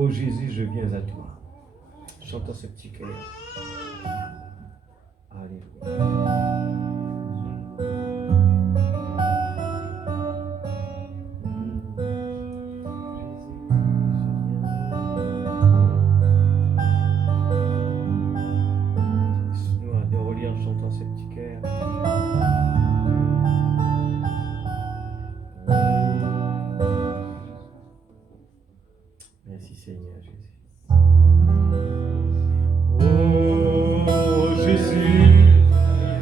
Oh Jésus, je viens à toi. Chantons ce petit cœur. Alléluia. Nous adorer en chantant ce petit cœur. Merci Seigneur Jésus. Oh Jésus,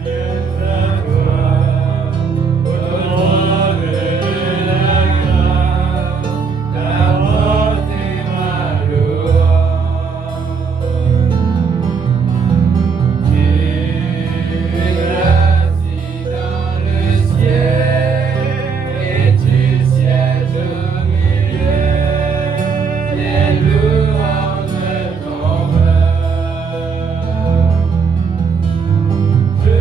je viens à toi, au trône de la grâce, t'apporter ma louange. Tu es assis dans le ciel et tu sièges au milieu des louanges de ton peuple. Je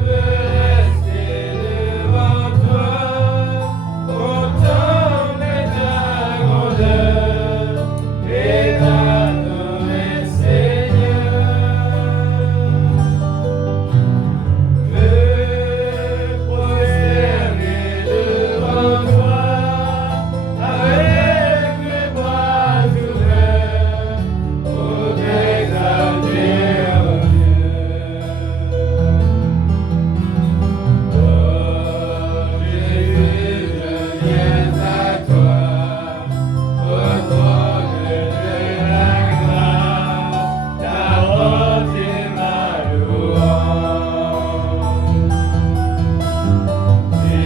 veux rester devant toi, contempler ta grandeur et t'adorer, Seigneur. Me prosterner devant toi avec mes bras ouverts pour t'exalter, oh Dieu. Oh Jésus, je viens à toi, au trône de la grâce, t'apporter ma louange. Tu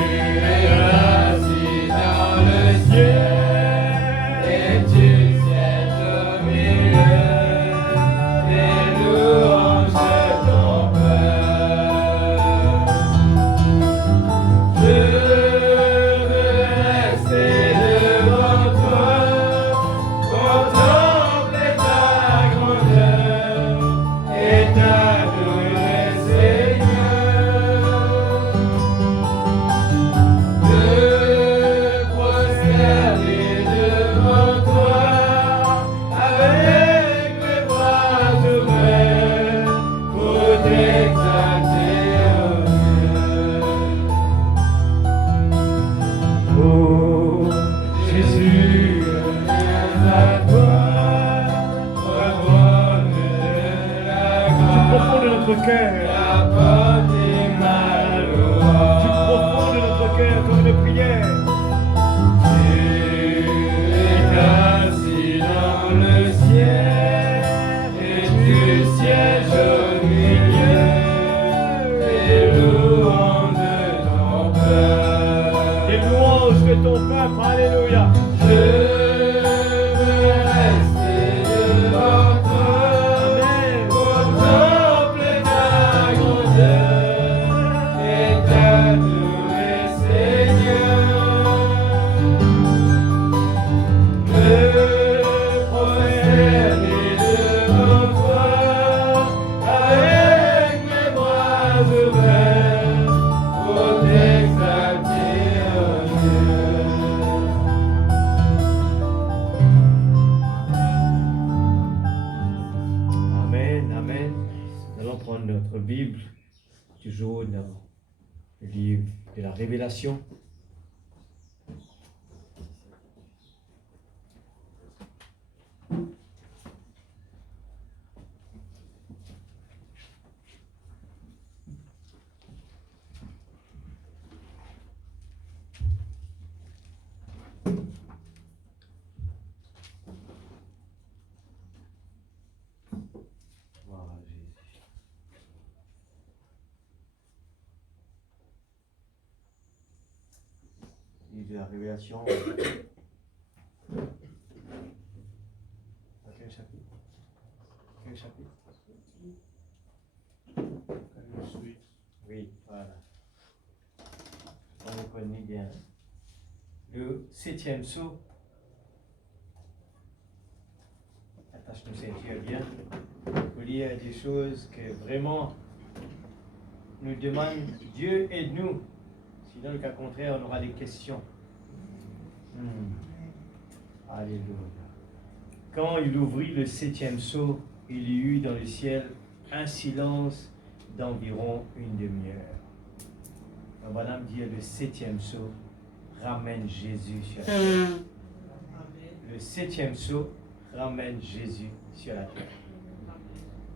es assis dans le ciel et tu sièges au milieu des louanges de ton peuple. Je veux rester devant toi, contempler ta grandeur et t'adorer, Seigneur. Me prosterner devant toi avec mes bras ouverts pour t'exalter, oh Dieu. Oh Jésus, je viens à toi, au trône de la grâce. Du profond de notre cœur, apporter ma louange. Du profond de notre cœur, comme une prière. Tu es assis dans le ciel et tu sièges au milieu des louanges de ton peuple. Des louanges de ton peuple, alléluia. Je veux rester devant toi, amen, contempler ta grandeur et t'adorer, Seigneur. Me prosterner devant toi avec mes bras ouverts pour t'exalter, oh Dieu. Amen, amen. Nous allons prendre notre Bible, toujours dans le livre de la Révélation. Voilà, Jésus. Livre de la Révélation. À quel chapitre? Quel chapitre? Oui, voilà. On le connaît bien. Le 7e sceau. Attache-nous ceinture bien. Pour lire des choses que vraiment nous demandent Dieu aide-nous. Sinon, le cas contraire, on aura des questions. Alléluia. Quand il ouvrit le 7e sceau, il y eut dans le ciel un silence d'environ une demi-heure. Madame dit le 7e sceau ramène Jésus sur la terre. Le 7e sceau ramène Jésus sur la terre.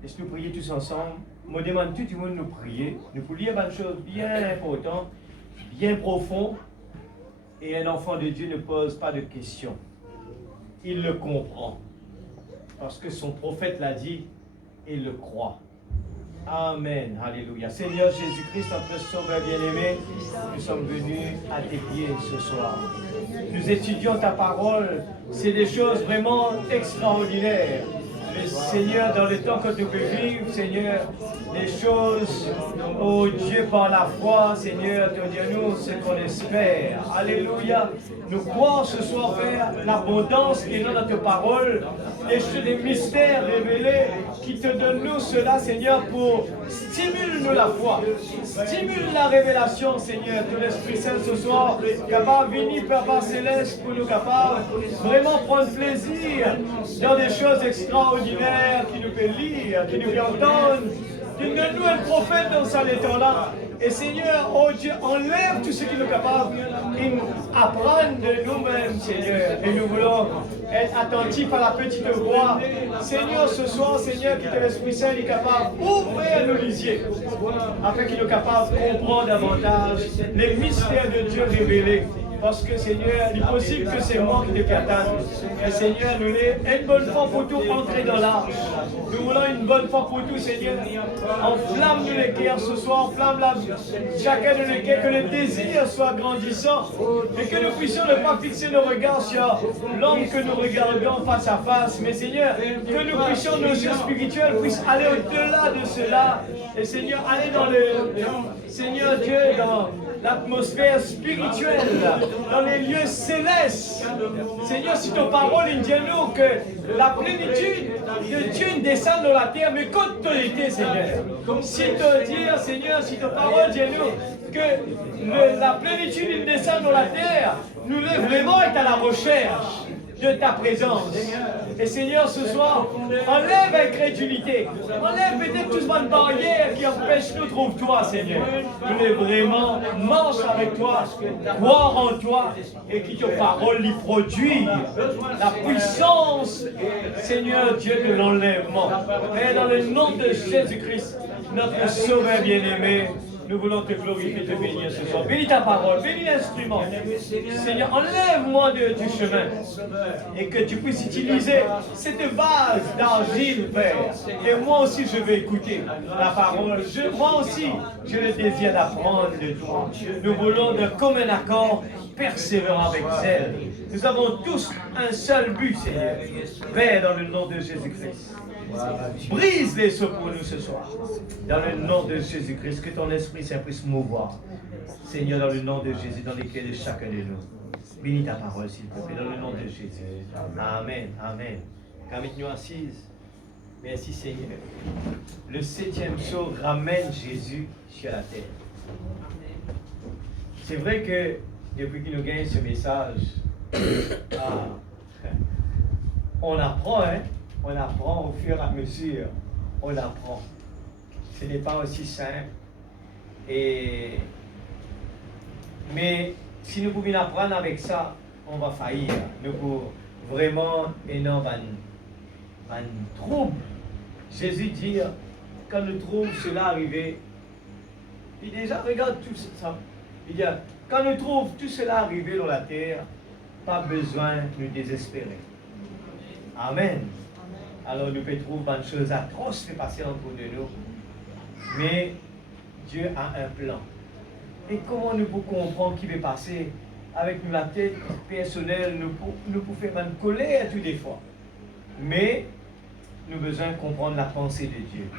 Est-ce que nous prions tous ensemble? Je demande tout le monde de nous prier. Nous pouvons lire une chose bien importante, bien profonde. Et un enfant de Dieu ne pose pas de questions. Il le comprend. Parce que son prophète l'a dit, et le croit. Amen. Alléluia. Seigneur Jésus-Christ, notre Sauveur bien-aimé, nous sommes venus à tes pieds ce soir. Nous étudions ta parole. C'est des choses vraiment extraordinaires. Mais Seigneur, dans le temps que nous vivons, Seigneur, les choses, oh Dieu, par la foi, Seigneur, donne-nous ce qu'on espère. Alléluia. Nous croyons ce soir, Père, l'abondance qui est dans notre parole, les mystères révélés qui te donnent nous cela, Seigneur, pour stimuler la foi, stimule la révélation, Seigneur, de l'Esprit Saint ce soir, capable de venir, Père Céleste, pour nous capables vraiment prendre plaisir dans des choses extraordinaires qui nous fait lire, qui nous fait entendre. Donne-nous un prophète dans ce temps-là. Et Seigneur, oh Dieu, enlève tout ce qui nous est capable et apprendre de nous-mêmes, Seigneur. Et nous voulons être attentifs à la petite voix. Seigneur, ce soir, Seigneur, que l'Esprit Saint est capable d'ouvrir nos lisiers, afin qu'il soit capable de comprendre davantage les mystères de Dieu révélés. Parce que Seigneur, il est possible que c'est moi qui te catane. Et Seigneur, nous voulons une bonne fois pour tout entrer dans l'arche. Nous voulons une bonne fois pour tout, Seigneur. Enflamme-nous les cœurs ce soir, enflamme chacun de nos cœurs, que le désir soit grandissant. Et que nous puissions ne pas fixer nos regards sur l'homme que nous regardons face à face. Mais Seigneur, que nous puissions, nos yeux spirituels puissent aller au-delà de cela. Et Seigneur, aller dans le... Seigneur Dieu, dans l'atmosphère spirituelle, dans les lieux célestes. Seigneur, si ton parole dit nous que la plénitude de Dieu descend dans la terre, mais qu'autre autorité, Seigneur. Si te dire, Seigneur, si ton parole dit nous que la plénitude descend dans la terre, nous devons vraiment être à la recherche de ta présence. Et Seigneur, ce soir, enlève l'incrédulité, enlève peut-être toute bonne barrière qui empêche nous de trouver toi, Seigneur. Nous voulons vraiment marcher avec toi, croire en toi, et que ta parole lui produise la puissance, Seigneur Dieu, de l'enlèvement. Et dans le nom de Jésus-Christ, notre Sauveur bien-aimé, nous voulons te glorifier, te bénir ce soir. Bénis ta parole, bénis l'instrument. Seigneur, enlève-moi du chemin. Et que tu puisses utiliser cette vase d'argile, Père. Et moi aussi, je vais écouter la parole. Moi aussi, j'ai le désir d'apprendre de toi. Nous voulons de commun accord persévérer avec zèle. Nous avons tous un seul but, Seigneur. Père, dans le nom de Jésus-Christ. Brise les seaux pour nous ce soir. Dans le nom de Jésus-Christ, que ton Esprit Saint puisse mouvoir. Seigneur, dans le nom de Jésus, dans les cœurs de chacun de nous. Bénis ta parole, s'il te plaît, dans le nom de Jésus. Amen. Amen. Quand nous assises, merci Seigneur. Le 7e sceau ramène Jésus sur la terre. C'est vrai que depuis que nous gagnons ce message, on apprend, hein? On apprend au fur et à mesure. On apprend. Ce n'est pas aussi simple. Mais si nous pouvions apprendre avec ça, on va faillir. Nous pouvons vraiment énorme un trouble. Jésus dit, quand nous trouvons cela arrivé, il dit déjà, regarde tout ça. Il dit, quand nous trouvons tout cela arrivé dans la terre, pas besoin de nous désespérer. Amen. Alors nous pouvons trouver une chose atroce qui passer autour de nous. Mais Dieu a un plan. Et comment nous pouvons comprendre ce qui va passer avec nous la tête personnelle, nous pouvons faire une colère tout des fois. Mais nous avons besoin de comprendre la pensée de Dieu.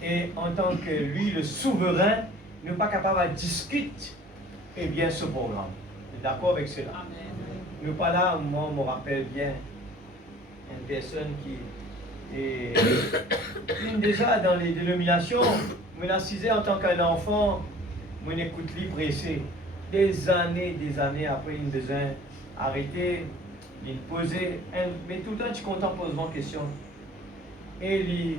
Et en tant que lui, le souverain, nous ne sommes pas capables de discuter et bien ce programme. D'accord avec cela? Nous pas là, moi, je me rappelle bien une personne qui est déjà dans les dénominations, me l'assisait en tant qu'un enfant, mon écoute lui pressé. Des années après, il a besoin d'arrêter. il posait, mais tout le temps, tu content pose une question. Et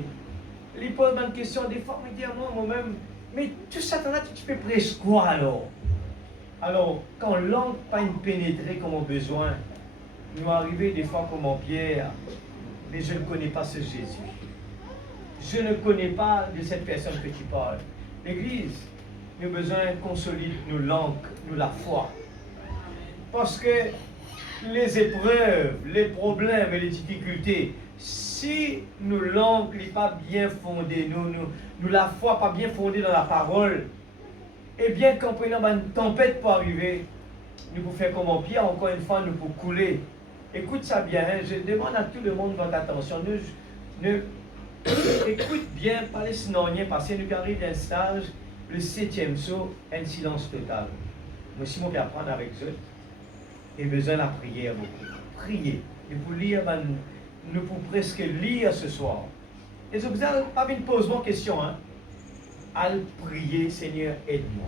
il pose une question, des fois, il dit à moi-même, mais tout ça, là, tu peux presque quoi alors? Alors, quand l'angle pas une pénétrée comme on a besoin, nous arrivons des fois comme en Pierre, mais je ne connais pas ce Jésus. Je ne connais pas de cette personne que tu parles. L'Église, nous avons besoin qu'on solide nos langues, nous la foi. Parce que les épreuves, les problèmes et les difficultés, si nos langues n'est pas bien fondées, nous la foi pas bien fondée dans la parole, eh bien quand une tempête peut arriver, nous pouvons faire comme en Pierre, encore une fois, nous pouvons couler. Écoute ça bien, hein, je demande à tout le monde votre attention. Écoute bien, pas les synonymes, parce que nous arrivons d'un stage, le 7e saut, un silence total. Moi, si je peux apprendre avec eux, et besoin de la prière beaucoup. Prier. Et pour lire, nous pouvons presque lire ce soir. Et je vous ai pas une pose mon question, hein. À prier, Seigneur, aide-moi.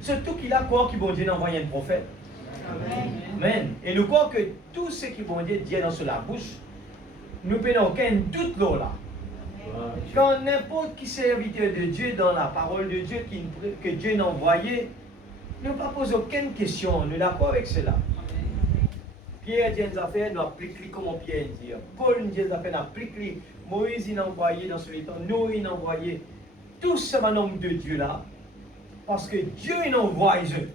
Surtout qu'il a quoi qui bon Dieu envoyé un prophète. Amen. Amen. Et nous croyons que tout ce qui bon Dieu dit dans la bouche, nous n'avons aucun doute là. Quand n'importe qui serviteur de Dieu dans la parole de Dieu que Dieu n'a envoyé, nous ne posons aucune question. Nous sommes d'accord avec cela. Pierre dit des affaires, nous appliquons comment Pierre dit. Paul dit des affaires, nous appliquons. Moïse il a envoyé dans ce temps, Noé il a envoyé. Tout ce nombre de Dieu là, parce que Dieu il envoie eux.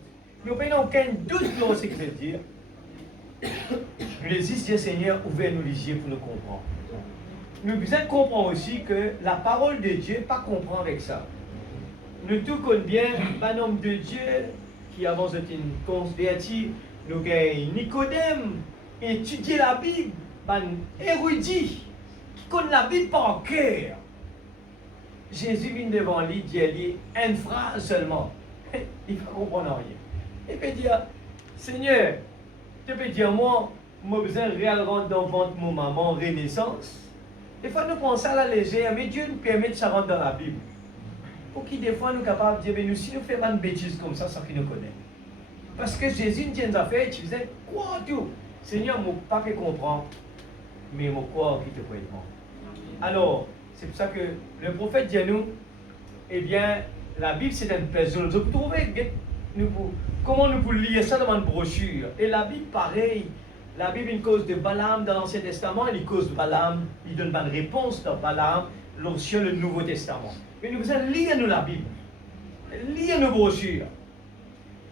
Nous n'avons aucun doute dans ce qu'il veut dire. Nous les disons, Seigneur, ouvrez-nous les yeux pour nous comprendre. Nous devons comprendre aussi que la parole de Dieu, pas comprendre avec ça. Nous tous connaissons bien un homme de Dieu qui avance une converti, nous avons Nicodème, étudier la Bible, un érudit qui connaît la Bible par cœur. Jésus vient devant lui, dit une phrase seulement. Il ne comprend rien. Il peut dire, Seigneur, tu peux dire moi, j'ai besoin de réellement dans le ventre de mon maman, renaissance. Des fois, nous pensons à la légère, mais Dieu nous permet de se rendre dans la Bible. Pour qui, des fois, nous sommes capables de dire, nous, si nous faisons une bêtise comme ça, sans qu'il nous connaisse. Parce que Jésus nous dit une affaire, tu disais, quoi tout? Seigneur, mon pas fait comprendre, mais mon corps qui te comprend. Alors, c'est pour ça que le prophète dit à nous, eh bien, la Bible, c'est un puzzle. Vous trouvez comment nous pouvons lire ça dans une brochure? Et la Bible, pareil. La Bible, une cause de Balaam dans l'Ancien Testament, et une cause de Balaam, il donne pas de réponse dans Balaam, sur le Nouveau Testament. Mais nous devons lire nous la Bible, lire nos brochures.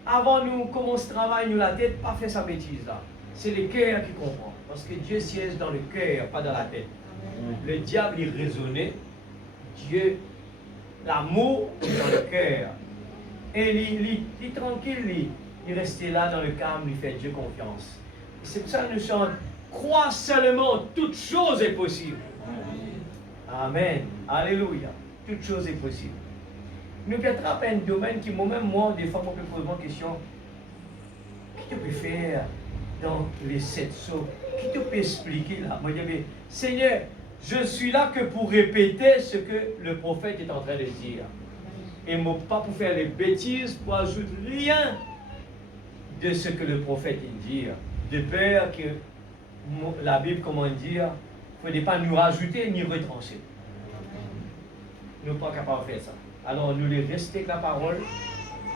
Avant nous commencer le travail, nous la tête, pas faire sa bêtise là. C'est le cœur qui comprend. Parce que Dieu siège dans le cœur, pas dans la tête. Le diable, il raisonnait. Dieu, l'amour, est dans le cœur. Et il est tranquille, il restait là dans le calme, il fait Dieu confiance. C'est pour ça que nous sommes, crois seulement, toute chose est possible. Amen. Alléluia. Toute chose est possible. Nous peut attraper un domaine qui, moi-même, des fois, je me pose une question. Qu'est-ce que tu peux faire dans les 7 sauts? Qui te peut expliquer là? Moi, je dis, Seigneur, je suis là que pour répéter ce que le prophète est en train de dire. Et pas pour faire les bêtises, pour ajouter rien de ce que le prophète dit. De peur que la Bible, comment dire, il ne faut pas nous rajouter ni retrancher. Nous ne sommes pas capables de faire ça. Alors, nous les rester avec la parole,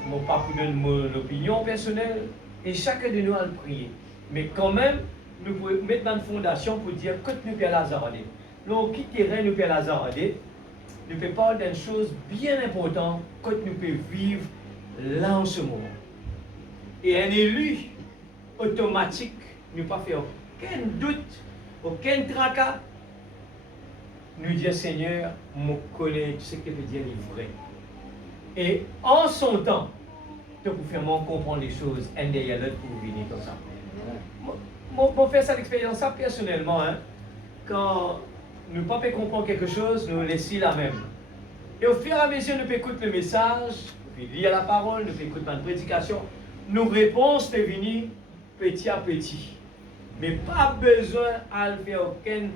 nous ne pas pour donner l'opinion personnelle, et chacun de nous a le prier. Mais quand même, nous pouvons mettre dans une fondation pour dire que nous pouvons Lazardé. Donc, qui terrain nous pouvons Lazardé, nous pouvons parler d'une chose bien importante que nous pouvons vivre là en ce moment. Et un élu automatique, ne pas faire aucun doute, aucun tracas, nous dire Seigneur, je connais ce que veut dire le vrai. Et en son temps, tu peux faire comprendre les choses, un derrière l'autre pour venir comme ça. Moi, faire ça l'expérience, ça personnellement, hein, quand nous ne pouvons pas comprendre quelque chose, nous laissons la même. Et au fur et à mesure, nous pouvons écouter le message, nous pouvons lire la parole, nous pouvons écouter la prédication, nos réponses peuvent venir petit à petit. Mais pas besoin à faire aucun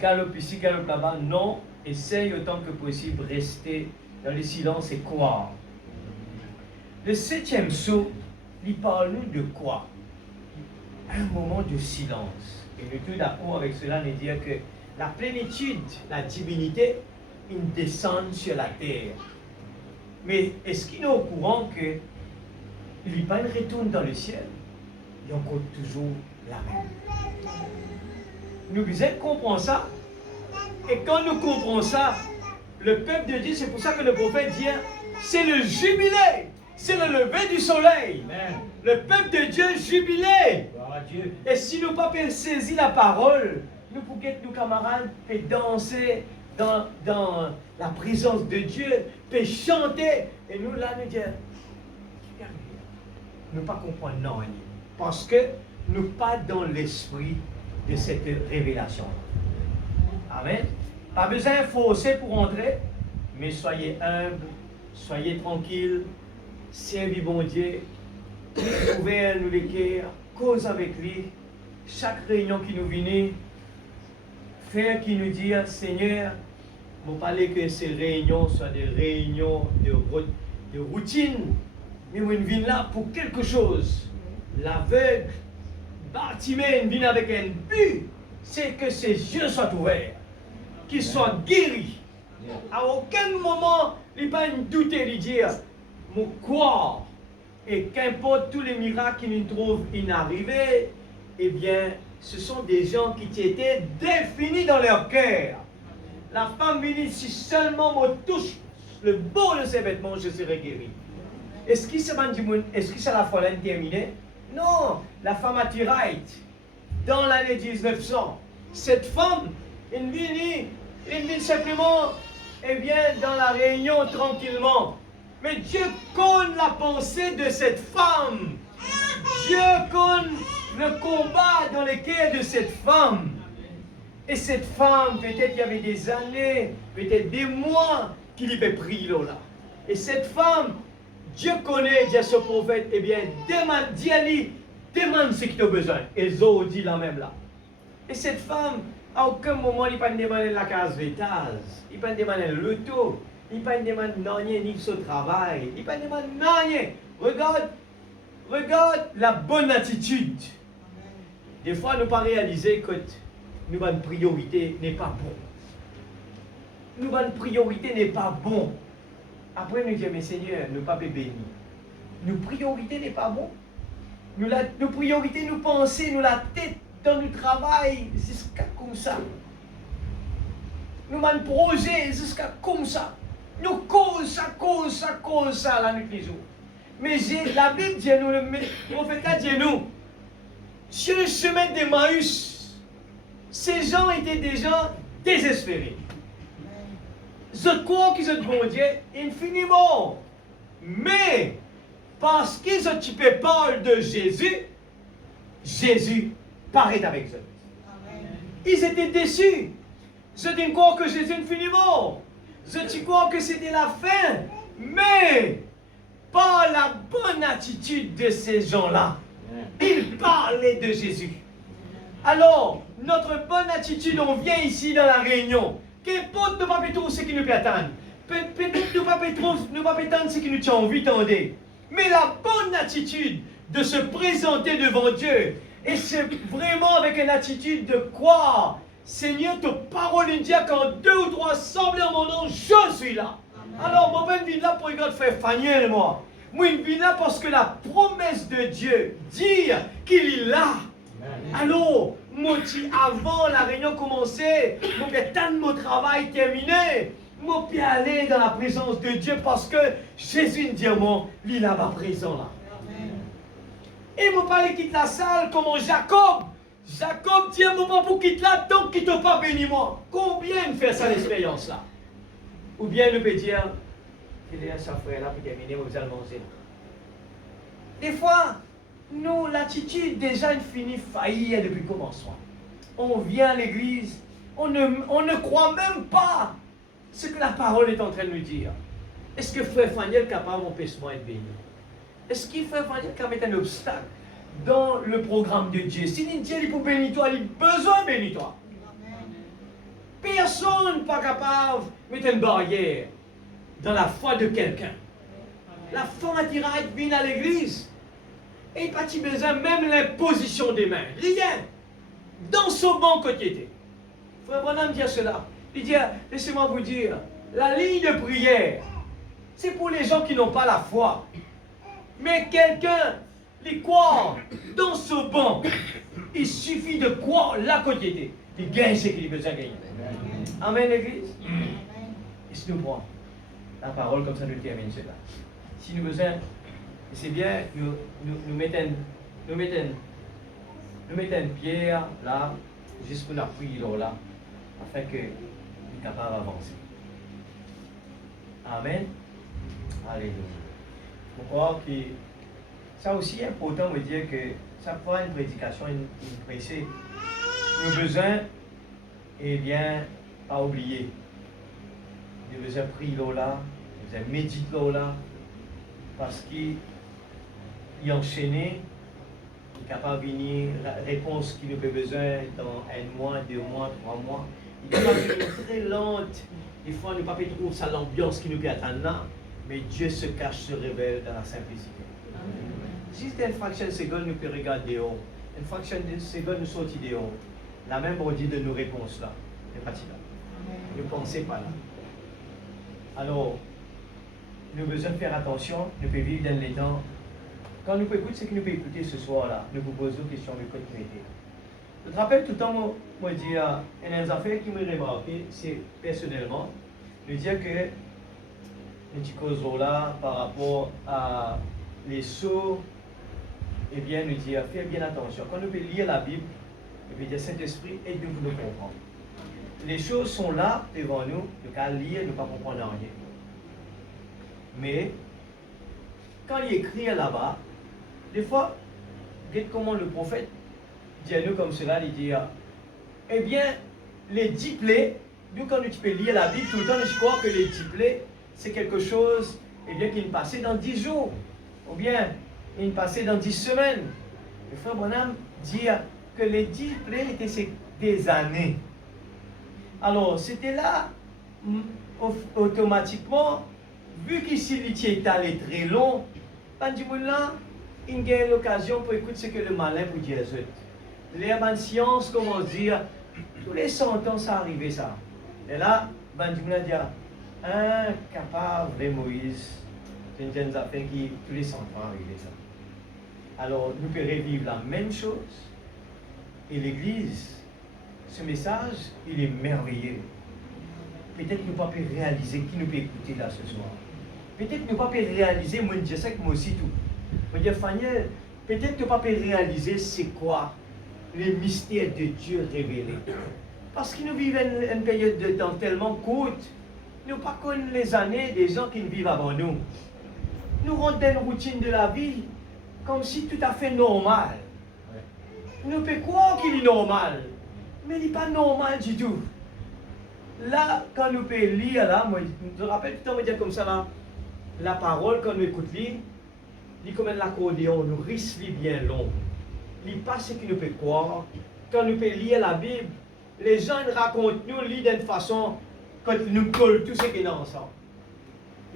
galop ici, galop là-bas. Non, essaye autant que possible de rester dans le silence et croire. Le 7e saut, il parle nous de quoi? un moment de silence. Et nous tous d'accord avec cela, nous dire que la plénitude, la divinité, il descend sur la terre. Mais est-ce qu'il est au courant que l'Ipan retourne dans le ciel? Il y a encore toujours la même. Nous besoin comprendre ça. Et quand nous comprenons ça, le peuple de Dieu, c'est pour ça que le prophète dit, c'est le jubilé, c'est le lever du soleil. Amen. Le peuple de Dieu jubilé. Dieu. Et si nous pas saisir la parole, nous pouvons être nos camarades et danser dans la présence de Dieu, et chanter. Et nous là, nous dire, nous pas comprendre non, parce que nous pas dans l'esprit de cette révélation. Amen. Pas besoin de forcer pour entrer, mais soyez humbles, soyez tranquilles, servez bon Dieu, ouvrez nous les cœurs, cause avec lui, chaque réunion qui nous vient, faire qui nous dit, Seigneur, vous parlez que ces réunions soient des réunions de routine, mais vous venez là pour quelque chose. L'aveugle, Bartimée vient avec un but, c'est que ses yeux soient ouverts, qu'ils soient guéris. À aucun moment, il n'y a pas une doute de dire, mon croire. Et qu'importe tous les miracles qui nous trouvent inarrivés, eh bien, ce sont des gens qui étaient définis dans leur cœur. La femme dit, si seulement me touche le bout de ses vêtements, je serai guéri. Est-ce que c'est la folie terminée? Non, la femme à Tiraït, dans l'année 1900, cette femme, elle vient simplement, eh bien, dans la réunion tranquillement. Mais Dieu connaît la pensée de cette femme. Dieu connaît le combat dans le cœur de cette femme. Et cette femme, peut-être il y avait des années, peut-être des mois qu'il y avait pris là. Et cette femme, Dieu connaît, dit à ce prophète, eh bien, demande ce que tu as besoin. Et Zoé dit la même là. Et cette femme, à aucun moment, il n'a pas demandé la case vétale, il n'a pas demandé le loto, il n'a pas demandé rien ni son travail, il n'a pas demandé rien. Regarde la bonne attitude. Des fois, nous ne pas réaliser que notre priorité n'est pas bon. Notre priorité n'est pas bon. Après, nous disons, mais Seigneur, nous pas bénis. Nos priorités n'est pas bon. Nos priorités, nous penser, nous la tête dans le travail, jusqu'à comme ça. Nous avons un projet jusqu'à comme ça. Nous cause ça, la nuit les jours. Mais la Bible dit nous, le prophète dit nous, sur le chemin d'Emmaüs, ces gens étaient des gens désespérés. Je crois qu'ils ont bon Dieu infiniment. Mais, parce qu'ils ont typé parole de Jésus, Jésus paraît avec eux. Ils étaient déçus. Je crois que Jésus infiniment. Je crois que c'était la fin. Mais, par la bonne attitude de ces gens-là, ils parlaient de Jésus. Alors, notre bonne attitude, on vient ici dans la réunion. Qu'importe nous ne pas trouver ce qui nous attend. Peut-être nous ne pas attendre ce qui nous tient envie d'entendre. Mais la bonne attitude de se présenter devant Dieu, et c'est vraiment avec une attitude de croire, Seigneur, ta parole nous dit quand 2 ou 3 semblent en mon nom, je suis là. Alors, moi, je viens là pour regarder frère Faniel et moi. Moi, je viens là parce que la promesse de Dieu dit qu'il est là. Alors, moi, avant la réunion commençait, moi, tant de mon travail terminé, moi, puis aller dans la présence de Dieu parce que Jésus me dit, moi, il est là-bas présent là. Et moi, pas quitte la salle comme Jacob. Jacob dit, moi, pas pour quitter là tant qu'il t'a pas béni moi. Combien de faire ça l'expérience là? Ou bien nous peut dire, il est à sa frère là pour terminer, vous allez manger. Des fois, nous, l'attitude déjà finit faillir depuis le commencement. On vient à l'église, on ne croit même pas ce que la parole est en train de nous dire. Est-ce que frère Faniel est capable d'empêcher être béni? Est-ce qu'il frère Faniel est capable d'être un obstacle dans le programme de Dieu? Si Dieu est pour bénir toi, il a besoin de bénir toi. Personne n'est pas capable de mettre une barrière dans la foi de quelqu'un. La femme à Tiraït vient à l'église. Et pas de besoin même l'imposition des mains. Rien. Dans ce bon côté. Frère Branham dit cela. Il dit, laissez-moi vous dire, la ligne de prière, c'est pour les gens qui n'ont pas la foi. Mais quelqu'un, les croire dans ce bon, il suffit de croire la côté. Il gagne ce qu'il a besoin de gagner. Amen, l'église. Et si nous prenons la parole comme ça, nous terminons cela. Si nous besoin, c'est bien, nous mettons une pierre là, juste pour appuyer là, afin que nous soyons capables d'avancer. Amen. Alléluia. Je crois que ça aussi est important de dire que chaque fois une prédication, une prêchée, nous avons besoin, eh bien, pas oublier. Nous avons besoin de prier là, nous avons besoin de méditer là, parce qu'il est enchaîné, il est capable de venir, la réponse qu'il nous a besoin dans 1 mois, 2 mois, 3 mois. Il est capable de venir très lente. Des fois, nous ne pouvons pas trouver ça l'ambiance qui nous peut attendre là, mais Dieu se cache, se révèle dans la simplicité. Si c'était une fraction de seconde, nous pouvons regarder dehors. Une fraction de seconde, nous sortons dehors. La même bordure de nos réponses là, n'est pas là. Ne pensez pas là. Alors, nous avons besoin de faire attention, nous pouvons vivre dans les temps. Quand nous pouvons écouter ce que nous pouvons écouter ce soir-là, nous vous posons des questions de continuité. Je te rappelle tout le temps, moi dire, il y a une affaire qui m'a remarqué, c'est personnellement, de dire que nous disons là par rapport à les sourds, eh bien, nous dire, fais bien attention. Quand nous pouvons lire la Bible, nous pouvons dire, Saint-Esprit, aide-nous pour nous comprendre. Les choses sont là devant nous, nous pouvons lire, nous ne pouvons pas comprendre rien. Mais, quand il écrit là-bas, des fois, regardez comment le prophète dit à nous comme cela, il dit, eh bien, les 10 plaies, nous quand nous peux lire la Bible, tout le temps, je crois que les 10 plaies, c'est quelque chose, eh bien, qui nous passait dans 10 jours, ou bien, il nous passait dans 10 semaines. Le frère Branham dit que les 10 plaies étaient des années. Alors, c'était là, automatiquement, vu qu'ici, il est allé très long, là, il y a l'occasion pour écouter ce que le malin vous dit. Les bonnes sciences, comment dire, tous les 100 ans, ça arrivait ça. Et là, Bandimoula dit, incapable de Moïse, c'est une jeune affaire qui, tous les 100 ans, arrivait ça. Alors, nous pouvons revivre la même chose. Et l'Église, ce message, il est merveilleux. Peut-être nous ne pouvons pas réaliser qui nous peut écouter là ce soir. Peut-être nous ne pouvons pas réaliser, moi je sais que moi aussi tout. Je dis, Faniel, peut-être que nous ne pouvons pas réaliser c'est quoi les mystères de Dieu révélés. Parce que nous vivons une période de temps tellement courte, nous ne pas connaissons les années des gens qui vivent avant nous. Nous rentrons dans une routine de la vie comme si tout à fait normal. Nous pouvons croire qu'il est normal, mais il n'est pas normal du tout. Là, quand nous pouvons lire, là, moi, je me rappelle tout le temps, dire comme ça, là, la parole, quand nous écoutons, il est comme un accordéon, nous risque bien long. Il passe ce que nous pouvons croire. Quand nous pouvons lire la Bible, les gens racontent nous, lisent d'une façon, quand nous collent tout ce qui est ensemble.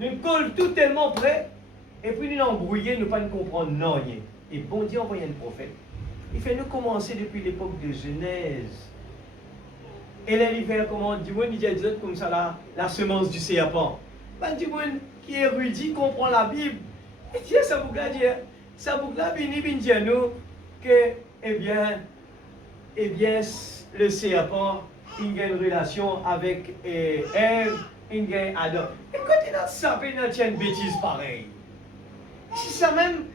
Nous collons tout tellement près, et puis nous embrouillés, nous ne pas comprendre rien. Et bon Dieu envoie un prophète. Il fait nous commencer depuis l'époque de Genèse. Et là, il fait comment dit, il dit comme ça, la semence du serpent. Ben, dit, qui est érudit, comprend la Bible. Et Dieu, ça vous dit, ça vous dit à nous que, eh bien, le serpent, il a une relation avec Ève, il a Adam. Et quand il a sapé, il a une bêtise pareille.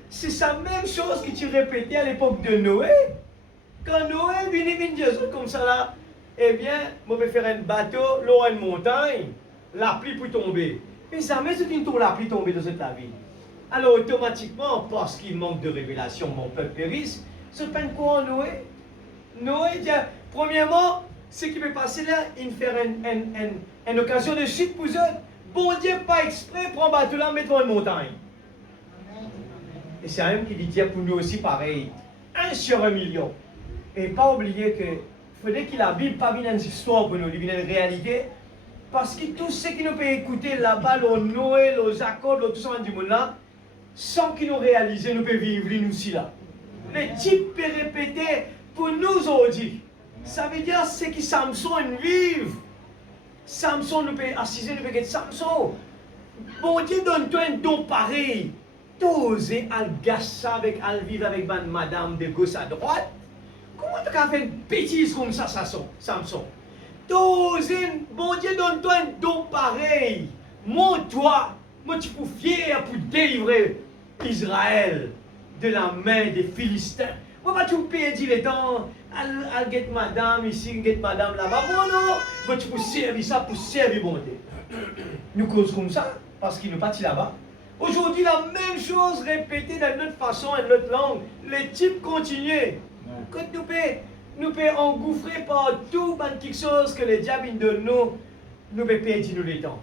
C'est sa même chose que tu répétais à l'époque de Noé. Quand Noé vient Jésus comme ça là, eh bien, on peut faire un bateau, l'eau une montagne, la pluie peut tomber. Mais jamais c'est une tour la pluie tomber dans cette vie. Alors automatiquement, parce qu'il manque de révélation, mon peuple périsse, c'est pas quoi Noé. Noé dit, premièrement, ce qui peut passer là, il fait une occasion de chute pour eux. Bon Dieu, pas exprès, prend bateau là, mettre une montagne. Et c'est un même qui dit Dieu pour nous aussi pareil. 1 sur 1 million. Et pas oublier que il faudrait que la Bible pas vienne une histoire pour nous, il vienne une réalité. Parce que tout ce qui nous peut écouter là-bas, le Noël, le Jacob, tout ça du monde là, sans qu'ils nous réalisent, nous pouvons vivre nous aussi là. Les types peuvent répéter pour nous aujourd'hui. Ça veut dire c'est que Samson vive. Samson nous peut assister, nous peut être Samson. Bon Dieu donne-toi un don pareil. T'oses à gâcher avec, à vivre avec madame de gauche à droite. Comment tu as fait une bêtise comme ça, Samson? T'oses, bon Dieu donne-toi un don pareil. Montre-toi, moi tu peux fier pour délivrer Israël de la main des Philistins. Moi, tu peux dire les temps, I'll get madame ici, get madame là-bas. Bon, non, moi tu peux servir ça pour servir bon Dieu. Nous causons comme ça, parce qu'il nous partit là-bas. Aujourd'hui, la même chose répétée dans notre façon et notre langue. Les types continuent. Quand nous pouvons engouffrer par tout quelque chose que le diable donne nous pouvons perdre nous le temps.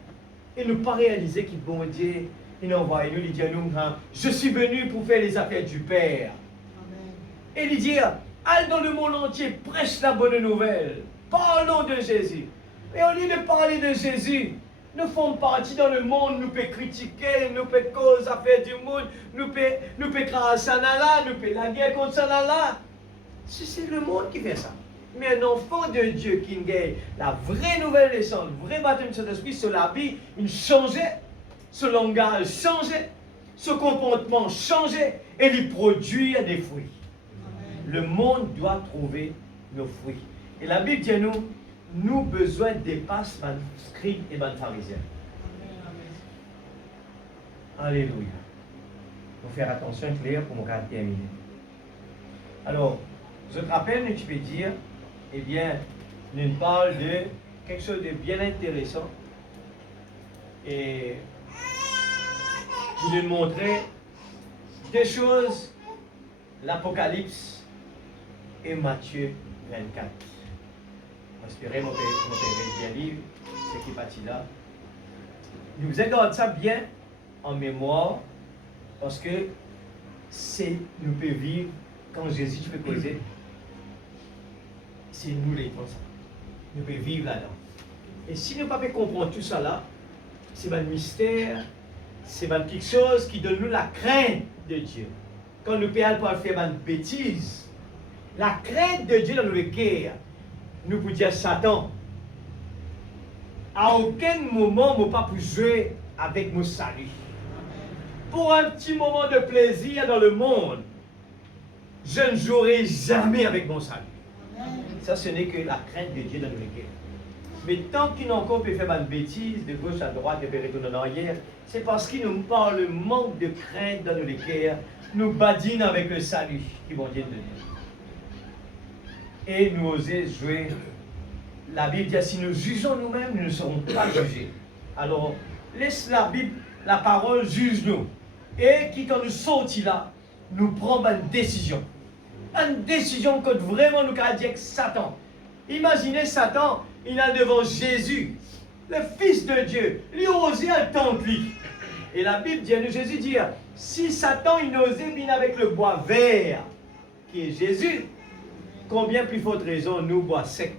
Et nous pas réaliser que bon Dieu, il envoie nous, il dit à nous, je suis venu pour faire les affaires du Père. Amen. Et il dit, allez dans le monde entier, prêche la bonne nouvelle. Parlons de Jésus. Et au lieu de parler de Jésus, nous faisons partie dans le monde, nous pouvons critiquer, nous pouvons causer affaires du monde, nous pouvons craser ça là, nous pouvons la guerre contre ça là. C'est le monde qui fait ça. Mais un enfant de Dieu qui gagne la vraie nouvelle naissance, le vrai baptême de Saint-Esprit sur la vie, il changeait, ce langage changeait, ce comportement changeait et il produit des fruits. Amen. Le monde doit trouver nos fruits. Et la Bible dit à nous, nous besoin dépasse les scribes et les pharisiens. Alléluia. Il faut faire attention clair pour mon cas terminer. Alors, je te rappelle, tu peux dire, eh bien, nous parle de quelque chose de bien intéressant et qui nous montrait deux choses, l'Apocalypse et Matthieu 24. J'espère mon père bien livre, ce qui est parti là. Nous gardons ça bien en mémoire parce que nous pouvons vivre quand Jésus peut causer. C'est nous les comme ça. Nous pouvons vivre là-dedans. Et si nous ne pouvons pas comprendre tout ça là, c'est un mystère, c'est quelque chose qui donne nous la crainte de Dieu. Quand nous pouvons faire une bêtise, la crainte de Dieu dans nos guerres, nous pouvons dire Satan, à aucun moment, je ne peux pas jouer avec mon salut. Pour un petit moment de plaisir dans le monde, je ne jouerai jamais avec mon salut. Ça, ce n'est que la crainte de Dieu dans nos guerres. Mais tant qu'il n'a encore pu faire une bêtise de gauche à droite, de retourner en arrière, c'est parce qu'il nous parle le manque de crainte dans nos guerres, nous badinons avec le salut qui vont dire de nous. Et nous oser jouer. La Bible dit, si nous jugeons nous-mêmes, nous ne serons pas jugés. Alors, laisse la Bible, la parole juge nous. Et qui, quand nous sortis là, nous prend une décision. Une décision que vraiment nous avons dit avec Satan. Imaginez Satan, il est devant Jésus, le Fils de Dieu. Il osait attendre lui. Et la Bible dit à nous, Jésus dit, si Satan il osait venir avec le bois vert, qui est Jésus, combien plus forte raison nous bois sec.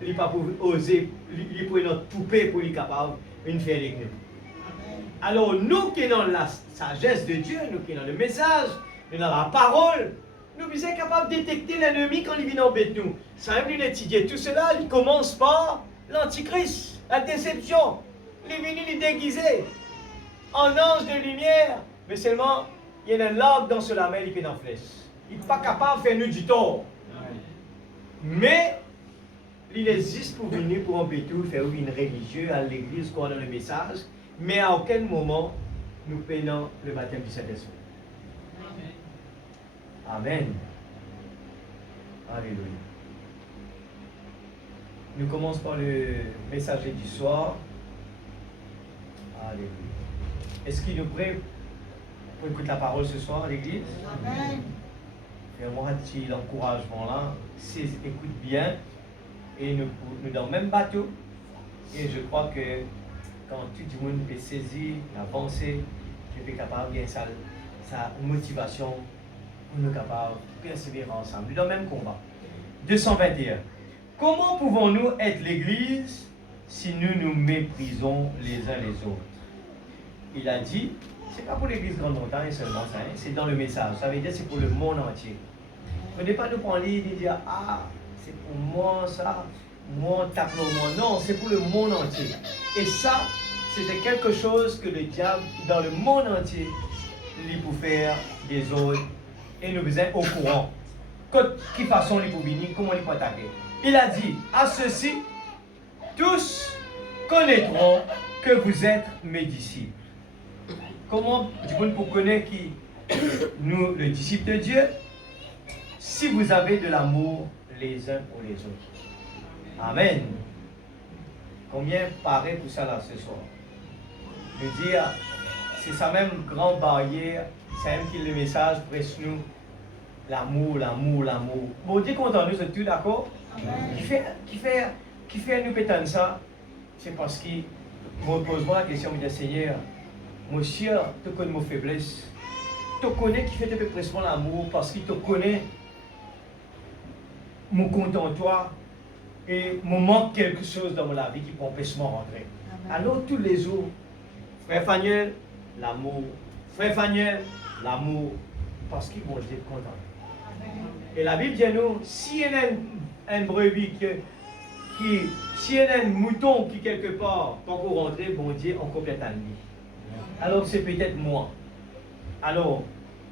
Il n'est pas pour oser, il pour notre poupée pour lui capable de faire avec nous. Alors nous qui sommes dans la sagesse de Dieu, nous qui sommes dans le message, nous dans la parole, nous sommes capables de détecter l'ennemi quand il vient embêter nous. Ça aime l'étudier. Tout cela, il commence par l'antichrist, la déception. Il est venu les déguiser en ange de lumière, mais seulement il y a un larve dans ce lamel, il est dans la flèche. Il n'est pas capable de faire nous du tort. Mais il existe pour venir pour embêter ou faire une religieux à l'église, quoi, dans le message, mais à aucun moment nous payons le baptême du Saint-Esprit. Amen. Alléluia. Nous commençons par le messager du soir. Alléluia. Est-ce qu'il nous prête pour écouter la parole ce soir à l'église? Amen. Fais-moi un petit encouragement là. Écoute bien. Et nous dans le même bateau. Et je crois que quand tout le monde peut saisir, avancer, tu es capable de gagner sa motivation. Nous sommes capables de persévérer ensemble dans le même combat. 221. Comment pouvons-nous être l'Église si nous nous méprisons les uns les autres? Il a dit, c'est pas pour l'église Grande Montagne seulement, ça, hein, c'est dans le message. Ça veut dire c'est pour le monde entier. Ne pas nous prendre l'idée de dire, ah, c'est pour moi ça, moi tape le monde. Non, c'est pour le monde entier. Et ça, c'était quelque chose que le diable, dans le monde entier, il pour faire des autres. Et nous faisons au courant. Qui façon il pour venir, comment il peut attaquer. Il a dit, à ceux-ci, tous connaîtront que vous êtes mes disciples. Comment, du coup, pour connaître qui nous, le disciple de Dieu, si vous avez de l'amour les uns pour les autres. Amen. Combien paraît pour ça là ce soir? Je veux dire, c'est sa même grande barrière, c'est même qui le message presse nous. L'amour, l'amour, l'amour. Bon Dieu content nous, c'est tout d'accord? Qui fait nous péter ça? C'est parce qu'il me pose moi la question, me dit Seigneur, mon cher, tu connais mon faiblesse. Tu connais qui fait te pression l'amour parce qu'il te connaît mon content en toi et me manque quelque chose dans la vie qui peut empêcher de rentrer. Alors tous les jours, frère Faniel, l'amour. Frère Faniel, l'amour. Parce qu'ils vont être contents. Et la Bible dit nous, si il y a un brebis si il y a un mouton qui quelque part, quand vous rentrez, bon Dieu, on complète la nuit. Alors c'est peut-être moi. Alors,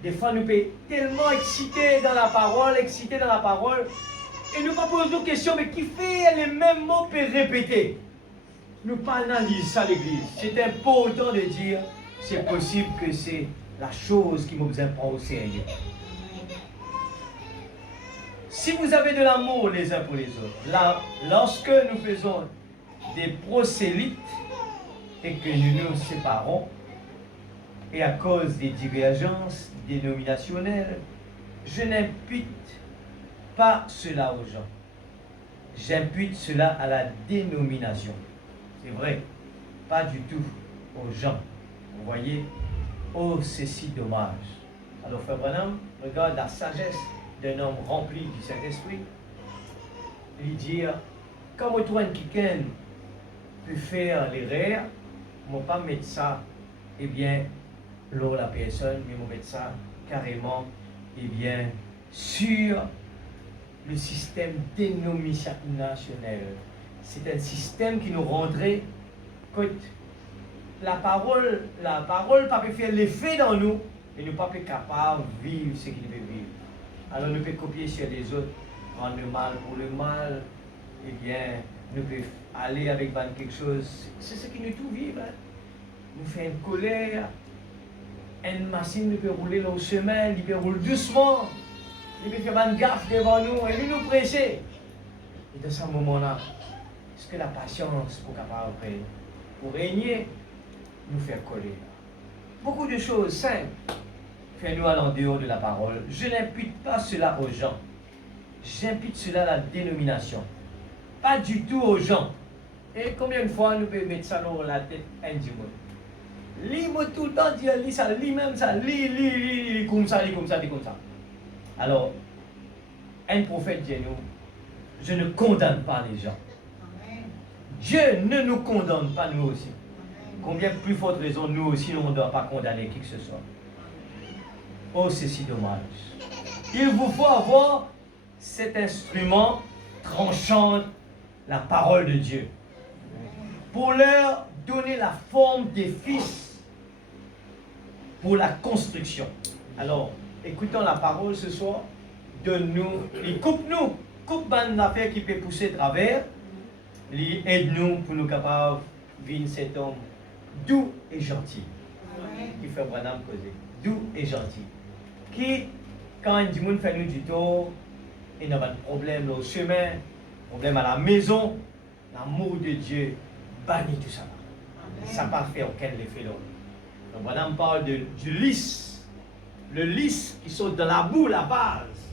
des fois nous sommes tellement excités dans la parole, et nous pas poser nos questions, mais qui fait les mêmes mots pour répéter. Nous pas analyser ça l'église. C'est important de dire, c'est possible que c'est la chose qui nous prend au sérieux. Si vous avez de l'amour les uns pour les autres, là, lorsque nous faisons des prosélytes et que nous nous séparons, et à cause des divergences dénominationnelles, je n'impute pas cela aux gens. J'impute cela à la dénomination. C'est vrai, pas du tout aux gens. Vous voyez, oh, c'est si dommage. Alors, Frère Branham, regarde la sagesse d'un homme rempli du Saint-Esprit. Il dit, comme toi, quelqu'un peut faire l'erreur, on ne va pas mettre ça, eh bien, là, la personne, mais on va mettre ça carrément, eh bien, sur le système dénominationnel. C'est un système qui nous rendrait, écoute, la parole pas peut faire l'effet dans nous, et nous pas capables de vivre ce qu'il veut vivre. Alors nous pouvons copier sur les autres, prendre le mal pour le mal, eh bien, nous pouvons aller avec quelque chose. C'est ce qui nous tout vivre. Hein. Nous faisons une colère, une machine peut rouler au chemin, il peut rouler doucement, il peut faire une gaffe devant nous, et nous presser. Et dans ce moment-là, est-ce que la patience pour capable pour régner, nous faire coller? Beaucoup de choses simples. Fais-nous aller en dehors de la parole. Je n'impute pas cela aux gens. J'impute cela à la dénomination. Pas du tout aux gens. Et combien de fois nous pouvons mettre ça dans la tête un du monde? Lis-moi tout le temps, lis ça, lis même ça, lis comme ça, lis comme ça, lis comme ça. Alors, un prophète dit nous, je ne condamne pas les gens. Dieu ne nous condamne pas nous aussi. Combien plus forte raison nous aussi on ne doit pas condamner qui que ce soit. Oh, c'est si dommage. Il vous faut avoir cet instrument tranchant la parole de Dieu pour leur donner la forme des fils pour la construction. Alors, écoutons la parole ce soir, donne-nous, et coupe-nous, coupe une affaire qui peut pousser à travers, aide-nous pour nous capables de vivre cet homme doux et gentil. Qui fait Branham causer. Doux et gentil. Qui, quand un du monde fait nous du tort, il n'y a pas de problème au chemin, problème à la maison, l'amour de Dieu bannit tout ça. Ça n'a pas fait aucun effet là. Donc Branham parle du lys. Le lys qui saute dans la boue, la vase.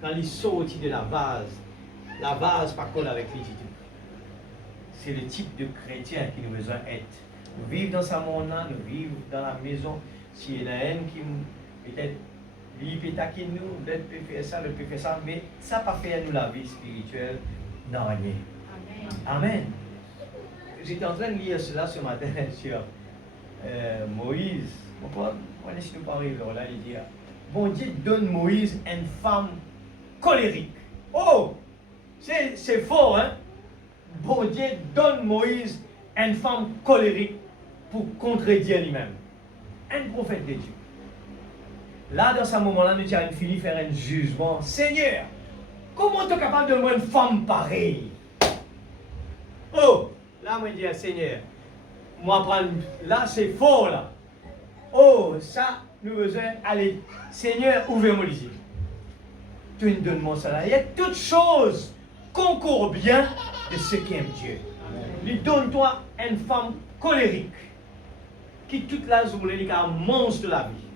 Quand il saute de la vase pas colle avec lui du tout. C'est le type de chrétien qui nous besoin d'être. Nous vivons dans ce monde-là, nous vivons dans la maison. S'il y en a un qui peut-être lui peut taquiner nous, l'autre peut faire ça, l'autre peut faire ça, mais ça n'a pas fait à nous la vie spirituelle, non rien. Amen. J'étais en train de lire cela ce matin sur Moïse, pourquoi laisse-nous parler là, il dit, bon Dieu donne Moïse une femme colérique. Oh, c'est fort, hein? Bon Dieu donne Moïse une femme colérique pour contredire lui-même. Un prophète de Dieu. Là, dans ce moment-là, nous avons fini faire un jugement. Seigneur, comment tu es capable de donner une femme pareille? Oh, là, moi, je dis, Seigneur, moi, prendre, là, c'est fort, là. Oh, ça, nous besoin aller. Seigneur, ouvrez-moi les yeux. Tu nous donnes ça là. Il y a toutes choses concourent bien de ceux qui aiment Dieu. Lui donne-toi une femme colérique qui toute la journée est un monstre de la vie.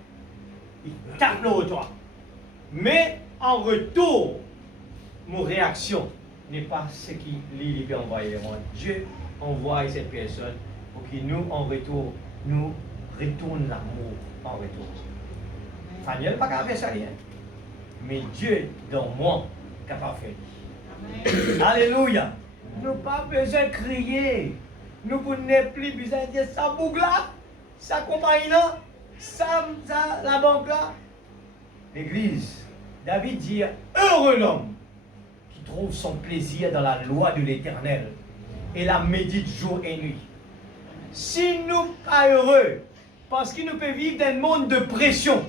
Il tape le toi. Mais en retour, mon réaction n'est pas ce qu'il lui envoyer. Dieu envoie cette personne pour que nous, en retour, nous retourne l'amour en retour. Faniel pas capable de faire ça rien. Mais Dieu dans moi capable de faire. Alléluia. Nous pas besoin de crier. Nous n'avons plus besoin de dire ça boucle là, ça compagnie là, ça la banque là. L'église, David dit, heureux l'homme qui trouve son plaisir dans la loi de l'Éternel et la médite jour et nuit. Si nous pas heureux, parce qu'il nous peut vivre dans un monde de pression,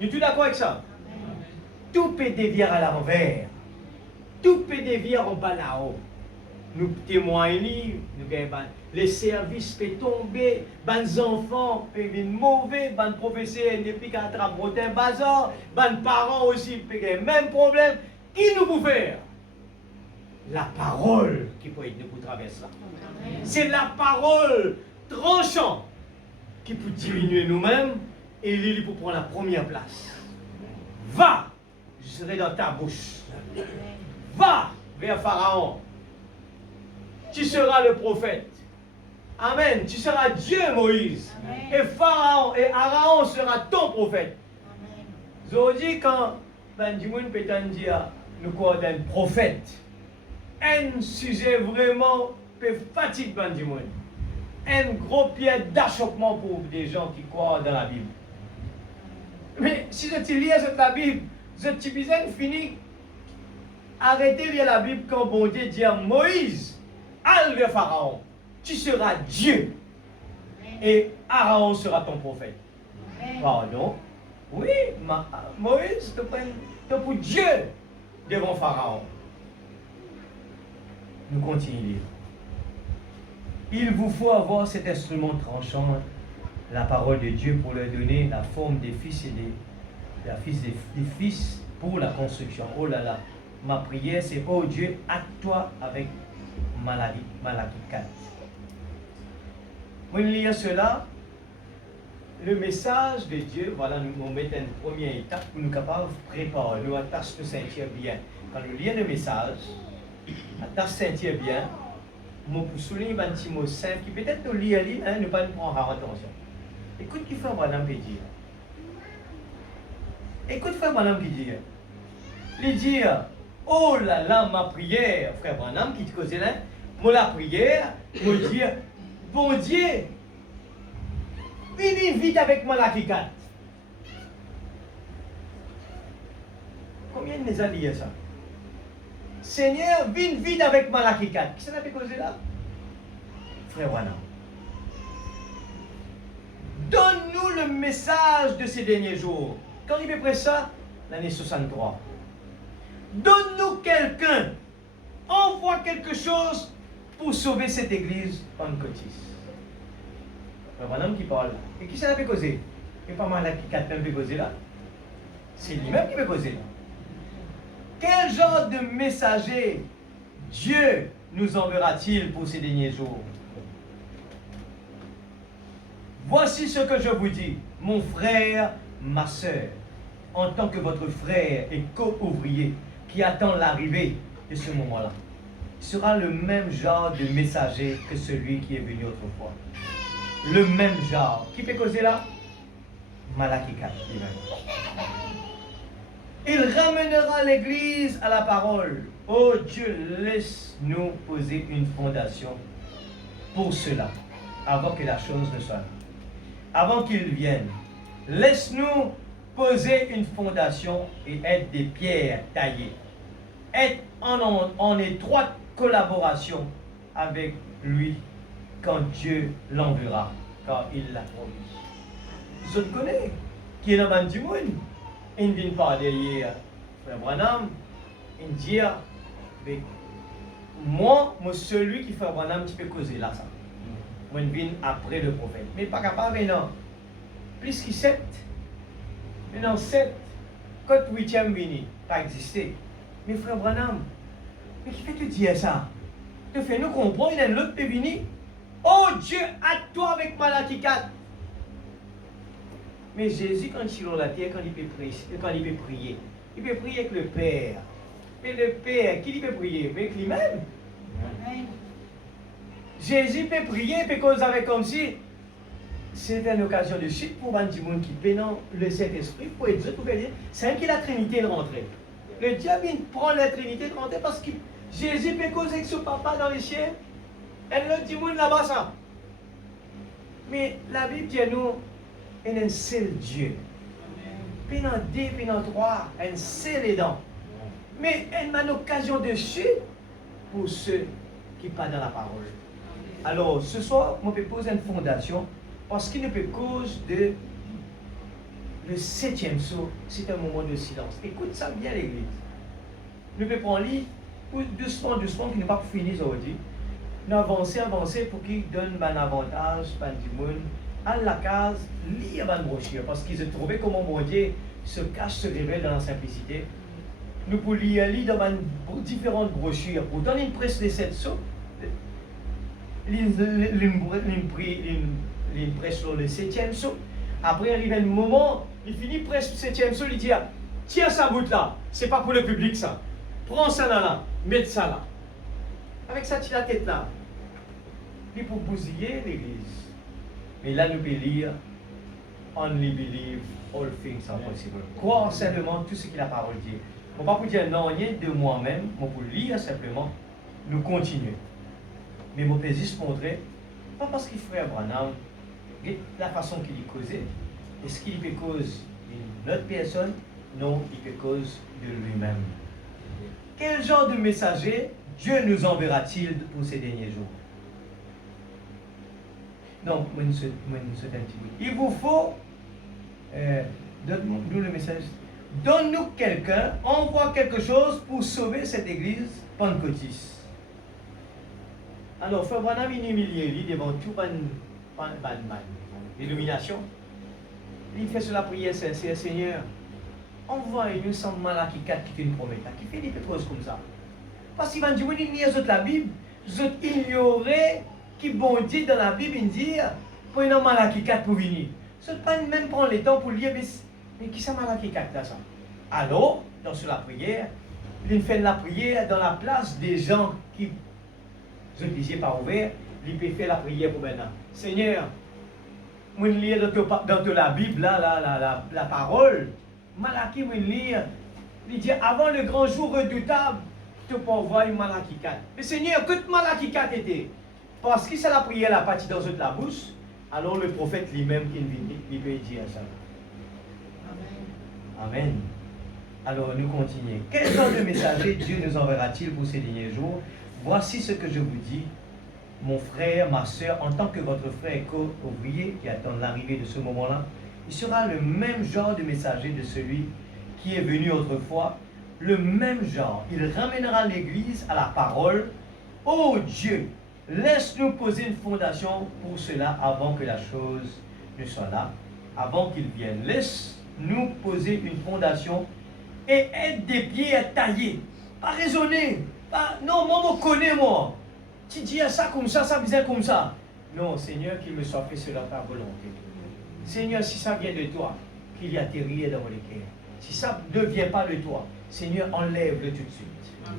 nous sommes d'accord avec ça? Tout peut dévier à l'envers, tout peut dévier en bas là-haut. Nous témoignons, les services peuvent tomber, les enfants peuvent être mauvais, les professeurs ne peuvent pas attraper un bazar, les parents aussi peuvent avoir le même problème. Qui nous peut faire? La parole qui peut être nous traverser là. C'est la parole tranchante qui peut diminuer nous-mêmes et lui pour prendre la première place. Va, je serai dans ta bouche. Va vers Pharaon. Tu seras le prophète. Amen. Tu seras Dieu, Moïse. Amen. Et Pharaon et Aaron sera ton prophète. Je dis quand Benjamin peut dire nous quoi d'un prophète, un sujet vraiment peut fatiguer Benjamin. Un gros pied d'achoppement pour des gens qui croient dans la Bible. Mais si je te lis la Bible, je te dis fini. Arrêtez de lire la Bible quand bon Dieu dit à Moïse, allez vers Pharaon, tu seras Dieu. Et Aaron sera ton prophète. Pardon? Oui, Moïse te prend pour Dieu devant Pharaon. Nous continuons. Il vous faut avoir cet instrument tranchant, la parole de Dieu, pour leur donner la forme des fils et des fils pour la construction. Oh là là, ma prière c'est, oh Dieu, acte-toi avec Malachie 4. Pour lire cela, le message de Dieu, voilà, nous mettons une première étape pour nous capables de préparer, nous attacher nous sentir bien. Quand nous lisons le message, attache sentir bien, moi pour souligner un petit mot simple qui peut-être nous lire, hein, ne pas nous prendre attention. Écoute qui fait Madame qui dit. Écoute frère Madame qui dit. Il dit, oh là là, ma prière, frère Branham qui te causait là, moi la prière, moi dire, bon Dieu, venez vite avec Malachie 4. Combien de nous a dit ça? Seigneur, viens vite avec Malachie 4. Qui ça n'a fait causer là? Frère Branham. Donne-nous le message de ces derniers jours. Quand il est près ça, l'année 63. Donne-nous quelqu'un. Envoie quelque chose pour sauver cette église pentecôtiste. Un homme qui parle. Et qui ça fait causer? Et pas mal qui fait causer là. C'est lui-même qui fait causer là. Quel genre de messager Dieu nous enverra-t-il pour ces derniers jours? Voici ce que je vous dis, mon frère, ma soeur, en tant que votre frère et co-ouvrier qui attend l'arrivée de ce moment-là, sera le même genre de messager que celui qui est venu autrefois. Le même genre. Qui peut causer là? Malachie 4. Il ramènera l'Église à la parole. Oh Dieu, laisse-nous poser une fondation pour cela, avant que la chose ne soit. avant qu'il vienne. Laisse-nous poser une fondation et être des pierres taillées. Être en étroite collaboration avec lui quand Dieu l'enverra, car il l'a promis. Je connais qui est dans le monde. Il vient parler hier, frère Branham, il dit, mais moi, celui qui fait Branham, tu peux causer là, ça. Moi, je viens après le prophète. Mais pas capable maintenant. Plus qu'il 7. Maintenant 7. Quand 8e vini, pas existé. Mais frère Branham, mais qui fait te dire ça? Te fait nous comprendre, il y a l'autre qui est venu. Oh Dieu, à toi avec Malachie 4. Mais Jésus, quand il est sur la terre, quand il peut prier, il peut prier avec le Père. Mais le Père, qui il peut prier? Avec lui-même. Jésus peut prier, peut causer avec comme si c'était une occasion de chute pour un monde qui pénant le Saint-Esprit pour être Dieu, pour dire, c'est qui la Trinité de rentrer. Le diable prend la Trinité de rentrer parce que Jésus peut causer avec son papa dans les cieux. Elle le dit monde là-bas ça. Mais la Bible dit nous, il y a un seul Dieu. Pénant 2, pénant 3, un seul aidant. Mais elle a une occasion de chute pour ceux qui ne sont pas dans la parole. Alors, ce soir, on peut poser une fondation parce qu'il ne peut cause de le 7e saut, c'est un moment de silence. Écoute ça bien, l'église. Nous pouvons prendre lit doucement, qui n'est pas fini aujourd'hui. Nous avancer pour qu'il donne un avantage, du monde, à la case, lire une brochure parce qu'ils ont trouvé comment mon Dieu se cache, se révèle dans la simplicité. Nous pouvons lire dans différentes brochures pour donner une presse de 7 sauts. Il presse sur le 7e saut. Après, arrive un moment, il finit presque le 7e saut, il dit tiens ça bout là, c'est pas pour le public ça. Prends ça là, mets ça là. Avec ça, tu as la tête là. Il pour bousiller l'église. Mais là, nous pouvons lire only believe all things are possible. Croire simplement tout ce que la parole dit. On ne va pas vous dire non, rien de moi-même, on peut lire simplement, nous continuer. Mais je peux juste montrer, pas parce qu'il frère Branham, la façon qu'il y causait, est-ce qu'il peut cause d'une autre personne? Non, il peut cause de lui-même. Quel genre de messager Dieu nous enverra-t-il pour ces derniers jours? Donc, un petit peu. Il vous faut, donne-nous le message, donne-nous quelqu'un, envoie quelque chose pour sauver cette église pentecôtiste. Alors, Frère Branham, il est humilié devant tout l'illumination. Il fait sur la prière sincère, Seigneur, envoie-nous sans Malachie 4 qui te promet, qui fait des choses comme ça. Parce qu'il va dire, il y a la Bible, vous ignorez qui bon Dieu dans la Bible, il dit, pour une Malachie 4 pour venir. Vous pas même prendre le temps pour lire, mais qui ça Malachie 4 là ça? Alors, dans la prière, il fait la prière dans la place des gens qui, je disais pas ouvert, il peut faire la prière pour maintenant. Seigneur, je lis dans la Bible, la parole, Malachie, je lis, il dit, avant le grand jour redoutable, tu peux envoyer Malachie 4. Mais Seigneur, que Malachie 4 était? Parce que ça la prière la partie dans la bouche, alors le prophète lui-même, il peut dire ça. Amen. Amen. Alors nous continuons. Quel genre de messager Dieu nous enverra-t-il pour ces derniers jours? Voici ce que je vous dis, mon frère, ma soeur, en tant que votre frère et co-ouvrier qui attend l'arrivée de ce moment-là, il sera le même genre de messager de celui qui est venu autrefois, le même genre. Il ramènera l'Église à la parole. Oh Dieu, laisse-nous poser une fondation pour cela avant que la chose ne soit là, avant qu'il vienne. Laisse-nous poser une fondation et être des pieds à tailler, pas raisonner. Non, moi, je connais, moi. Tu dis ça comme ça vient comme ça. Non, Seigneur, qu'il me soit fait selon ta volonté. Seigneur, si ça vient de toi, qu'il y atterrit dans les cœurs. Si ça ne vient pas de toi, Seigneur, enlève-le tout de suite. Amen.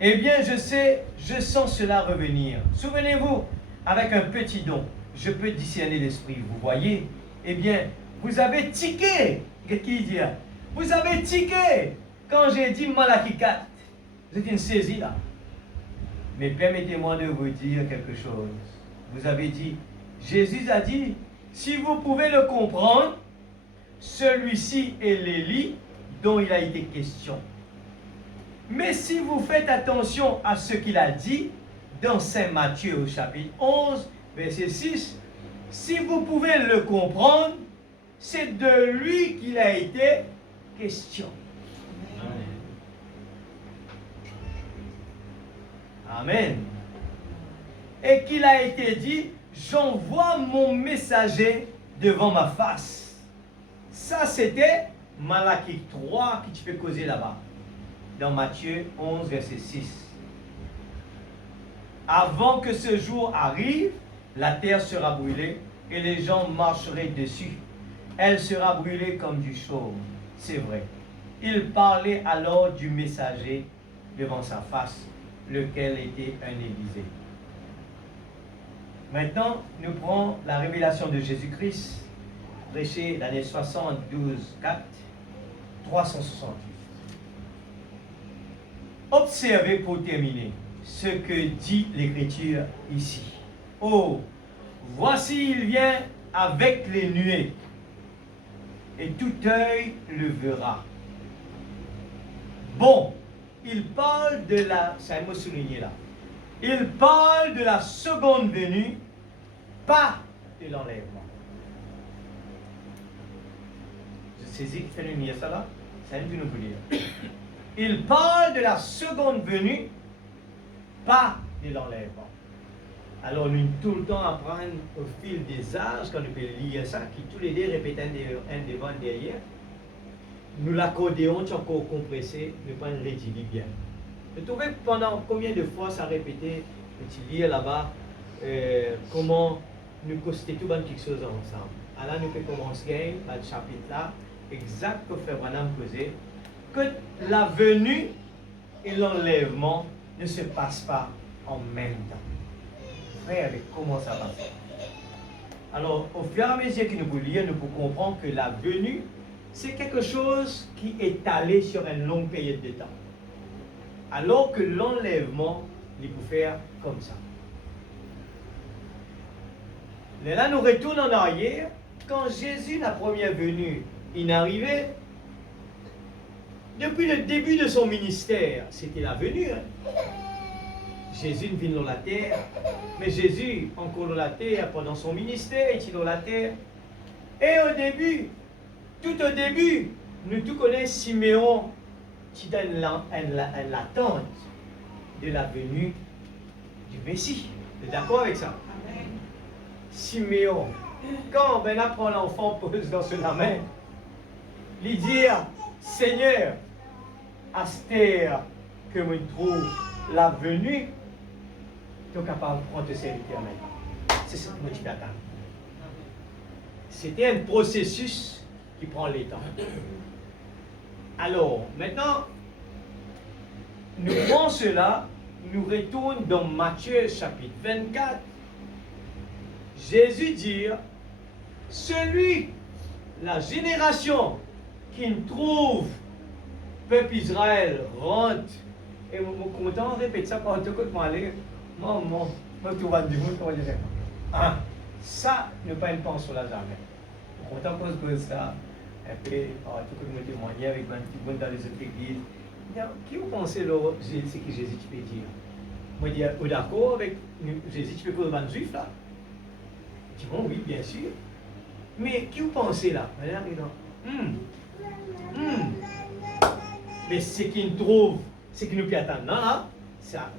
Eh bien, je sens cela revenir. Souvenez-vous, avec un petit don, je peux discerner l'esprit. Vous voyez? Eh bien, vous avez tiqué. Qui dit? Vous avez tiqué quand j'ai dit Malachie 4. Vous êtes une saisie là. Mais permettez-moi de vous dire quelque chose. Vous avez dit, Jésus a dit, si vous pouvez le comprendre, celui-ci est l'Élie dont il a été question. Mais si vous faites attention à ce qu'il a dit dans Saint Matthieu au chapitre 11, verset 6, si vous pouvez le comprendre, c'est de lui qu'il a été question. Amen. Et qu'il a été dit, j'envoie mon messager devant ma face. Ça, c'était Malachie 3 qui tu peux causer là-bas, dans Matthieu 11, verset 6. Avant que ce jour arrive, la terre sera brûlée et les gens marcheraient dessus. Elle sera brûlée comme du chaume. C'est vrai. Il parlait alors du messager devant sa face, lequel était un Élysée. Maintenant, nous prenons la révélation de Jésus-Christ, prêchée l'année 72, 4, 368. Observez pour terminer ce que dit l'Écriture ici. Oh, voici il vient avec les nuées, et tout œil le verra. Bon, il parle de la, ça m'a souligné là, il parle de la seconde venue, pas de l'enlèvement. Je saisis qu'il fait lire ça là, ça vient de nous dire. Il parle de la seconde venue, pas de l'enlèvement. Alors nous tout le temps apprendre au fil des âges, quand nous pouvons lire ça, qui tous les deux répètent un devant, un derrière, nous l'accordéon, tu as encore compressé, nous pas rédiger bien. Vous trouvez pendant combien de fois ça répétait, tu lis là-bas, comment nous constituons tout quelque chose ensemble. Alors nous pouvons commencer par le chapitre là, exact que Frère Branham causait, que la venue et l'enlèvement ne se passent pas en même temps. Frère, comment ça va? Alors, au fur et à mesure que nous pouvons lire, nous pouvons comprendre que la venue, c'est quelque chose qui est étalé sur une longue période de temps. Alors que l'enlèvement, il peut faire comme ça. Mais là, nous retournons en arrière. Quand Jésus, la première venue, il est arrivé, depuis le début de son ministère, c'était la venue. Hein? Jésus vient dans la terre, mais Jésus, encore dans la terre, pendant son ministère, il est dans la terre. Et au début, tout au début, nous tous connaissons Siméon, qui donne l'attente de la venue du Messie. Vous êtes d'accord avec ça? Amen. Siméon, quand Ben apprend l'enfant, pose dans sa main, lui dire, Seigneur, Astère, que me trouve la venue, tu es capable de prendre tes serviteurs maintenant. C'est ce que moi tu peux attendre. C'était un processus qui prend le temps. Alors, maintenant, nous prenons cela, nous retournons dans Matthieu chapitre 24. Jésus dit, celui, la génération qui trouve peuple Israël rentre, et je suis content de répéter ça quand je aller, moi, tout va du monde, comment dire ça? Ça, ne pas une pensée là jamais. Je suis content que ça. Et puis, tout le monde témoigne avec un petit monde dans les autres églises. Qui vous pensez, c'est que Jésus tu peux dire? Moi, je dis, d'accord avec Jésus, tu peux poser un juif là? Je dis, bon, oui, bien sûr. Mais qui vous pensez là? Mais ce qu'il trouve, c'est qu'il nous peut attendre. Non, non. Ça,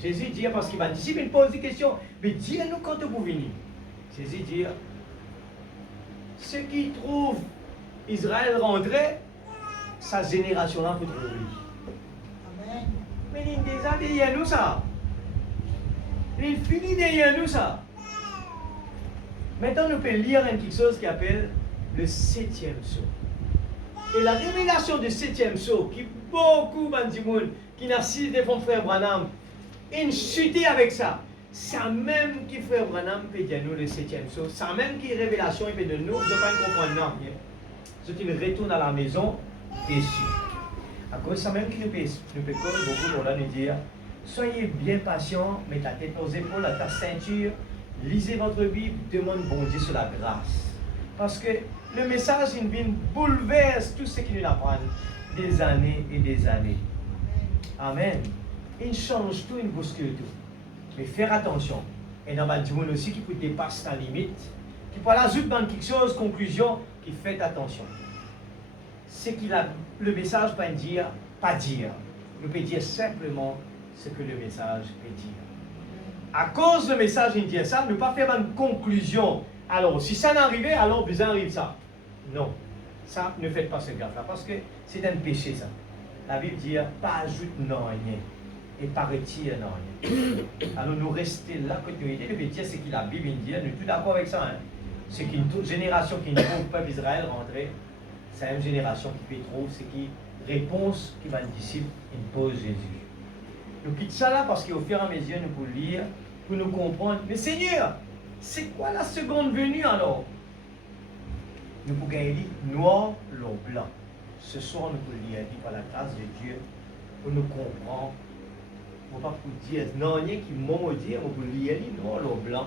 Jésus dit, parce qu'il va dire, il pose des questions, mais dis-nous quand vous venez. Jésus dit, ce qui trouve Israël rentrer, sa génération-là peut trouver. Amen. Mais il est déjà derrière nous ça. Il finit derrière nous ça. Maintenant, nous pouvons lire quelque chose qui appelle le 7e sceau. Et la révélation du 7e sceau, qui beaucoup de monde qui n'a pas devant Frère Branham, il chuté avec ça. C'est même qui Frère Branham peut dire nous le 7e sceau. C'est même qui révélation il peut de nous. Je ne peux pas comprendre non. Ceux qui retournent à la maison déçus. À cause de ça même qui nous peut beaucoup de là nous dire soyez bien patients, mettez ta tête aux épaules, à ta ceinture, lisez votre Bible, demandez bon Dieu sur la grâce. Parce que le message, il vient bouleverse tout ce qui nous apprend des années et des années. Amen. Il change tout, il bouscule tout. Mais faire attention. Et dans le monde aussi qui peut dépasser la limite, qui peut ajouter dans quelque chose, conclusion, qui fait attention. C'est qu'il a le message pas dire. Nous peut dire simplement ce que le message peut dire. À cause du message il dit ça, ne pas faire une conclusion. Alors, si ça n'arrivait, alors vous arrive ça. Non, ça ne faites pas ce gaffe-là, parce que c'est un péché ça. La Bible dit pas ajoute non rien et pas retire non rien. Alors nous restons là que nous aider. Le dire c'est que la Bible dit, nous sommes tous d'accord avec ça. Hein? C'est qu'une génération qui ne trouve pas Israël rentrer, c'est une génération qui fait trop, c'est qui réponse qui va le disciple, il pose Jésus. Nous quittons ça là parce qu'au fur et à mesure, nous pouvons lire, pour nous comprendre. Mais Seigneur, c'est quoi la seconde venue alors? Nous pouvons lire noir, l'eau blanc. Ce soir, nous pouvons lire par la grâce de Dieu pour nous comprendre. On ne va pas vous dire, non, rien qui m'a dit, on peut lire noir, l'eau blanc.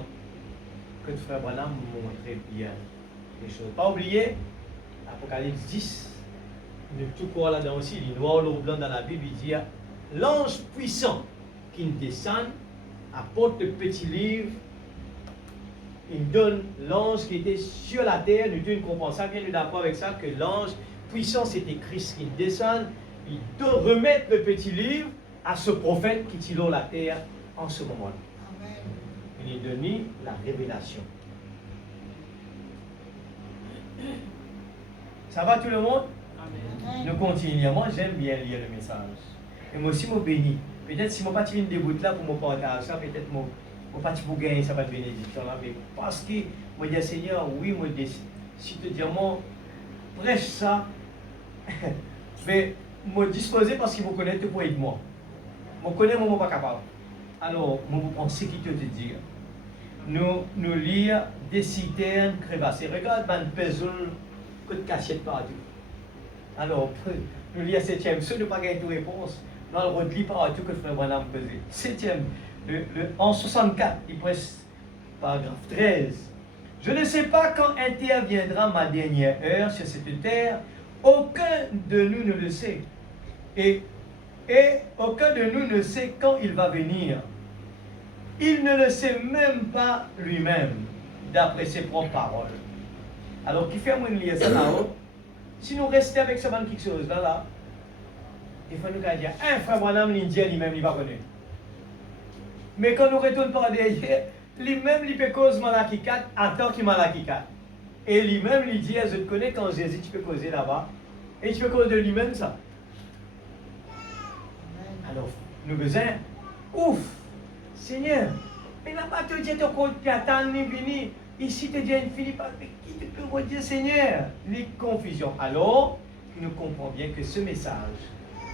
Que le frère Branham nous montrait bien les choses. Pas oublier, Apocalypse 10, nous tout quoi là-dedans aussi, il noir, l'eau blanc dans la Bible, il dit l'ange puissant qui descend, apporte le petit livre, il donne l'ange qui était sur la terre, nous devons comprendre ça, bien nous d'accord avec ça, que l'ange puissant c'était Christ qui descend, il doit remettre le petit livre à ce prophète qui tire la terre en ce moment-là. Il est donné la révélation. Ça va tout le monde? Amen. Nous continuons. Moi, j'aime bien lire le message. Et moi aussi, je bénis. Peut-être si je ne pas une déboute là pour me partager ça, peut-être que je ne pas pour gagner ça va être bénédiction là. Mais parce que je dis, Seigneur, oui, moi, si tu dis, moi, prêche ça, mais je me disposer parce qu'il me connaît pour aider moi. Je connais, moi, je ne suis pas capable. Alors, je prends ce qu'il te dit. Nous lire des citernes crevassées. Regarde, un puzzle que de cachette partout. Alors, nous lire 7e, ceux ne pas gagner de réponse. Nous allons relire partout que le frère Branham faisait. 7e, en 64, il presse paragraphe 13. Je ne sais pas quand interviendra ma dernière heure sur cette terre. Aucun de nous ne le sait. Et aucun de nous ne sait quand il va venir. Il ne le sait même pas lui-même, d'après ses propres paroles. Alors, qui fait moi lire ça là-haut? Si nous restons avec ce quelque chose là, il faut nous dire, un frère Branham, l'Indien, lui-même, il va connaître. Mais quand nous retournons par derrière, lui-même, il peut causer Malachie 4, attend qu'il Malachie 4. Et lui-même, il dit, je te connais quand Jésus, tu peux causer là-bas. Et tu peux causer de lui-même ça. Alors, nous besoin, ouf! Seigneur, mais là-bas, tu dis que tu attends, ni fini. Ici, tu dis fini. Mais qui te peut redire, Seigneur? Les confusions. Alors, nous comprenons bien que ce message,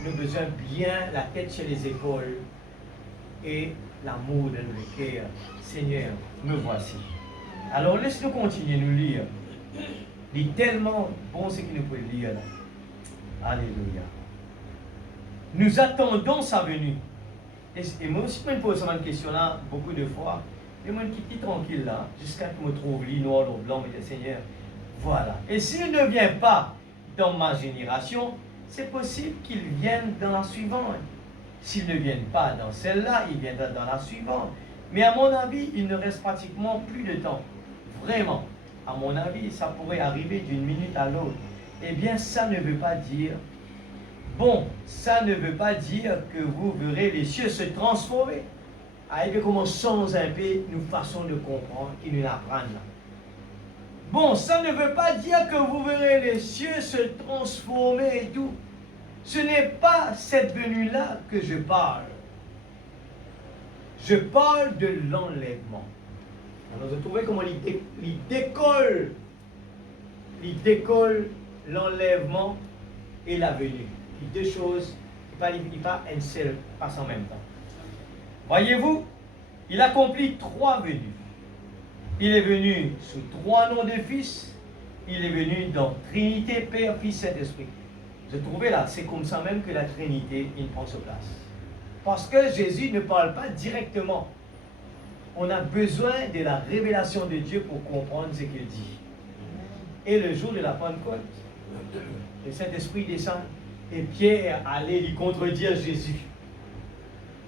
nous avons besoin bien la tête sur les épaules et l'amour de nos cœurs. Seigneur, me voici. Alors, laisse-nous continuer nous lire. Il est tellement bon ce que nous pouvons lire là. Alléluia. Nous attendons sa venue. Et moi aussi, je me pose cette question-là beaucoup de fois. Et moi, je quitte tranquille là, jusqu'à ce que je me trouve lit noir ou blanc, mais Seigneur, voilà. Et s'il ne vient pas dans ma génération, c'est possible qu'il vienne dans la suivante. S'il ne vient pas dans celle-là, il viendra dans la suivante. Mais à mon avis, il ne reste pratiquement plus de temps. Vraiment. À mon avis, ça pourrait arriver d'une minute à l'autre. Eh bien, ça ne veut pas dire... Bon, ça ne veut pas dire que vous verrez les cieux se transformer. Et puis comment change un peu nos façons de comprendre qui nous l'apprennent là. Bon, ça ne veut pas dire que vous verrez les cieux se transformer et tout. Ce n'est pas cette venue-là que je parle. Je parle de l'enlèvement. Alors, vous trouvez comment il décolle l'enlèvement et la venue. Les deux choses, il ne pas un seul passe en même temps. Voyez-vous, il accomplit 3 venues. Il est venu sous 3 noms de fils. Il est venu dans Trinité, Père, Fils, Saint-Esprit. Vous trouvez là, c'est comme ça même que la Trinité, il prend sa place. Parce que Jésus ne parle pas directement. On a besoin de la révélation de Dieu pour comprendre ce qu'il dit. Et le jour de la Pentecôte, le Saint-Esprit descend et Pierre allait lui contredire Jésus.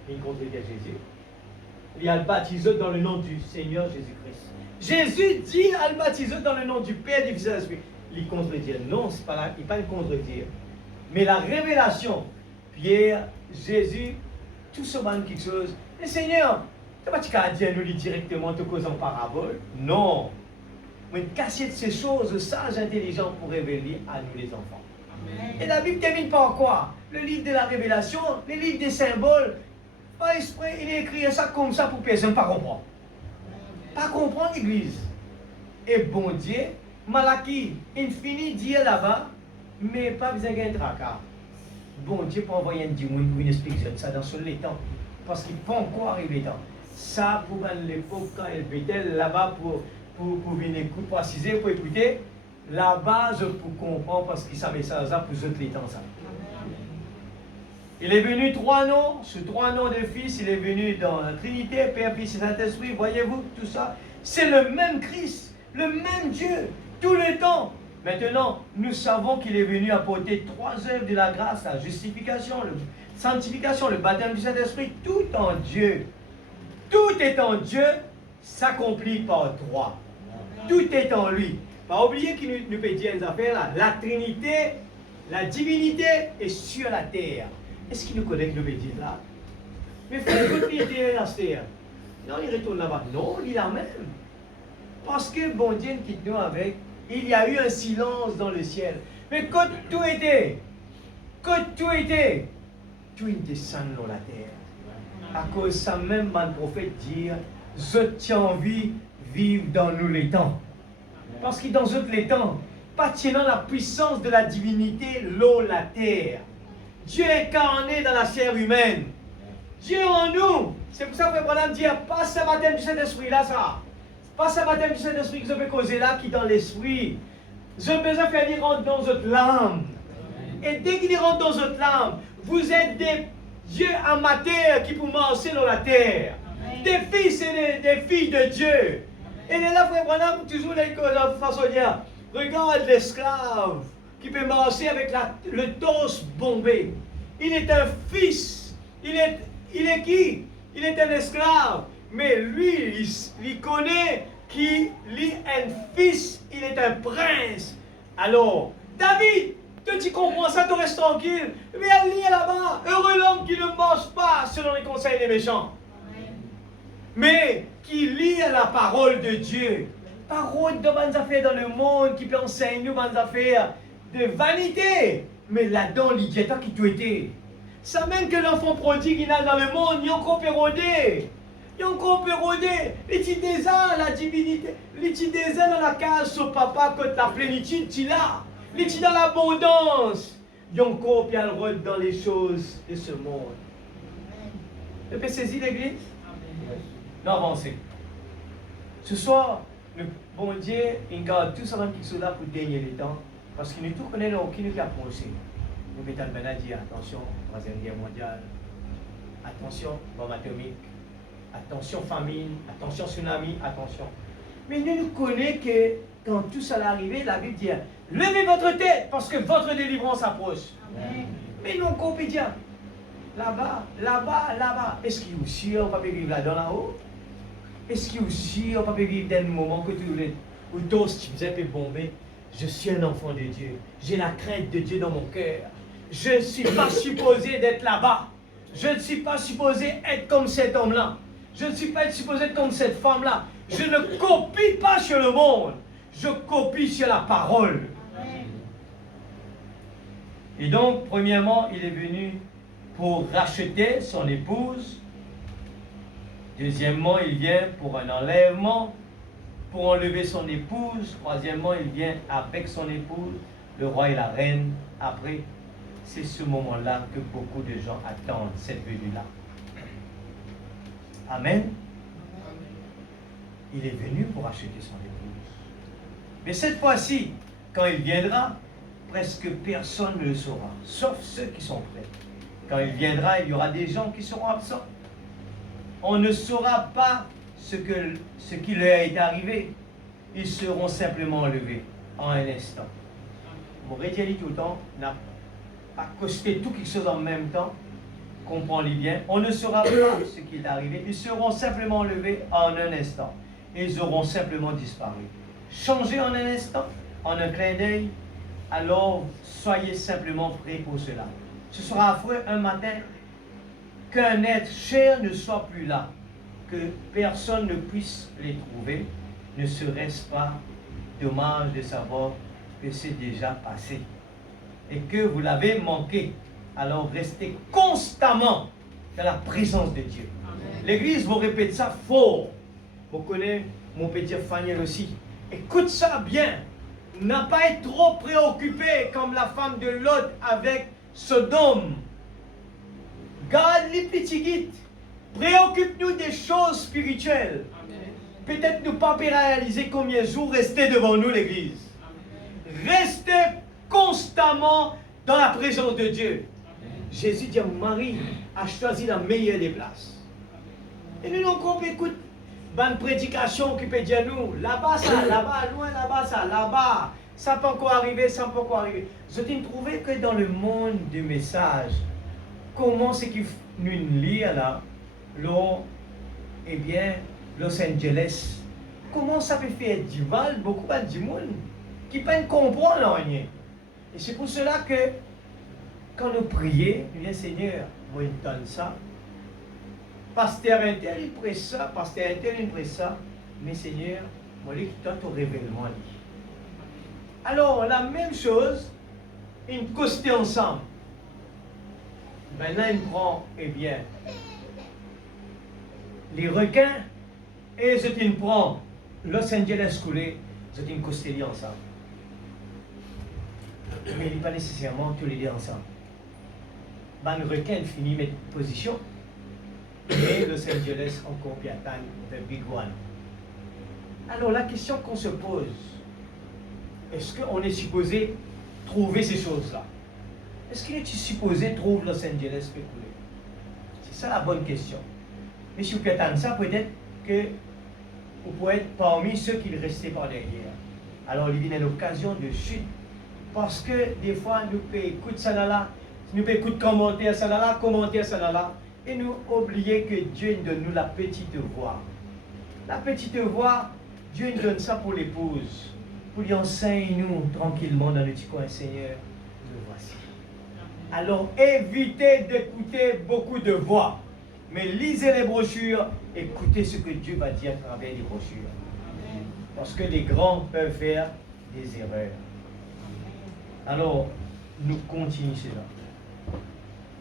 Il contredit Jésus. Il a baptisé dans le nom du Seigneur Jésus-Christ. Jésus dit à le baptiser dans le nom du Père, du Fils et de l'Esprit. Il contredire. Non, c'est pas il pas le contredire. Mais la révélation, Pierre, Jésus, tout ce monde quelque chose. Mais Seigneur, tu vas pas dire nous directement te cause en parabole. Non. Mais casser de ces choses, sages, intelligents pour révéler à nous les enfants. Amen. Et la Bible termine par quoi? Le livre de la révélation, le livre des symboles. Par esprit, il est écrit ça comme ça pour personne ne pas comprendre. Pas comprendre l'église. Et bon Dieu, Malaki, il finit dire là-bas, mais pas besoin d'un tracas. Bon Dieu peut envoyer un démon pour une explication ça dans son temps. Parce qu'il peut encore arriver temps. Ça, pour l'époque, quand il était là-bas pour venir écouter, pour assiser, pour écouter, là-bas, je peux comprendre parce qu'il savait ça pour autres les temps. Ça. Il est venu 3 noms, ce 3 noms de fils, il est venu dans la Trinité, Père, Fils et Saint-Esprit, voyez-vous, tout ça. C'est le même Christ, le même Dieu, tout le temps. Maintenant, nous savons qu'il est venu apporter 3 œuvres de la grâce, la justification, la sanctification, le baptême du Saint-Esprit, tout en Dieu. Tout est en Dieu, s'accomplit par 3. Tout est en lui. Pas oublier qu'il nous peut dire une affaire là. La Trinité, la divinité est sur la terre. Est-ce qu'il nous connaît que nous veut dire là? Mais frère, il était là, terre. Non, il retourne là-bas. Non, il est là même. Parce que bon Dieu quitte nous avec, il y a eu un silence dans le ciel. Mais quand tout était, tout il descend dans la terre. À cause de ça même, mon prophète dit, je tiens envie vivre dans nous les temps. Parce que dans eux les temps, pas tenant la puissance de la divinité, l'eau, la terre. Dieu incarné dans la chair humaine. Dieu en nous. C'est pour ça que Abraham dit, pas ce baptême du Saint-Esprit là, ça. Pas ce baptême du Saint-Esprit que je peux causer là, qui est dans l'esprit. J'ai besoin de faire qu'il rentre dans votre âme. Et dès qu'il rentre dans votre âme, vous êtes des dieux amateurs qui peuvent marcher dans la terre. Amen. Des fils et des filles de Dieu. Et là, frère Branham, toujours les façonnières. Regarde l'esclave qui peut marcher avec le torse bombé. Il est un fils. Il est qui? Il est un esclave. Mais lui, il connaît qu'il est un fils. Il est un prince. Alors, David, tu comprends ça, tu restes tranquille. Mais elle est là-bas. Heureux l'homme qui ne marche pas selon les conseils des méchants. Mais qui lit la parole de Dieu. Parole de bonnes affaires dans le monde qui peut enseigner nous bonnes affaires de vanité. Mais là-dedans, l'idéal qui tout était. Ça même que l'enfant prodigue il a dans le monde, il y a encore pérodé. Il y a encore pérodé. Il dit déjà la divinité. Il dit déjà dans la case sur papa que la plénitude, tu l'as. Il dit dans l'abondance. Il y a encore bien le rôle dans les choses de ce monde. Vous pouvez saisir l'église? Non, avancez. Ce soir, le bon Dieu, il garde tout ça qui sont là pour gagner le temps. Parce qu'il nous tout connaît, aucun nous qui a approché. Nous mettons maintenant dire attention, 3e guerre mondiale. Attention, bombe atomique. Attention, famine. Attention, tsunami. Attention. Mais nous connaissons que quand tout ça va arriver, la Bible dit levez votre tête parce que votre délivrance approche. Amen. Mais nous, on peut dire là-bas, là-bas, là-bas. Est-ce qu'il y a aussi, on peut vivre là-dedans, là-haut? Est-ce qu'il y a aussi, on peut vivre dans le moment que tu voulais, où toi, tu faisais bomber? Je suis un enfant de Dieu. J'ai la crainte de Dieu dans mon cœur. Je ne suis pas supposé d'être là-bas. Je ne suis pas supposé être comme cet homme-là. Je ne suis pas supposé être comme cette femme-là. Je ne copie pas sur le monde. Je copie sur la parole. Amen. Et donc, premièrement, il est venu pour racheter son épouse. Deuxièmement, il vient pour un enlèvement, pour enlever son épouse. Troisièmement, il vient avec son épouse, le roi et la reine. Après, c'est ce moment-là que beaucoup de gens attendent, cette venue-là. Amen. Il est venu pour acheter son épouse. Mais cette fois-ci, quand il viendra, presque personne ne le saura, sauf ceux qui sont prêts. Quand il viendra, il y aura des gens qui seront absents. On ne saura pas ce qui leur est arrivé, ils seront simplement enlevés en un instant. Mon retiens tout le temps, n'a pas costé tout quelque chose en même temps, comprends-les bien. On ne saura pas ce qui est arrivé, ils seront simplement enlevés en un instant. Et ils auront simplement disparu. Changez en un instant, en un clin d'œil, alors soyez simplement prêts pour cela. Ce sera affreux un matin qu'un être cher ne soit plus là, que personne ne puisse les trouver, ne serait-ce pas dommage de savoir que c'est déjà passé et que vous l'avez manqué. Alors restez constamment dans la présence de Dieu. L'Église vous répète ça fort. Vous connaissez mon petit Faniel aussi. Écoute ça bien. N'a pas être trop préoccupé comme la femme de Lot avec Sodome. Garde les petits guides. Préoccupe-nous des choses spirituelles. Peut-être nous pas réaliser combien de jours rester devant nous l'Église. Restez constamment dans la présence de Dieu. Jésus dit à Marie a choisi la meilleure des places. Et nous n'avons pas écouté bonne prédication qui peut dire nous, là-bas ça, là-bas, loin là-bas ça, là-bas, ça peut encore arriver, ça peut encore arriver. Je t'ai trouvé que dans le monde du message, comment c'est qu'il nous lit là, eh bien, Los Angeles, comment ça peut faire du mal beaucoup de monde qui ne peuvent comprendre rien. Et c'est pour cela que quand nous prions, nous disons Seigneur, moi je donne ça. Pasteur intel, il presse ça, pasteur intel, il presse ça. Mais Seigneur, moi, je dois te révéler. Alors, la même chose, ils costent ensemble. Maintenant, il prend, eh bien, les requins, et je prend Los Angeles coulé, je costé ensemble. Mais il n'est pas nécessairement tous les deux ensemble. Ben, le requin finit mettre position. Et Los Angeles encore puis atteindre le Big One. Alors la question qu'on se pose, est-ce qu'on est supposé trouver ces choses-là? Est-ce qu'il est supposé trouver Los Angeles péculé? C'est ça la bonne question. Mais si vous pouvez attendre ça, peut-être que vous pouvez être parmi ceux qui restaient par derrière. Alors il y a une occasion de chute. Parce que des fois, nous pouvons écouter ça là, nous pouvons écouter commentaire ça là, commentaire ça là. Et nous oublions que Dieu nous donne la petite voix. La petite voix, Dieu nous donne ça pour l'épouse. Pour lui enseigner nous tranquillement dans le petit coin, Seigneur, me voici. Alors évitez d'écouter beaucoup de voix. Mais lisez les brochures, écoutez ce que Dieu va dire à travers les brochures. Parce que les grands peuvent faire des erreurs. Alors, nous continuons cela.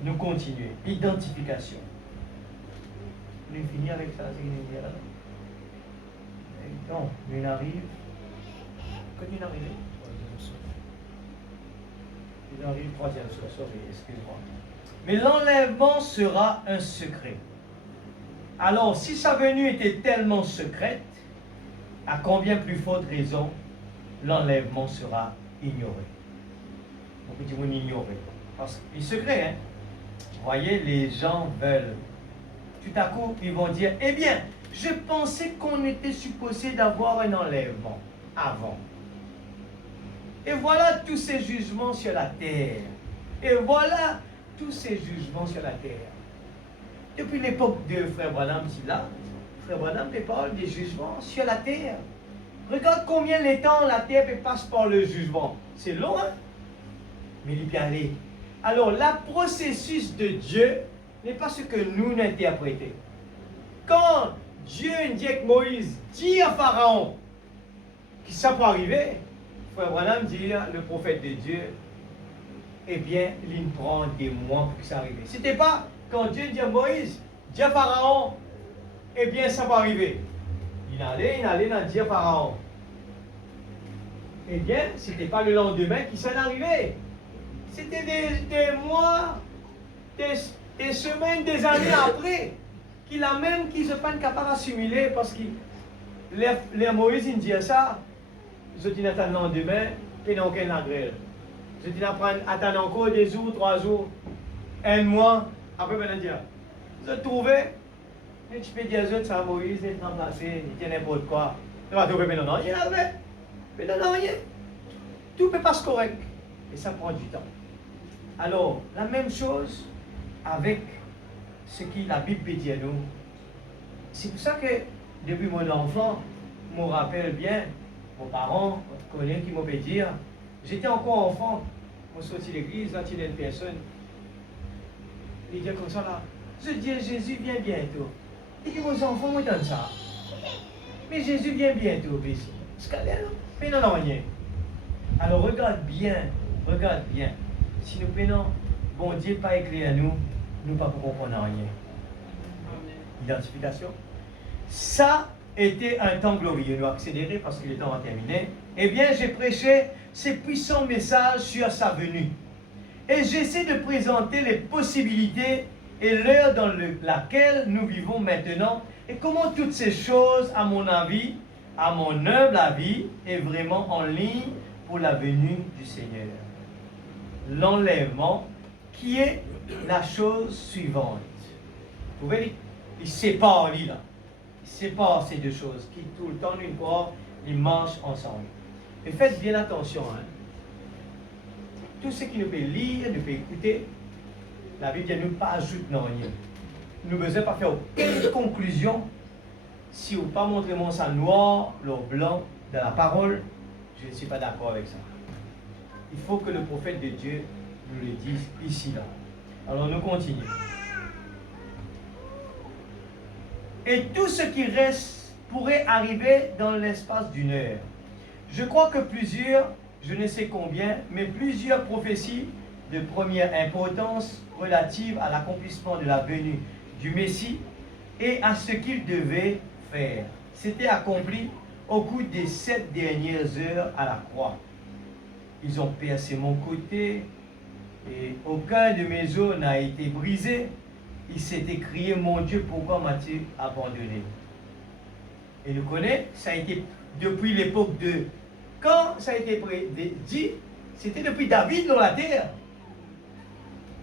Nous continuons. Identification. Nous finissons avec ça, c'est une idée là. Donc, nous arrive. Quand nous arrivons, il arrive troisième source, sorry, excuse-moi. Mais l'enlèvement sera un secret. Alors, si sa venue était tellement secrète, à combien plus forte raison l'enlèvement sera ignoré? On peut dire ignorer. Parce que c'est secret, hein? Vous voyez, les gens veulent. Tout à coup, ils vont dire, eh bien, je pensais qu'on était supposé d'avoir un enlèvement avant. Et voilà tous ces jugements sur la terre. Et voilà tous ces jugements sur la terre. Depuis l'époque de Frère Branham, Frère Branham parle des jugements sur la terre. Regarde combien de temps la terre passe par le jugement. C'est long, hein? Mais il peut aller. Alors, le processus de Dieu n'est pas ce que nous interprétons. Quand Dieu dit que Moïse dit à Pharaon que ça peut arriver, Frère Branham dit, le prophète de Dieu, eh bien, il prend des mois pour que ça arrive. Ce n'était pas quand Dieu dit à Moïse, dit à Pharaon, eh bien, ça va arriver. Il allait dans dire à Pharaon. Eh bien, ce n'était pas le lendemain qu'il s'en arrivait. C'était des mois, des semaines, des années après, qu'il a même qu'ils ne sont pas capables d'assimiler parce que les Moïse, il dit ça, je dis attends le lendemain, puis non aucun agrès. Je dis attends encore 2 jours, 3 jours, 1 mois, après ben dire, je trouvais, Et tu peux dire aux autres, ça, Moïse est remplacé, il tient n'importe quoi. Tu vas trouver, mais non, rien à faire. Mais non, rien. Tout ne peut pas se correct. Et ça prend du temps. Alors, la même chose avec ce que la Bible peut dire nous. C'est pour ça que, depuis mon enfant, je me rappelle bien, mes parents, connaissent qui m'ont fait dire, j'étais encore enfant, je suis sorti de l'église, là, il y a une personne, il dit comme ça là, je dis Jésus vient bientôt. Il dit, vos enfants m'entendent ça. Mais Jésus vient bientôt, scandale, mais non, rien. Alors regarde bien. Si nous prenons, bon Dieu pas écrit à nous, nous ne pouvons pas comprendre rien. Identification. Ça était un temps glorieux. Nous accélérer parce que le temps va terminer. Eh bien, j'ai prêché ces puissants messages sur sa venue. Et j'essaie de présenter les possibilités et l'heure dans laquelle nous vivons maintenant et comment toutes ces choses, à mon avis, à mon humble avis, est vraiment en ligne pour la venue du Seigneur. L'enlèvement qui est la chose suivante. Vous voyez, il sépare lui là. Il sépare ces deux choses qui tout le temps, une fois, ils marchent ensemble. Et faites bien attention. Hein. Tout ce qui nous peut lire, nous peut écouter, la Bible ne nous pas ajoute non rien. Nous ne besoin pas faire aucune conclusion si vous ne pas montrer mon sang noir, le blanc de la parole. Je ne suis pas d'accord avec ça. Il faut que le prophète de Dieu nous le dise ici, là. Alors nous continuons. Et tout ce qui reste pourrait arriver dans l'espace d'une heure. Je crois que plusieurs, je ne sais combien, mais plusieurs prophéties de première importance relatives à l'accomplissement de la venue du Messie et à ce qu'il devait faire s'étaient accomplies au cours des 7 dernières heures à la croix. Ils ont percé mon côté et aucun de mes os n'a été brisé. Il s'est écrié, mon Dieu, pourquoi m'as-tu abandonné? Et nous connaissons, ça a été depuis l'époque de... Quand ça a été dit, c'était depuis David dans la terre.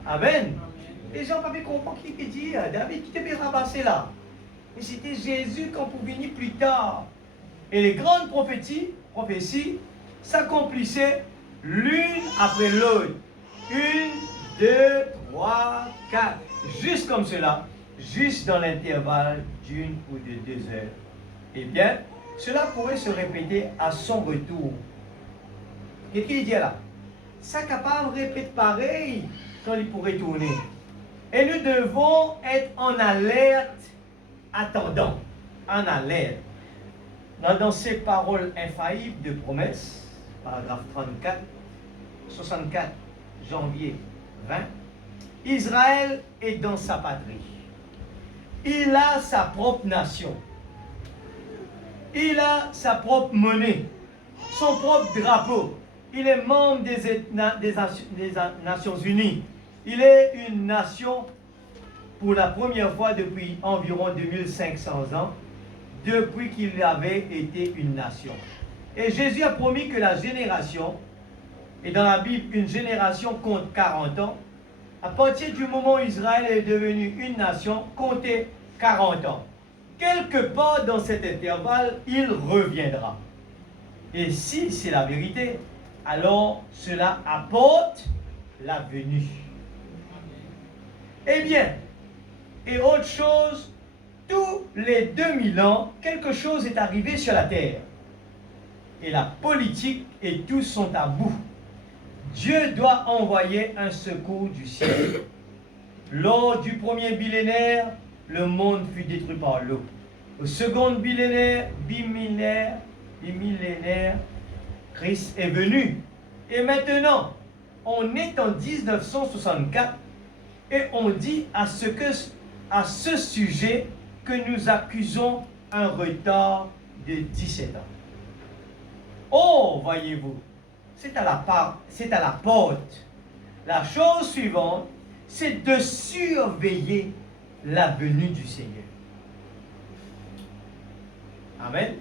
Amen. Les gens n'avaient pas compris qui peut dire, David qui t'est rabassé là. Mais c'était Jésus qu'on pouvait venir plus tard. Et les grandes prophéties s'accomplissaient l'une après l'autre. 1, 2, 3, 4. Juste comme cela, juste dans l'intervalle d'une ou de 2 heures. Eh bien, cela pourrait se répéter à son retour. Qu'est-ce qu'il dit là? Ça capable de répéter pareil quand il pourrait tourner. Et nous devons être en alerte, attendant, en alerte. Dans ces paroles infaillibles de promesse, paragraphe 34, 64 janvier 20, Israël est dans sa patrie. Il a sa propre nation. Il a sa propre monnaie, son propre drapeau. Il est membre des Nations Unies. Il est une nation pour la première fois depuis environ 2500 ans, depuis qu'il avait été une nation. Et Jésus a promis que la génération, et dans la Bible, une génération compte 40 ans, à partir du moment où Israël est devenu une nation, comptez 40 ans. Quelque part dans cet intervalle, il reviendra. Et si c'est la vérité, alors cela apporte la venue. Eh bien, et autre chose, tous les 2000 ans, quelque chose est arrivé sur la terre. Et la politique et tous sont à bout. Dieu doit envoyer un secours du ciel. Lors du premier millénaire, le monde fut détruit par l'eau. Au second millénaire, bimillénaire, Christ est venu. Et maintenant, on est en 1964 et on dit à ce sujet que nous accusons un retard de 17 ans. Oh, voyez-vous, c'est à la porte. La chose suivante, c'est de surveiller la venue du Seigneur. Amen.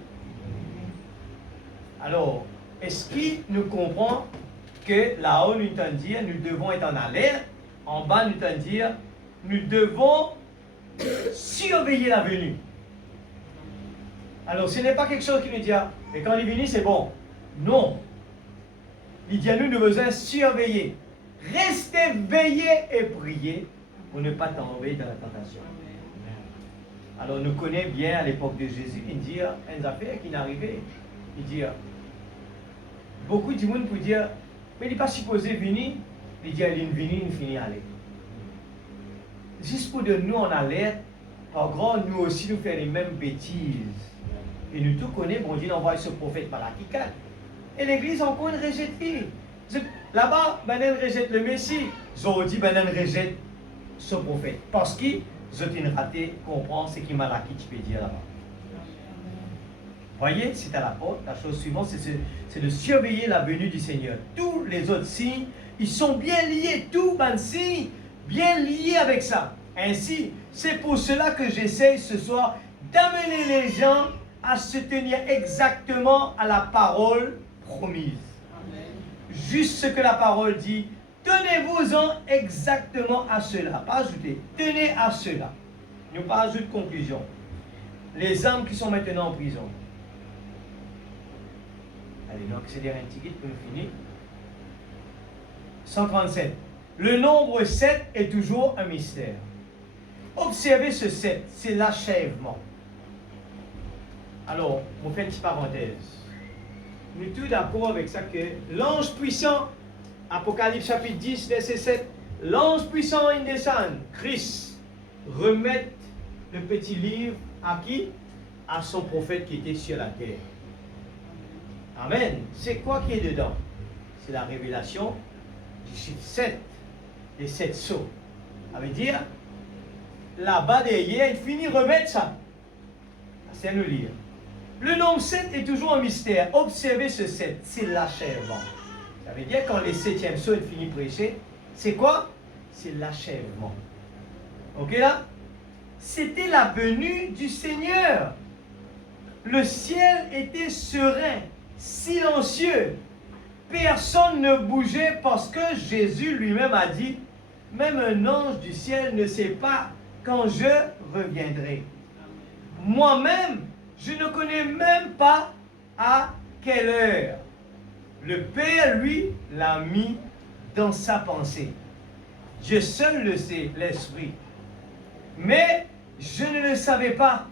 Alors, est-ce qu'il nous comprend que là-haut, nous t'en dire, nous devons être en alerte, en bas, nous t'en dire, nous devons surveiller la venue. Alors, ce n'est pas quelque chose qui nous dit, ah, mais quand il est venu, c'est bon. Non. Il dit à nous, nous besoin surveiller. Restez veillés et priez pour ne pas tomber dans la tentation. Alors, nous connaissons bien à l'époque de Jésus, il dit une affaire qui est arrivée. Il dit, beaucoup de monde pour dire, mais il n'est pas supposé venir. Il dit, il est venu, il finit aller. Juste pour de nous en alerte, par grand, nous aussi nous faisons les mêmes bêtises. Et nous tous connaissons, bon Dieu envoie ce prophète Malachie 4. Et l'église encore une rejette. Là-bas, ben elle rejette le Messie. Ils ont dit, ben elle rejette ce prophète. Parce qu'ils ont une raté, comprend ce qui Malachie tu peux dire là-bas. Voyez, c'est à la porte. La chose suivante, c'est de surveiller la venue du Seigneur. Tous les autres signes, ils sont bien liés. Tous les signes, bien liés avec ça. Ainsi, c'est pour cela que j'essaye ce soir d'amener les gens à se tenir exactement à la parole promise. Amen. Juste ce que la parole dit, tenez-vous-en exactement à cela. Pas ajouter, tenez à cela. Ne pas ajouter de conclusion. Les âmes qui sont maintenant en prison. Allez, donc c'est un petit guide pour nous finir. 137. Le nombre 7 est toujours un mystère. Observez ce 7, c'est l'achèvement. Alors, on fait une petite parenthèse. Nous sommes tous d'accord avec ça que l'ange puissant, Apocalypse chapitre 10, verset 7, l'ange puissant in descend, Christ, remet le petit livre à qui? À son prophète qui était sur la terre. Amen. C'est quoi qui est dedans? C'est la révélation du chiffre 7, les 7 sceaux. Ça veut dire, là-bas derrière, il finit de remettre ça. C'est à nous lire. Le nombre 7 est toujours un mystère. Observez ce 7, c'est l'achèvement. Ça veut dire quand les 7e sceaux est fini de prêcher, c'est quoi? C'est l'achèvement. Ok là? C'était la venue du Seigneur. Le ciel était serein, silencieux. Personne ne bougeait parce que Jésus lui-même a dit, même un ange du ciel ne sait pas quand je reviendrai. Moi-même, je ne connais même pas à quelle heure. Le Père, lui, l'a mis dans sa pensée. Dieu seul le sait, l'Esprit. Mais je ne le savais pas.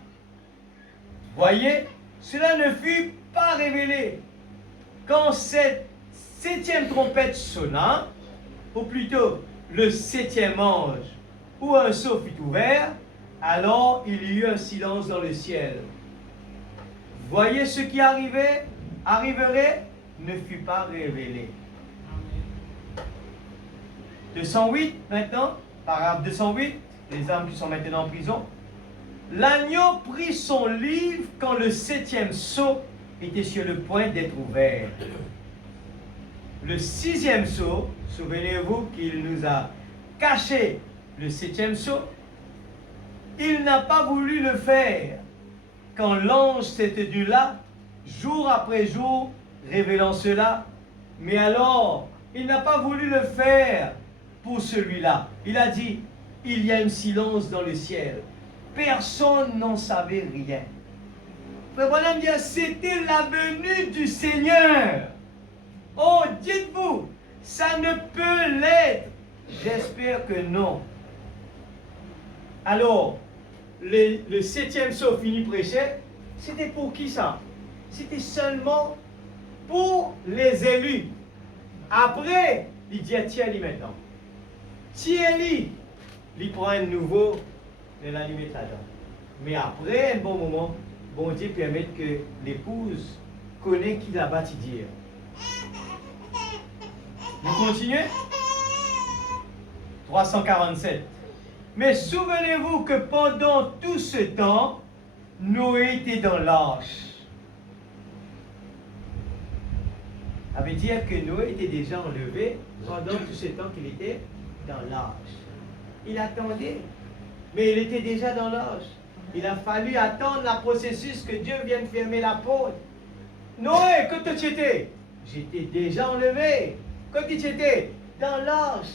Voyez, cela ne fut pas révélé. Quand cette 7e trompette sonna, ou plutôt le 7e ange, ou un sceau fut ouvert, alors il y eut un silence dans le ciel. Voyez ce qui arriverait, ne fut pas révélé. 208 maintenant, paragraphe 208, les âmes qui sont maintenant en prison. L'agneau prit son livre quand le 7e sceau était sur le point d'être ouvert. Le 6e sceau, souvenez-vous qu'il nous a caché le 7e sceau, il n'a pas voulu le faire. Quand l'ange s'est tenu là, jour après jour, révélant cela, mais alors, il n'a pas voulu le faire pour celui-là. Il a dit, il y a un silence dans le ciel. Personne n'en savait rien. Frère Branham dit, c'était la venue du Seigneur. Oh, dites-vous, ça ne peut l'être. J'espère que non. Alors, le 7e sceau fini prêcher, c'était pour qui ça? C'était seulement pour les élus. Après, il dit à Thierry maintenant. Thierry, il prend un nouveau, il la met là-dedans. Mais après un bon moment, bon Dieu permet que l'épouse connaisse qui l'a bâti dire. Vous continuez? 347. Mais souvenez-vous que pendant tout ce temps, Noé était dans l'arche. Ça veut dire que Noé était déjà enlevé pendant tout ce temps qu'il était dans l'arche. Il attendait, mais il était déjà dans l'arche. Il a fallu attendre le processus que Dieu vienne fermer la porte. Noé, quand tu étais? J'étais déjà enlevé. Quand tu étais? Dans l'arche.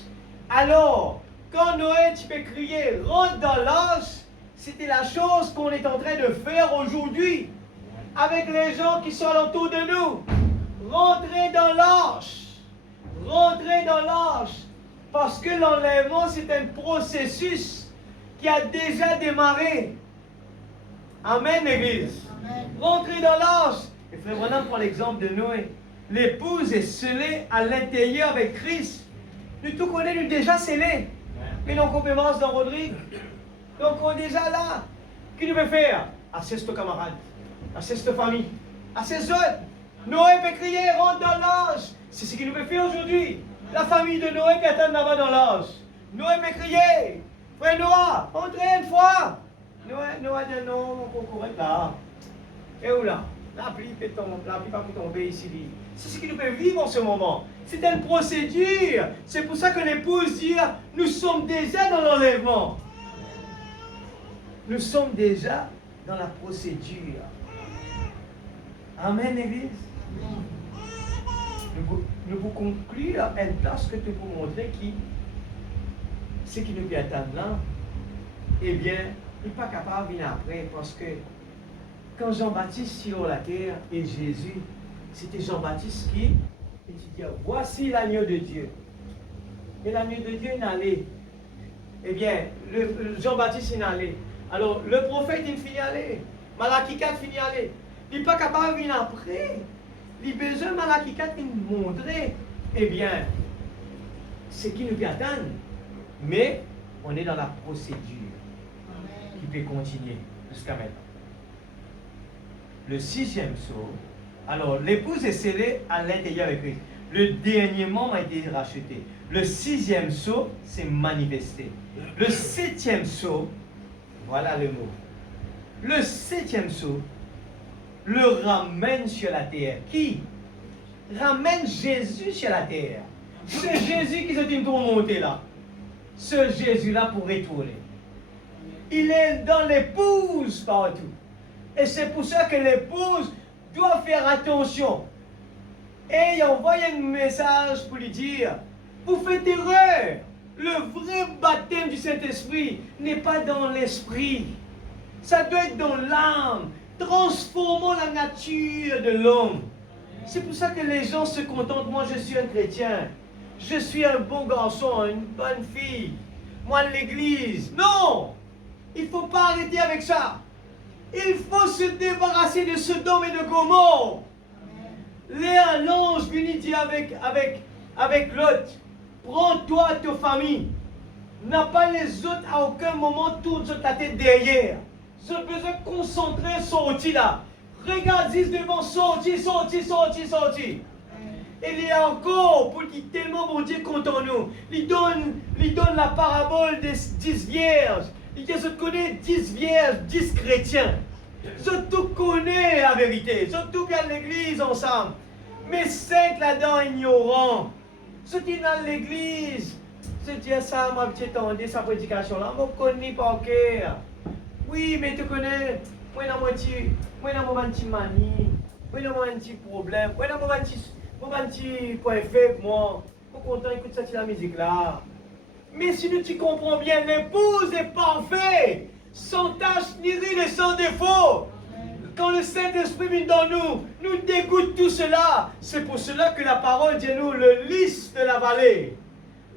Alors, quand Noé, tu peux crier, rentre dans l'arche, C'était la chose qu'on est en train de faire aujourd'hui avec les gens qui sont autour de nous. Rentrer dans l'arche. Rentrer dans l'arche. Parce que l'enlèvement, c'est un processus qui a déjà démarré. Amen, l'Église. Rentrer dans l'arche. Et frère Branham prend l'exemple de Noé. L'épouse est scellée à l'intérieur avec Christ. Nous tout connaissons, nous déjà scellés. Mais donc on commence dans Rodrigue. Donc on est déjà là. Qu'est-ce que nous veut faire? Assiste aux camarades. Assiste aux familles. Assiste autres. Noé peut crier, rentre dans l'arche. C'est ce qu'il nous veut faire aujourd'hui. La famille de Noé qui attend là-bas dans l'arche. Noé peut crier. Frère Noah, entrez une fois. Noé dit non, on peut courir là. Et où là? La pluie va tomber ici. C'est ce qu'il nous fait vivre en ce moment. C'est une procédure. C'est pour ça que l'épouse dit, nous sommes déjà dans l'enlèvement. Nous sommes déjà dans la procédure. Amen, Église. Nous vous conclure une place que tu vous montrer qui, ce qui nous peut attendre là, eh bien, il n'est pas capable de venir après parce que quand Jean-Baptiste sur la terre et Jésus, c'était Jean-Baptiste qui dit, voici l'agneau de Dieu. Et l'agneau de Dieu est allé. Eh bien, Jean-Baptiste est allé. Alors, le prophète, il finit aller. Malachie 4 finit aller. Il n'est pas capable de venir après. Il a besoin de Malachie 4 de nous montrer, eh bien, ce qui nous peut attendre. Mais, on est dans la procédure qui peut continuer jusqu'à maintenant. Le 6e saut. Alors, l'épouse est scellée à l'intérieur avec Christ. Le dernier membre a été racheté. Le 6e saut s'est manifesté. Le 7e saut, voilà le mot. Le 7e saut le ramène sur la terre. Qui ramène Jésus sur la terre? C'est Jésus qui s'est dit pour monter là. Ce Jésus-là pour retourner. Il est dans l'épouse partout. Et c'est pour ça que l'épouse doit faire attention. Et il envoie un message pour lui dire, vous faites erreur. Le vrai baptême du Saint-Esprit n'est pas dans l'esprit. Ça doit être dans l'âme. Transformons la nature de l'homme. C'est pour ça que les gens se contentent. Moi, je suis un chrétien. Je suis un bon garçon, une bonne fille. Moi, l'église. Non! Il ne faut pas arrêter avec ça. Il faut se débarrasser de Sodome et de Gomorrhe. L'ange venu dit avec Lot, prends-toi ta famille. N'a pas les autres à aucun moment tourne sur ta tête derrière. Je besoin de concentrer, sortir là. Regarde devant, sortir. Et il y a encore, pour dire tellement bon Dieu contre nous, il donne la parabole des 10 vierges. Il dit, je connais 10 vierges, 10 chrétiens. Je tout connais la vérité. Je tout bien l'église ensemble. Mais 5 là-dedans ignorants. Je dis dans l'église. Je dis ça, ma petite tendue, sa prédication là. Je ne connais pas encore. Oui, mais tu connais. Moi, j'ai un petit manie. Moi, j'ai un petit problème. Moi, j'ai un petit point faible, moi. Je suis content d'écouter la musique là. Mais si tu comprends bien, l'épouse est parfaite, sans tache ni ride et sans défaut. Quand le Saint-Esprit vient dans nous dégoûte tout cela. C'est pour cela que la parole dit nous le lys de la vallée.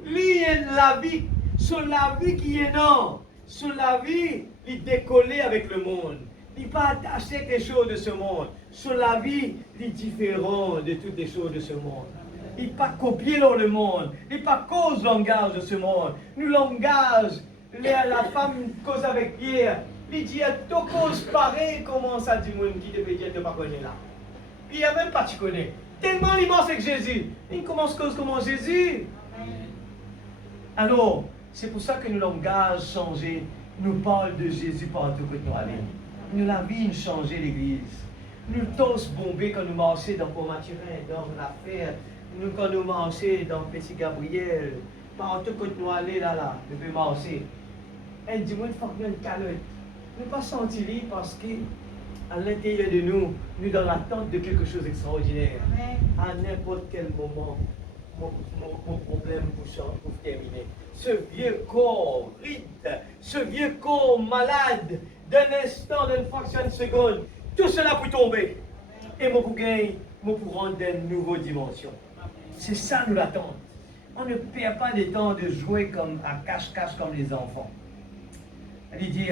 Lui est la vie, sur la vie qui est non. Sur la vie, il est décollé avec le monde. Il n'est pas attaché à quelque chose de ce monde. Sur la vie, il est différent de toutes les choses de ce monde. Il n'est pas copié dans le monde. Il n'est pas cause langage de ce monde. Nous langage, la femme cause avec Pierre. Il dit, tu cause pareil, comment ça dit monde qui devait dire, tu ne pas connais là. Puis il n'y a même pas tu connais. Tellement il marche avec Jésus. Il commence cause comment Jésus. Alors, c'est pour ça que nous langage changé. Nous parle de Jésus partout que nous allons. Nous la vie changé l'église. Nous tous bombés quand nous marchons dans Pont-Mathurin, dans l'affaire. Nous, quand nous marchons dans Petit Gabriel, partout que nous allons là, nous pouvons marcher. Et du moins, il faut qu'il y ait une calotte. Nous ne pas sentir parce qu'à l'intérieur de nous, nous dans l'attente de quelque chose d'extraordinaire. À n'importe quel moment, mon problème pour terminer. Ce vieux corps ride, ce vieux corps malade, d'un instant, d'une fraction de seconde, tout cela peut tomber. Et mon pour gagner, pour rendre une nouvelle dimension. C'est ça nous l'attendons. On ne perd pas de temps de jouer comme à cache-cache comme les enfants. Elle dit,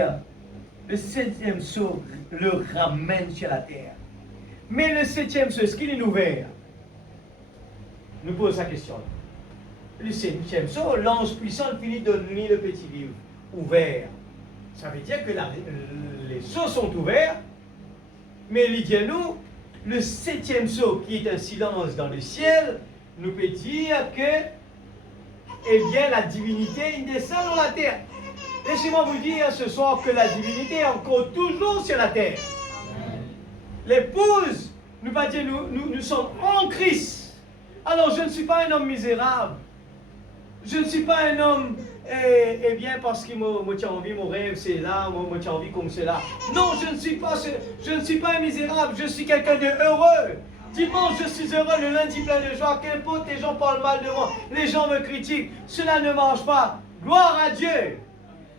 le 7e saut le ramène sur la terre. Mais le 7e saut, est-ce qu'il est ouvert? Nous posons la question. Le 7e saut, l'ange puissant finit de donner le petit livre ouvert. Ça veut dire que les sauts sont ouverts, mais il dit à nous, le 7e saut, qui est un silence dans le ciel, nous peut dire que, eh bien, la divinité descend dans la terre. Laissez-moi vous dire ce soir que la divinité est encore toujours sur la terre. L'épouse, nous va dire, nous sommes en Christ. Alors, je ne suis pas un homme misérable. Je ne suis pas un homme, eh bien, parce que moi, j'ai envie, mon rêve, c'est là, moi, j'ai envie comme c'est là. Non, je ne suis pas un misérable, je suis quelqu'un de heureux. Dimanche, je suis heureux, le lundi, plein de joie. Qu'importe, les gens parlent mal de moi, les gens me critiquent. Cela ne marche pas. Gloire à Dieu.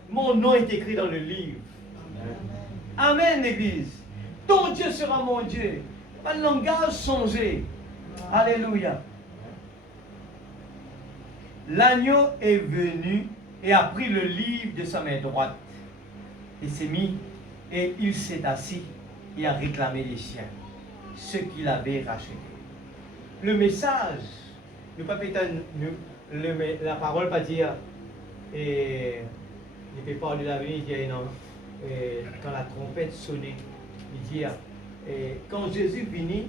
Mon nom est écrit dans le livre. Amen, l'Église. Ton Dieu sera mon Dieu. Un langage changé. Alléluia. L'agneau est venu et a pris le livre de sa main droite. Et s'est mis, et il s'est assis et a réclamé les siens, ceux qu'il avait rachetés. Le message, nous pas la parole pas dire, et il ne peut pas parler de l'avenir, il dit non, quand la trompette sonnait, il dit, quand Jésus venait,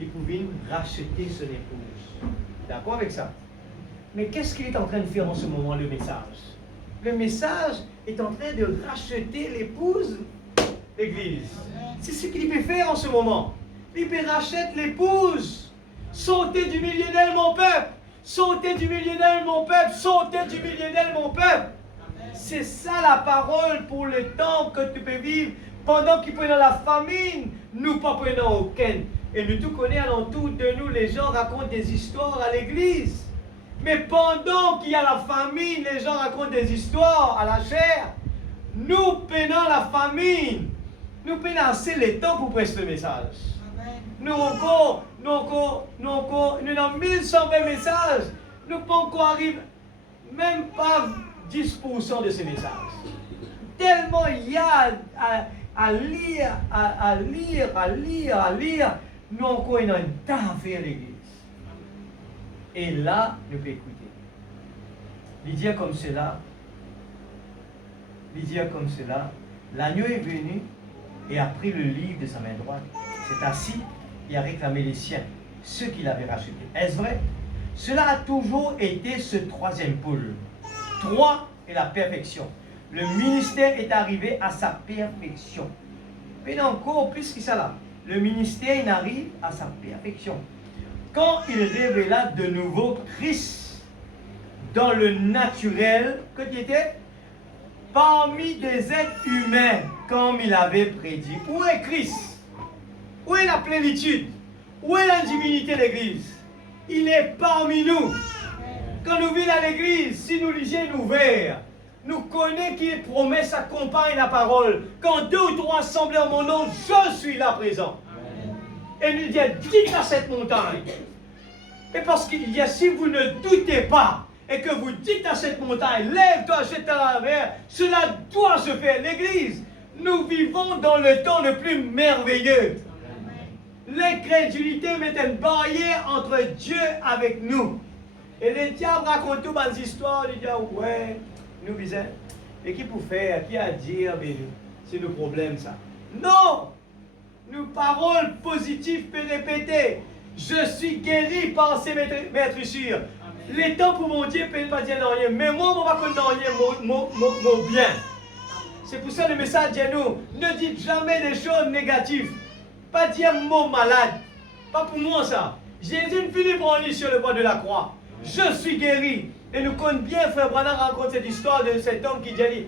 il pouvait racheter son épouse. D'accord avec ça? Mais qu'est-ce qu'il est en train de faire en ce moment, le message? Le message est en train de racheter l'épouse, l'Église. C'est ce qu'il peut faire en ce moment. Il peut racheter l'épouse. Sautez du milieu d'elle, mon peuple. Sautez du milieu d'elle, mon peuple. Sautez du milieu d'elle, mon peuple. C'est ça la parole pour le temps que tu peux vivre. Pendant qu'il peut y avoir la famine, nous pas prenons aucun. Et nous tout connaissons alentour de nous, les gens racontent des histoires à l'église. Mais pendant qu'il y a la famine, les gens racontent des histoires à la chair. Nous peinons la famine. Nous peinons assez le temps pour prêcher le message. Nous avons 1120 messages. Nous ne pouvons encore arriver, même pas 10% de ces messages. Tellement il y a à lire. Nous encore une temps à faire l'église. Et là, nous pouvons écouter. Lydia comme cela, l'agneau est venu et a pris le livre de sa main droite, s'est assis et a réclamé les siens, ceux qu'il avait rachetés. Est-ce vrai? Cela a toujours été ce troisième pôle. 3 est la perfection. Le ministère est arrivé à sa perfection. Mais encore plus que ça là, le ministère il arrive à sa perfection. Quand il révéla de nouveau Christ dans le naturel, que tu étais parmi des êtres humains, comme il avait prédit. Où est Christ? Où est la plénitude? Où est la divinité de l'Église? Il est parmi nous. Quand nous vivons à l'Église, si nous lisons ouvert, nous connaissons qu'il promesse accompagne la parole. Quand 2 ou 3 assemblés en mon nom, je suis là présent. Et nous dit, dites à cette montagne. Et parce qu'il y a, si vous ne doutez pas, et que vous dites à cette montagne, lève-toi, jette-toi à la mer, cela doit se faire. L'Église, nous vivons dans le temps le plus merveilleux. L'incrédulité met une barrière entre Dieu avec nous. Et les diables racontent toutes les histoires, ils disent, ouais, nous disons, et qui pour faire, qui a à dire, mais c'est le problème ça. Non! Nous paroles positives peut répéter. Je suis guéri par ces maîtrissures. Les temps pour mon Dieu ne peuvent pas dire non rien. Mais moi, je ne vais pas connaître mon bien. C'est pour ça le message dit nous. Ne dites jamais des choses négatives. Pas dire mot malade. Pas pour moi ça. Jésus finit pour lui sur le bois de la croix. Je suis guéri. Et nous connaissons bien, frère Branham raconte cette histoire de cet homme qui dit allez,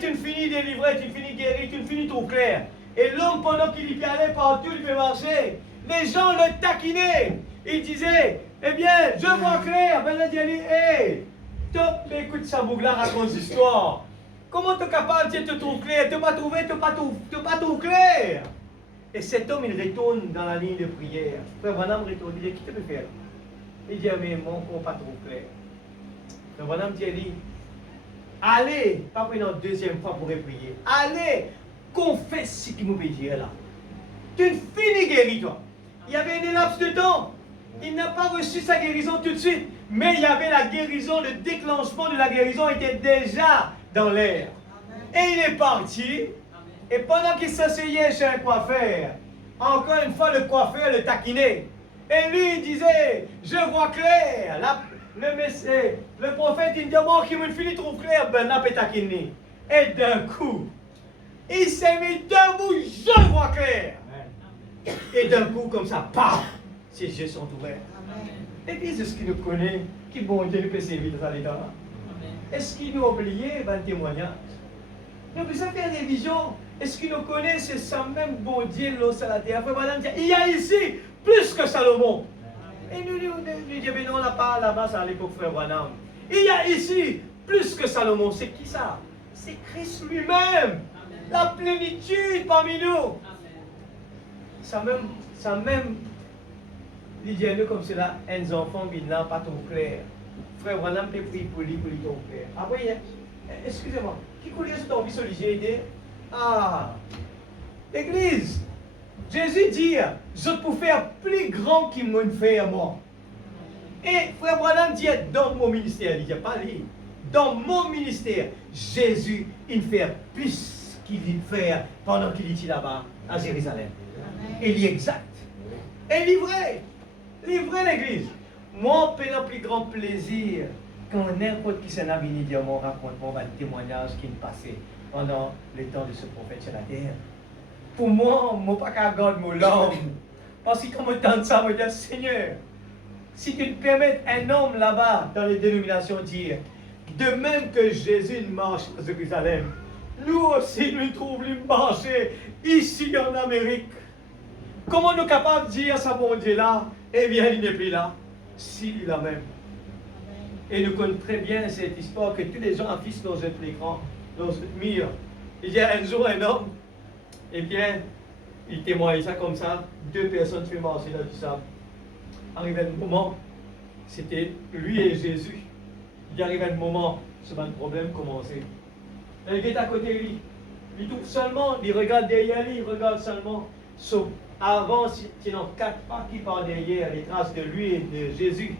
tu finis délivré, tu finis guéri, tu finis tout clair. Et l'homme, pendant qu'il y allait partout, il peut marcher. Les gens le taquinaient. Ils disaient, Eh bien, je vois clair. Ben là, il dit, hé, top, mais écoute ça, Bougla raconte l'histoire. Comment tu es capable de te trouver clair? Tu n'as pas trouvé, tu n'as pas tout clair. Et cet homme, il retourne dans la ligne de prière. Frère Branham retourne, il dit, qui te peut faire? Il dit, mais mon corps pas trop clair. Frère Branham dit, allez, pas pour une deuxième fois pour prier. Allez, confesse ce qu'il nous peut dire là. Tu es fini guéri, toi. Il y avait une laps de temps. Il n'a pas reçu sa guérison tout de suite. Mais il y avait la guérison, le déclenchement de la guérison était déjà dans l'air. Et il est parti. Et pendant qu'il s'asseyait chez un coiffeur, encore une fois le coiffeur le taquinait. Et lui il disait, je vois clair. Le prophète il dit, bon, qui me finit trop clair, ben n'a pas taquiné. Et d'un coup, il s'est mis debout, je vois clair. Et d'un coup, comme ça, paf, ses yeux sont ouverts. Et puis, est-ce qu'il nous connaît, qui bon Dieu nous peut servir dans l'état? Est-ce qu'il nous a oublié le témoignage? Nous besoin faire des visions. Est-ce qu'il nous connaît? C'est ça même bon Dieu, l'eau sur la terre. Il y a ici plus que Salomon. Et nous disons, mais non, on n'a pas là-bas, c'est à l'époque, frère Branham. Il y a ici plus que Salomon. C'est qui ça? C'est Christ lui-même. La plénitude parmi nous. Ça même, il dit nous comme cela, un enfant qui n'a pas trop clair. Frère Branham peut prier pour lui trop clair. Après, excusez-moi, qui connaît ce ton vie sur l'IGD? Ah, l'Église. Jésus dit, je peux faire plus grand qu'il m'a fait à moi. Et frère Branham dit, dans mon ministère, il dit pas lui, dans mon ministère, Jésus, il fait plus qu'il fait pendant qu'il était là-bas, à Jérusalem. Et il est exact. Et il est vrai. Il est vrai, l'Église. Moi, j'ai le plus grand plaisir quand n'importe qui s'en a venu dire mon racontement, un témoignage qui me passait pendant le temps de ce prophète sur la terre. Pour moi, je ne peux pas garder mon langue. Parce que quand je tente ça, je me dis, Seigneur, si tu me permets un homme là-bas, dans les dénominations, dire, de même que Jésus marche à Jérusalem, nous aussi nous trouvons marcher ici en Amérique. Comment nous sommes capables de dire ça, bon Dieu là? Eh bien, il n'est plus là. S'il est là même. Et nous connaissons très bien cette histoire que tous les gens affichent dans un écran, dans un mur. Il y a un jour un homme, eh bien, il témoigne ça comme ça, 2 personnes se marcher dans du sable. Arrivé un moment, c'était lui et Jésus. Il arrive un moment, ce problème commençait. Et il est à côté de lui. Il trouve seulement, il regarde derrière lui, il regarde seulement. Sauf avant, il y a 4 pas qui partent derrière, les traces de lui et de Jésus.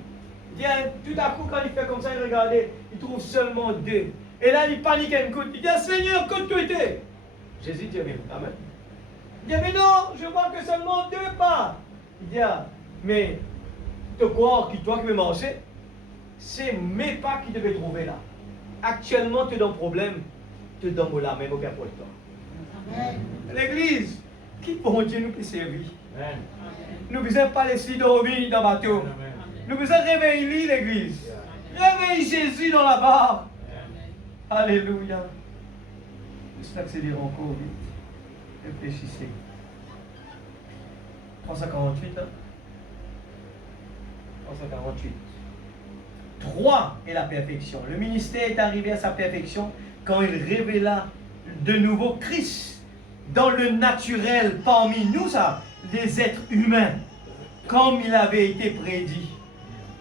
Il dit, tout à coup, quand il fait comme ça, il regardait, il trouve seulement 2. Et là, il panique un coup. Il dit, Seigneur, que tu étais? Jésus dit, mais quand même. Il dit, mais non, je vois que seulement 2 pas. Il dit, mais te croire que toi qui veux marcher, c'est mes pas qui devaient trouver là. Actuellement, tu es dans le problème, tu es dans le là, même au Père pour toi. L'Église, qui bon Dieu nous peut servir? Amen. Nous ne besoin pas laisser dormir dans le bateau. Amen. Nous besoin réveiller l'Église. Réveille Jésus dans la barre. Alléluia. Juste accélérer encore vite. Réfléchissez. 348, hein? 348. 3 est la perfection. Le ministère est arrivé à sa perfection quand il révéla de nouveau Christ dans le naturel parmi nous, ça, les êtres humains, comme il avait été prédit,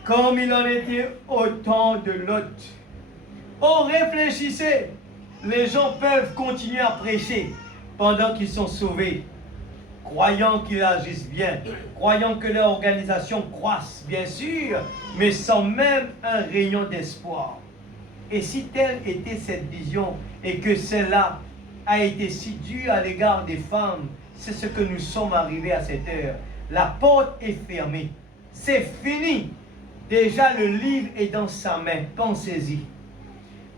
comme il en était au temps de Lot. Oh, réfléchissez, les gens peuvent continuer à prêcher pendant qu'ils sont sauvés, croyant qu'ils agissent bien, croyant que leur organisation croisse, bien sûr, mais sans même un rayon d'espoir. Et si telle était cette vision, et que celle-là a été si dure à l'égard des femmes, c'est ce que nous sommes arrivés à cette heure. La porte est fermée. C'est fini. Déjà, le livre est dans sa main. Pensez-y.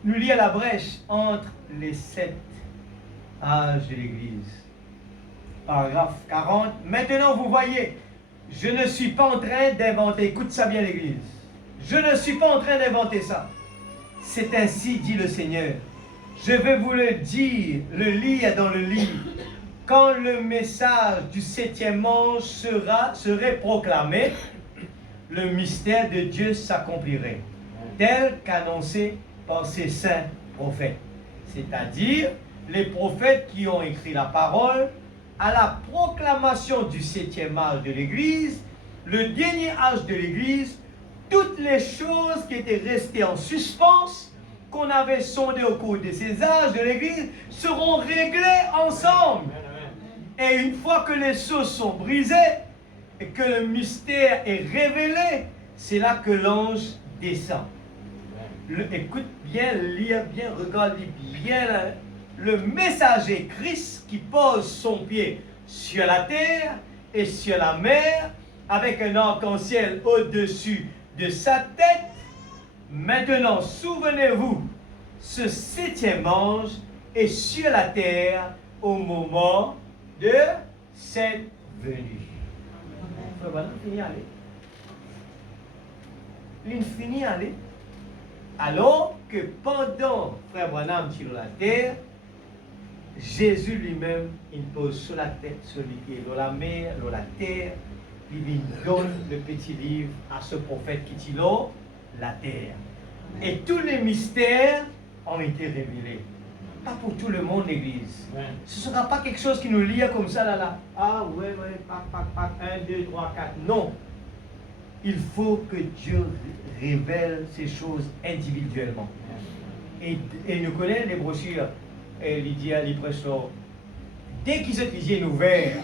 Nous lit à la brèche entre les 7 âges de l'Église. Paragraphe 40. Maintenant, vous voyez, je ne suis pas en train d'inventer. Écoute ça bien, l'Église. Je ne suis pas en train d'inventer ça. C'est ainsi, dit le Seigneur. Je vais vous le dire, le lire dans le livre. Quand le message du 7e ange serait proclamé, le mystère de Dieu s'accomplirait, tel qu'annoncé par ses saints prophètes, c'est-à-dire les prophètes qui ont écrit la parole à la proclamation du 7e âge de l'Église, le dernier âge de l'Église, toutes les choses qui étaient restées en suspens, qu'on avait sondées au cours de ces âges de l'Église, seront réglées ensemble. Et une fois que les choses sont brisées et que le mystère est révélé, c'est là que l'ange descend. Écoute bien, lis bien, regarde bien le messager Christ qui pose son pied sur la terre et sur la mer avec un arc-en-ciel au-dessus de sa tête. Maintenant, souvenez-vous, ce 7e ange est sur la terre au moment de cette venue. Voilà, fini aller. Il finit aller. Alors que pendant Frère Branham sur la terre, Jésus lui-même, il pose sur la tête celui qui est dans la mer, dans la terre, il lui donne le petit livre à ce prophète qui est là, la terre. Et tous les mystères ont été révélés. Pas pour tout le monde, l'Église. Ce ne sera pas quelque chose qui nous lie comme ça, là. Ah, ouais, pac, 1, 2, 3, 4. Non. Il faut que Dieu révèle ces choses individuellement. Et nous connaissons les brochures, Lydia, les prêcheurs. Dès qu'ils ont lisé une ouvert,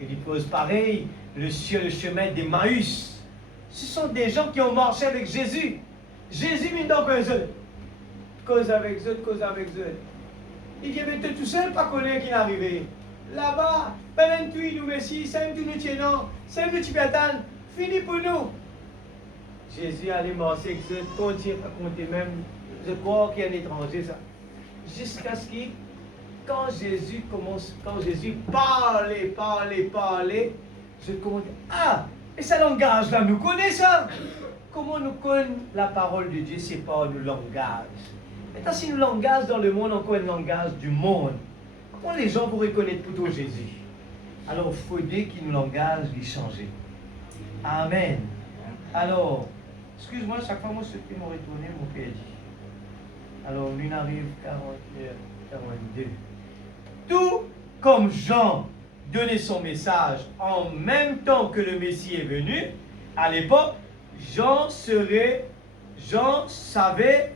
ils posent pareil sur le chemin d'Emmaüs. Ce sont des gens qui ont marché avec Jésus. Jésus m'a donc cause avec eux. Il dit, mais tout seul, pas connaître qui est arrivé. Là-bas, pendant que nous messi, c'est tout nous tiennons, c'est nous tibétains, fini pour nous. Jésus allait marcher avec eux, continuer à compter même, je crois qu'il y a un étranger, ça. Jusqu'à ce que, quand Jésus parlait, je commence, ah, et ce langage-là, nous connaissons ça. Comment nous connaissons la parole de Dieu, c'est par le langage. Maintenant, si nous langage dans le monde, on connaît le langage du monde. Comment les gens pourraient connaître plutôt Jésus? Alors, il faudrait qu'il nous langage, lui changer. Amen. Alors, excuse-moi, chaque fois, moi, je peux me retourner, mon père dit. Alors, l'une arrive 42. Tout comme Jean donnait son message en même temps que le Messie est venu, à l'époque, Jean savait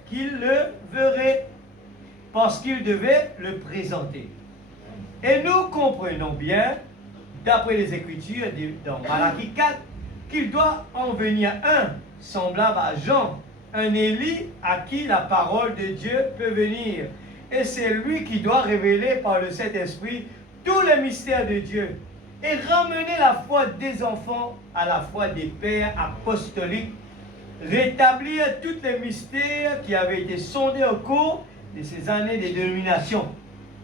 qu'il le verrait parce qu'il devait le présenter. Et nous comprenons bien, d'après les Écritures dans Malachie 4, qu'il doit en venir un semblable à Jean, un Élie à qui la parole de Dieu peut venir. Et c'est lui qui doit révéler par le Saint-Esprit tous les mystères de Dieu et ramener la foi des enfants à la foi des pères apostoliques, rétablir tous les mystères qui avaient été sondés au cours de ces années de dénomination.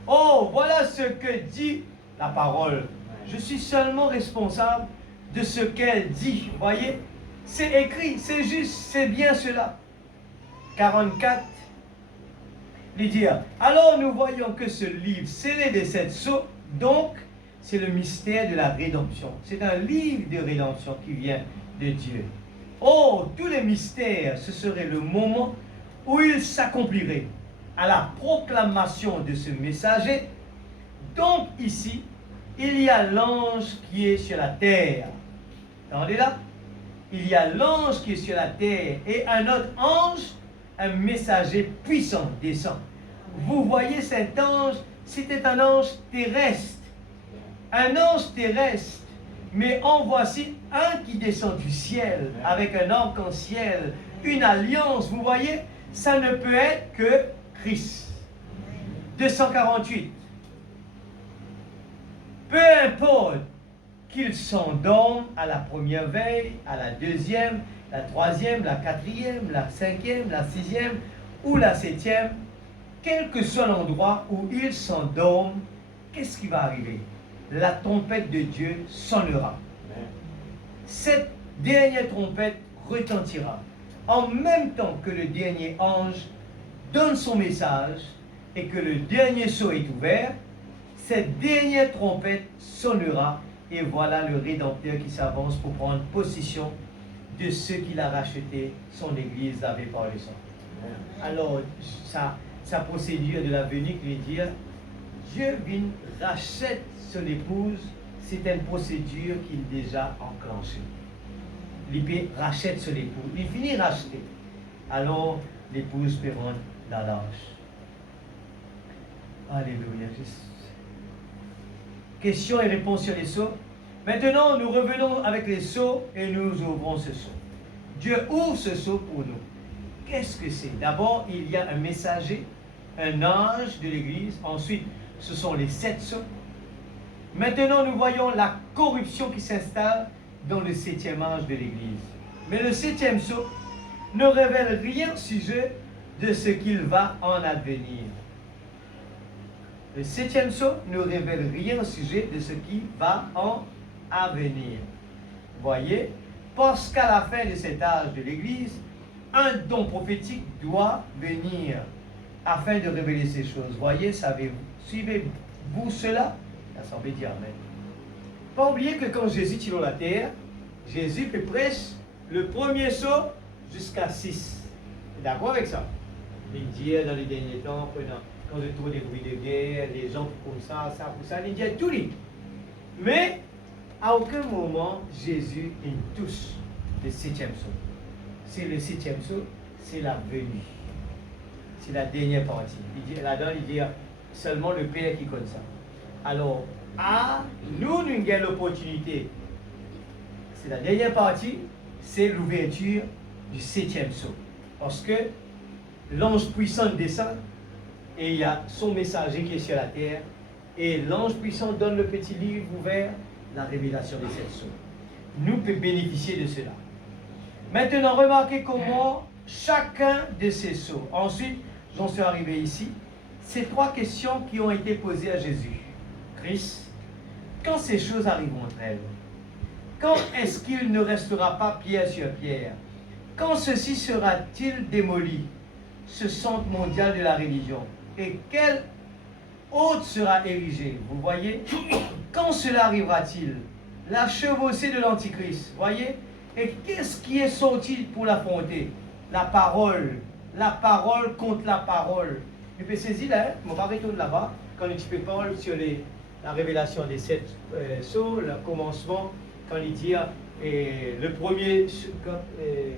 Oh, voilà ce que dit la parole. Je suis seulement responsable de ce qu'elle dit. Voyez, c'est écrit, c'est juste, c'est bien cela. 44, lui dire, alors nous voyons que ce livre scellé de 7 sceaux, donc, c'est le mystère de la rédemption. C'est un livre de rédemption qui vient de Dieu. Oh, tous les mystères, ce serait le moment où il s'accomplirait à la proclamation de ce messager. Donc ici, il y a l'ange qui est sur la terre. Entendez là? Il y a l'ange qui est sur la terre et un autre ange, un messager puissant descend. Vous voyez cet ange, c'était un ange terrestre. Un ange terrestre. Mais en voici un qui descend du ciel avec un arc-en-ciel, une alliance. Vous voyez, ça ne peut être que Christ. 248. Peu importe qu'il s'endorme à la première veille, à la deuxième, la troisième, la quatrième, la cinquième, la sixième ou la septième, quel que soit l'endroit où il s'endorme, qu'est-ce qui va arriver? La trompette de Dieu sonnera. Cette dernière trompette retentira. En même temps que le dernier ange donne son message et que le dernier sceau est ouvert, cette dernière trompette sonnera et voilà le Rédempteur qui s'avance pour prendre possession de ceux qu'il a racheté, son Église lavée par le sang. Alors, sa procédure de la venue qui veut dire, Dieu vient rachète son épouse, c'est une procédure qu'il a déjà enclenchée. Il rachète son épouse, il finit racheter. Alors, l'épouse peut rentrer dans l'arche. Alléluia. Questions et réponses sur les sceaux. Maintenant, nous revenons avec les sceaux et nous ouvrons ce sceau. Dieu ouvre ce sceau pour nous. Qu'est-ce que c'est? D'abord, il y a un messager, un ange de l'Église. Ensuite, ce sont les 7 sceaux. Maintenant, nous voyons la corruption qui s'installe dans le 7e ange de l'Église. Mais le 7e sceau ne révèle rien au sujet de ce qu'il va en advenir. Le 7e sceau ne révèle rien au sujet de ce qui va en advenir. Voyez, parce qu'à la fin de cet âge de l'Église, un don prophétique doit venir afin de révéler ces choses. Voyez, suivez-vous cela? Ça veut dire Amen. Pas oublier que quand Jésus est sur la terre, Jésus peut prêcher le premier sceau jusqu'à 6. D'accord avec ça? Il dit dans les derniers temps, quand je trouve des bruits de guerre, les gens comme ça, pour ça, il dit tout lui. Mais à aucun moment Jésus ne touche le 7e sceau. C'est le 7e sceau, c'est la venue. C'est la dernière partie. Il dit là-dedans, il dit seulement le Père qui connaît ça. Alors, nous avons l'opportunité. C'est la dernière partie, c'est l'ouverture du 7e sceau. Parce que l'ange puissant descend et il y a son messager qui est sur la terre. Et l'ange puissant donne le petit livre ouvert, la révélation des 7 sceaux. Nous pouvons bénéficier de cela. Maintenant, remarquez comment chacun de ces sceaux. Ensuite, j'en suis arrivé ici. Ces 3 questions qui ont été posées à Jésus. Christ, quand ces choses arriveront-elles? Quand est-ce qu'il ne restera pas pierre sur pierre? Quand ceci sera-t-il démoli? Ce centre mondial de la religion. Et quel autre sera érigé? Vous voyez? Quand cela arrivera-t-il? La chevauchée de l'Antichrist. Voyez? Et qu'est-ce qui est sorti pour l'affronter? La parole. La parole contre la parole. Et puis saisir là, on va retourner là-bas, quand tu parles sur la révélation des 7 sceaux, le commencement, quand il dit le premier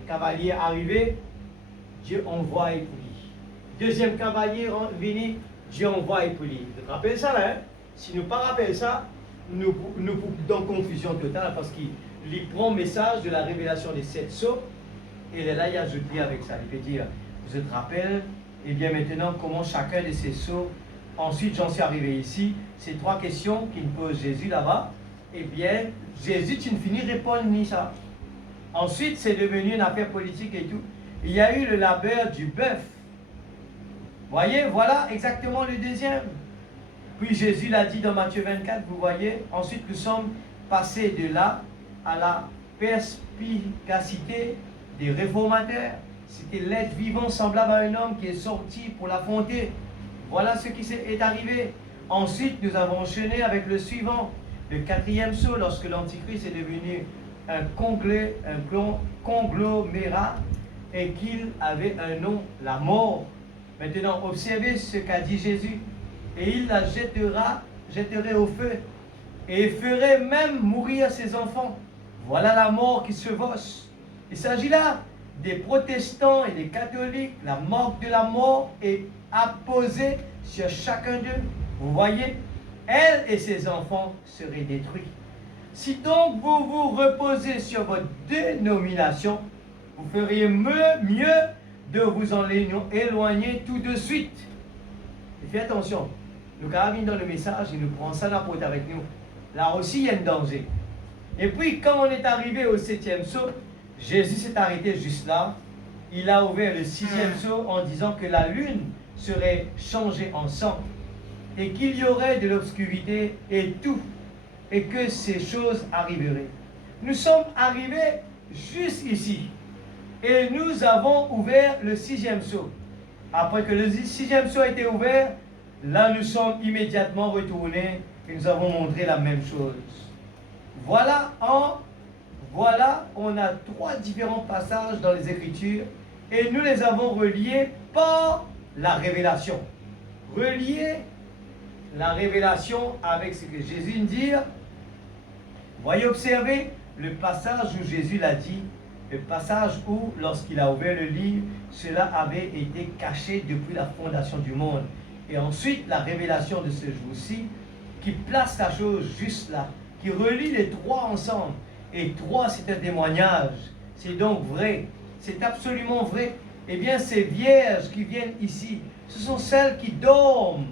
cavalier arrivé, Dieu envoie et polie. Deuxième cavalier venu, Dieu envoie et polie. Vous vous rappelez ça là? Hein? Si nous ne pas rappelons ça, nous dans confusion totale parce qu'il prend le message de la révélation des 7 sceaux et là il ajoute avec ça. Il peut dire, vous te rappelez, et bien maintenant comment chacun de ces sceaux. Ensuite, j'en suis arrivé ici. Ces 3 questions qu'il pose Jésus là-bas. Eh bien, Jésus, tu ne finis répondre ni ça. Ensuite, c'est devenu une affaire politique et tout. Il y a eu le labeur du bœuf. Voyez, voilà exactement le deuxième. Puis Jésus l'a dit dans Matthieu 24, vous voyez. Ensuite, nous sommes passés de là à la perspicacité des réformateurs. C'était l'être vivant semblable à un homme qui est sorti pour l'affronter. Voilà ce qui est arrivé. Ensuite, nous avons enchaîné avec le suivant, le 4e sceau, lorsque l'Antichrist est devenu un conglomérat et qu'il avait un nom, la mort. Maintenant, observez ce qu'a dit Jésus. Et il la jetterait au feu et ferait même mourir ses enfants. Voilà la mort qui se chevauche. Il s'agit là des protestants et des catholiques. La marque de la mort est apposée sur chacun d'eux. Vous voyez, elle et ses enfants seraient détruits. Si donc vous vous reposez sur votre dénomination, vous feriez mieux de vous en éloigner tout de suite. Et faites attention, nous carabines dans le message et nous prenons ça n'importe avec nous. Là aussi, il y a un danger. Et puis, quand on est arrivé au 7e sceau, Jésus s'est arrêté juste là. Il a ouvert le 6e sceau en disant que la lune serait changée en sang et qu'il y aurait de l'obscurité et tout, et que ces choses arriveraient. Nous sommes arrivés juste ici et nous avons ouvert le 6e sceau. Après que le 6e sceau a été ouvert, là nous sommes immédiatement retournés et nous avons montré la même chose. Voilà Voilà, on a 3 différents passages dans les Écritures et nous les avons reliés par la révélation. Relier la révélation avec ce que Jésus dit. Voyez, observez le passage où Jésus l'a dit, le passage où, lorsqu'il a ouvert le livre, cela avait été caché depuis la fondation du monde. Et ensuite, la révélation de ce jour-ci, qui place la chose juste là, qui relie les 3 ensemble. Et 3, c'est un témoignage. C'est donc vrai. C'est absolument vrai. Eh bien, ces vierges qui viennent ici, ce sont celles qui dorment.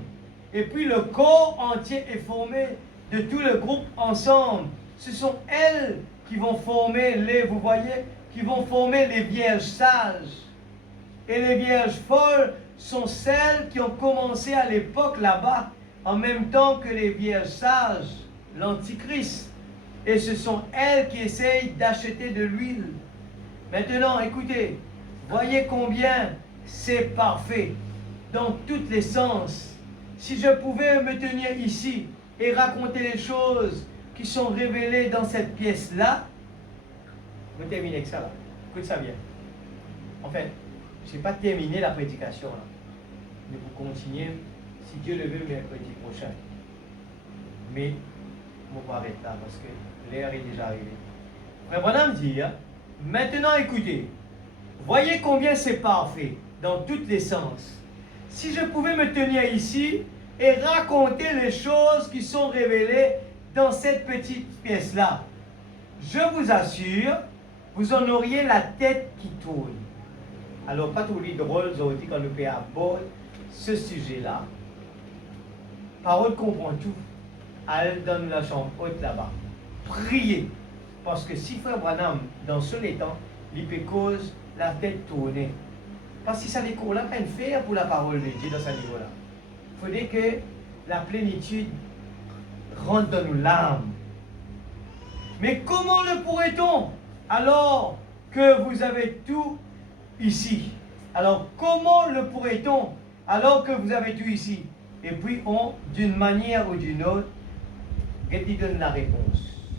Et puis le corps entier est formé de tout le groupe ensemble. Ce sont elles qui vont former vous voyez, qui vont former les vierges sages. Et les vierges folles sont celles qui ont commencé à l'époque là-bas, en même temps que les vierges sages, l'Antichrist. Et ce sont elles qui essayent d'acheter de l'huile. Maintenant, écoutez, voyez combien c'est parfait dans tous les sens. Si je pouvais me tenir ici et raconter les choses qui sont révélées dans cette pièce-là, je vais terminer avec ça là. Écoute ça bien. En fait, je n'ai pas terminé la prédication là. Mais vous continuez, si Dieu le veut, mercredi prochain. Mais, on va arrêter là parce que l'heure est déjà arrivée. Frère Branham dit, hein, maintenant écoutez, voyez combien c'est parfait dans tous les sens. Si je pouvais me tenir ici et raconter les choses qui sont révélées dans cette petite pièce-là, je vous assure, vous en auriez la tête qui tourne. Alors, pas tout les drôles, aujourd'hui, quand nous aborde ce sujet-là, parole comprend tout. Elle donne la chambre haute là-bas. Priez. Parce que si Frère Branham, dans ce temps, il peut cause la tête tournée. Parce que ça n'est qu'on n'a pas faire pour la parole de Dieu dans ce niveau-là. Il faudrait que la plénitude rentre dans nos l'âme. Mais comment le pourrait-on alors que vous avez tout ici? Alors comment le pourrait-on alors que vous avez tout ici? Et puis d'une manière ou d'une autre, il donne la réponse.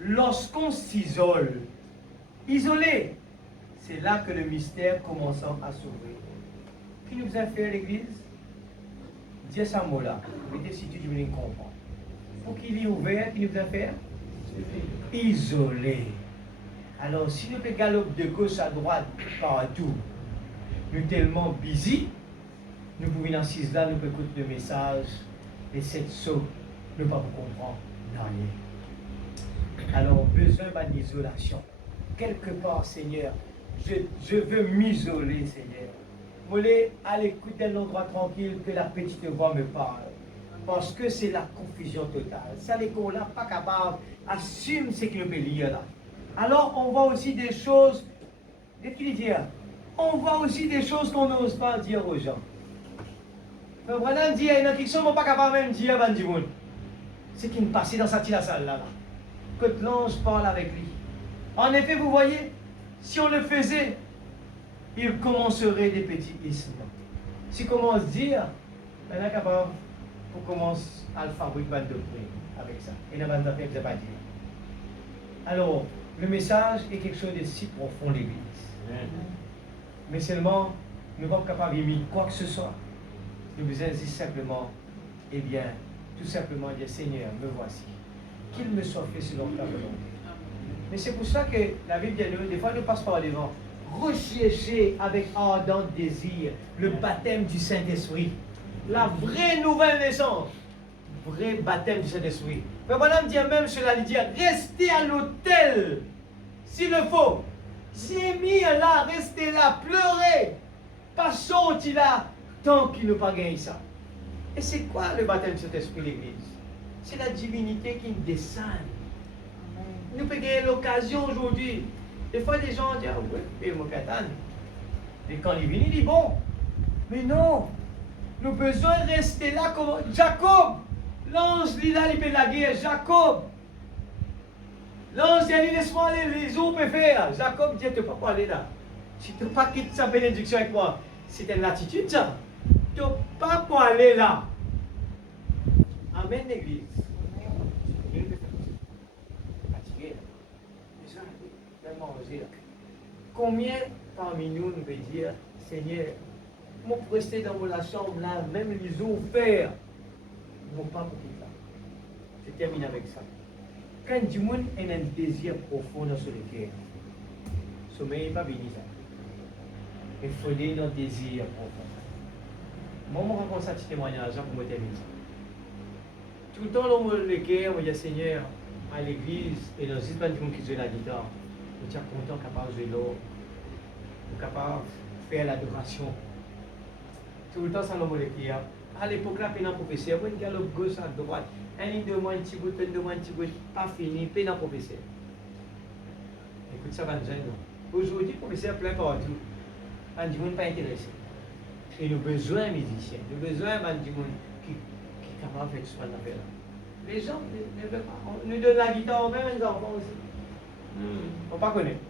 Lorsqu'on s'isole, isolé, c'est là que le mystère commence à s'ouvrir. Qui nous a fait l'Église? Dieu ce mot-là. Mettez si tu veux comprendre. Pour qu'il y ait ouvert, qui nous a fait? Isolé. Alors, si nous pouvons galoper de gauche à droite partout, nous sommes tellement busy, nous pouvons assis là, nous pouvons écouter le message, et cette saut, nous ne pouvons pas comprendre rien. Alors, besoin d'isolation. Quelque part, Seigneur, je veux m'isoler, Seigneur. Je voulais à l'écoute d'un endroit tranquille que la petite voix me parle. Parce que c'est la confusion totale. Ça, les qu'on là, pas capable, assume ce qu'il peut lire là. Alors, on voit aussi des choses, qu'est-ce qu'il dit? On voit aussi des choses qu'on n'ose pas dire aux gens. Mais voilà, il dit, il y en a qui ne sont pas capables même de dire à Bandimoun. C'est qu'il passe dans sa petite salle là. Que l'ange parle avec lui. En effet, vous voyez, si on le faisait, il commencerait des petits ismes. S'il commence à dire, on est capable, on commence à le fabriquer de doctrine avec ça. Et ne va pas dire. Alors, le message est quelque chose de si profond, l'Église. Mais seulement, nous ne sommes pas capables d'imiter quoi que ce soit. Nous vous insistons simplement, eh bien, tout simplement dire, Seigneur, me voici. Qu'il me soit fait selon ta volonté. Mais c'est pour ça que la Bible dit, des fois, nous passe par devant. Recherchez avec ardent désir le baptême du Saint-Esprit. La vraie nouvelle naissance. Vrai baptême du Saint-Esprit. Mais madame dit même cela, il dit, restez à l'hôtel, s'il le faut. C'est mis là, restez là, pleurez. Pas sortir là, tant qu'il n'a pas gagné ça. Et c'est quoi le baptême du Saint-Esprit, l'Église? C'est la divinité qui descend. Nous pouvons gagner l'occasion aujourd'hui. Des fois, les gens disent, oui, et mon catane. Et quand il vient, il dit, bon. Mais non. Nous avons besoin de rester là comme Jacob. L'ange, il a l'épée de la guerre. Jacob. L'ange, il a dit, laisse-moi aller, les eaux peuvent faire. Jacob dit, tu ne peux pas aller là. Si tu ne peux pas quitter sa bénédiction avec moi, c'est une attitude, ça. Tu ne peux pas aller là. Amen, l'Église. Fatigué. poser. Combien parmi nous nous veut dire, Seigneur, moi pour rester dans la chambre là, même les eaux faire, moi pas pour ça. Je termine avec ça. Quand du monde a un désir profond dans son cœur, le sommeil n'est pas béni ça. Il faut aller dans le désir profond. Moi, je raconte ça petit témoignage pour me terminer ça. Tout le temps, dans le cœur, je dis Seigneur, à l'église, et dans une bande qui joue la guitare, je suis content capable de jouer l'eau, capable de faire l'adoration. Tout le temps, ça dans le cœur. À l'époque, là, pendant le professeur, on a le gauche à droite. Un demande un petit bout, un demande un petit bout, pas fini, pendant le professeur. Écoute, ça va nous gêner. Aujourd'hui, le professeur plein partout. On dit pas intéressé. Et nous avons besoin de musiciens, nous avons besoin de monde qui est capable de faire ce qu'on a fait là. Les gens ne veulent pas. On nous donne la guitare, même les enfants aussi. On ne pas connaître.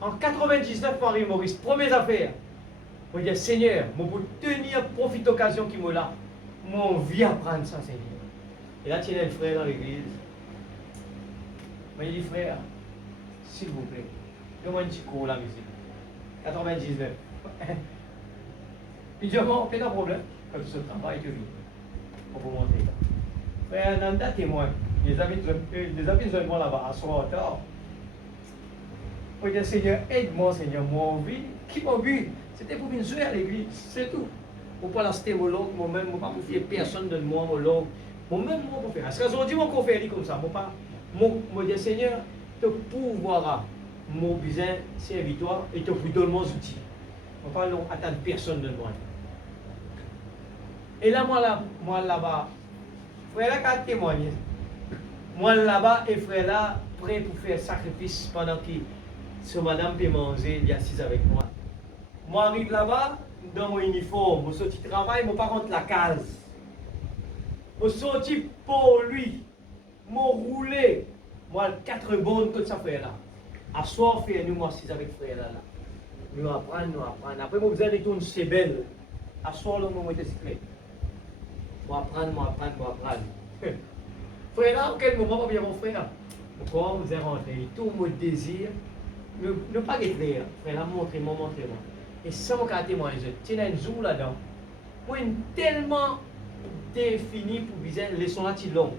En 99, Maurice, première affaire. On dit Seigneur, je peux tenir, profite de l'occasion qui m'a là. Moi, on vient apprendre ça, Seigneur. Et là, tu as un frère dans l'église. Moi, il dit frère, s'il vous plaît, donne-moi un petit cours la musique. 99. Il dit, bon, pas de problème. Comme ce travail que lui. On peut monter. Frère Nanda témoin. Les amis de moi là-bas, à son retard. On dit, Seigneur, aide-moi, Seigneur, moi envie. Qui m'a vu? C'était pour venir jouer à l'église, c'est tout. Pour pas la stémologue, moi-même, je ne peux pas faire personne de moi, moi-même, moi, pour faire. Parce qu'aujourd'hui, mon confère comme ça, moi, dis, Seigneur, te pouvoir. Mon besoin, c'est victoire et te donne mon outil. On ne parle pas attendre personne de moi. Et là, moi là-bas, frère là, quand témoigné, moi là-bas et frère là, prêt pour faire sacrifice pendant que ce madame peut manger, il est assise avec moi. Moi, j'arrive là-bas, dans mon uniforme, je sorti travail, je ne pas contre la case. Je sorti pour lui, je roulé, moi, 4 bonnes que ça fait là. À soir, nous moi assis avec frère là. Nous apprenons. Après, moi, vous allez tourner, c'est belle. À soir, là, moi, je suis secret. Moi, apprendre. Frère là, à quel moment, pas bien mon frère? Pourquoi vous êtes rentré? Tout mon désir, ne pas être clair. Frère là, montrez-moi. Et ça, mon caractère, moi, je tiens un jour là-dedans. Moi, tellement défini pour viser, leçon là, c'est long.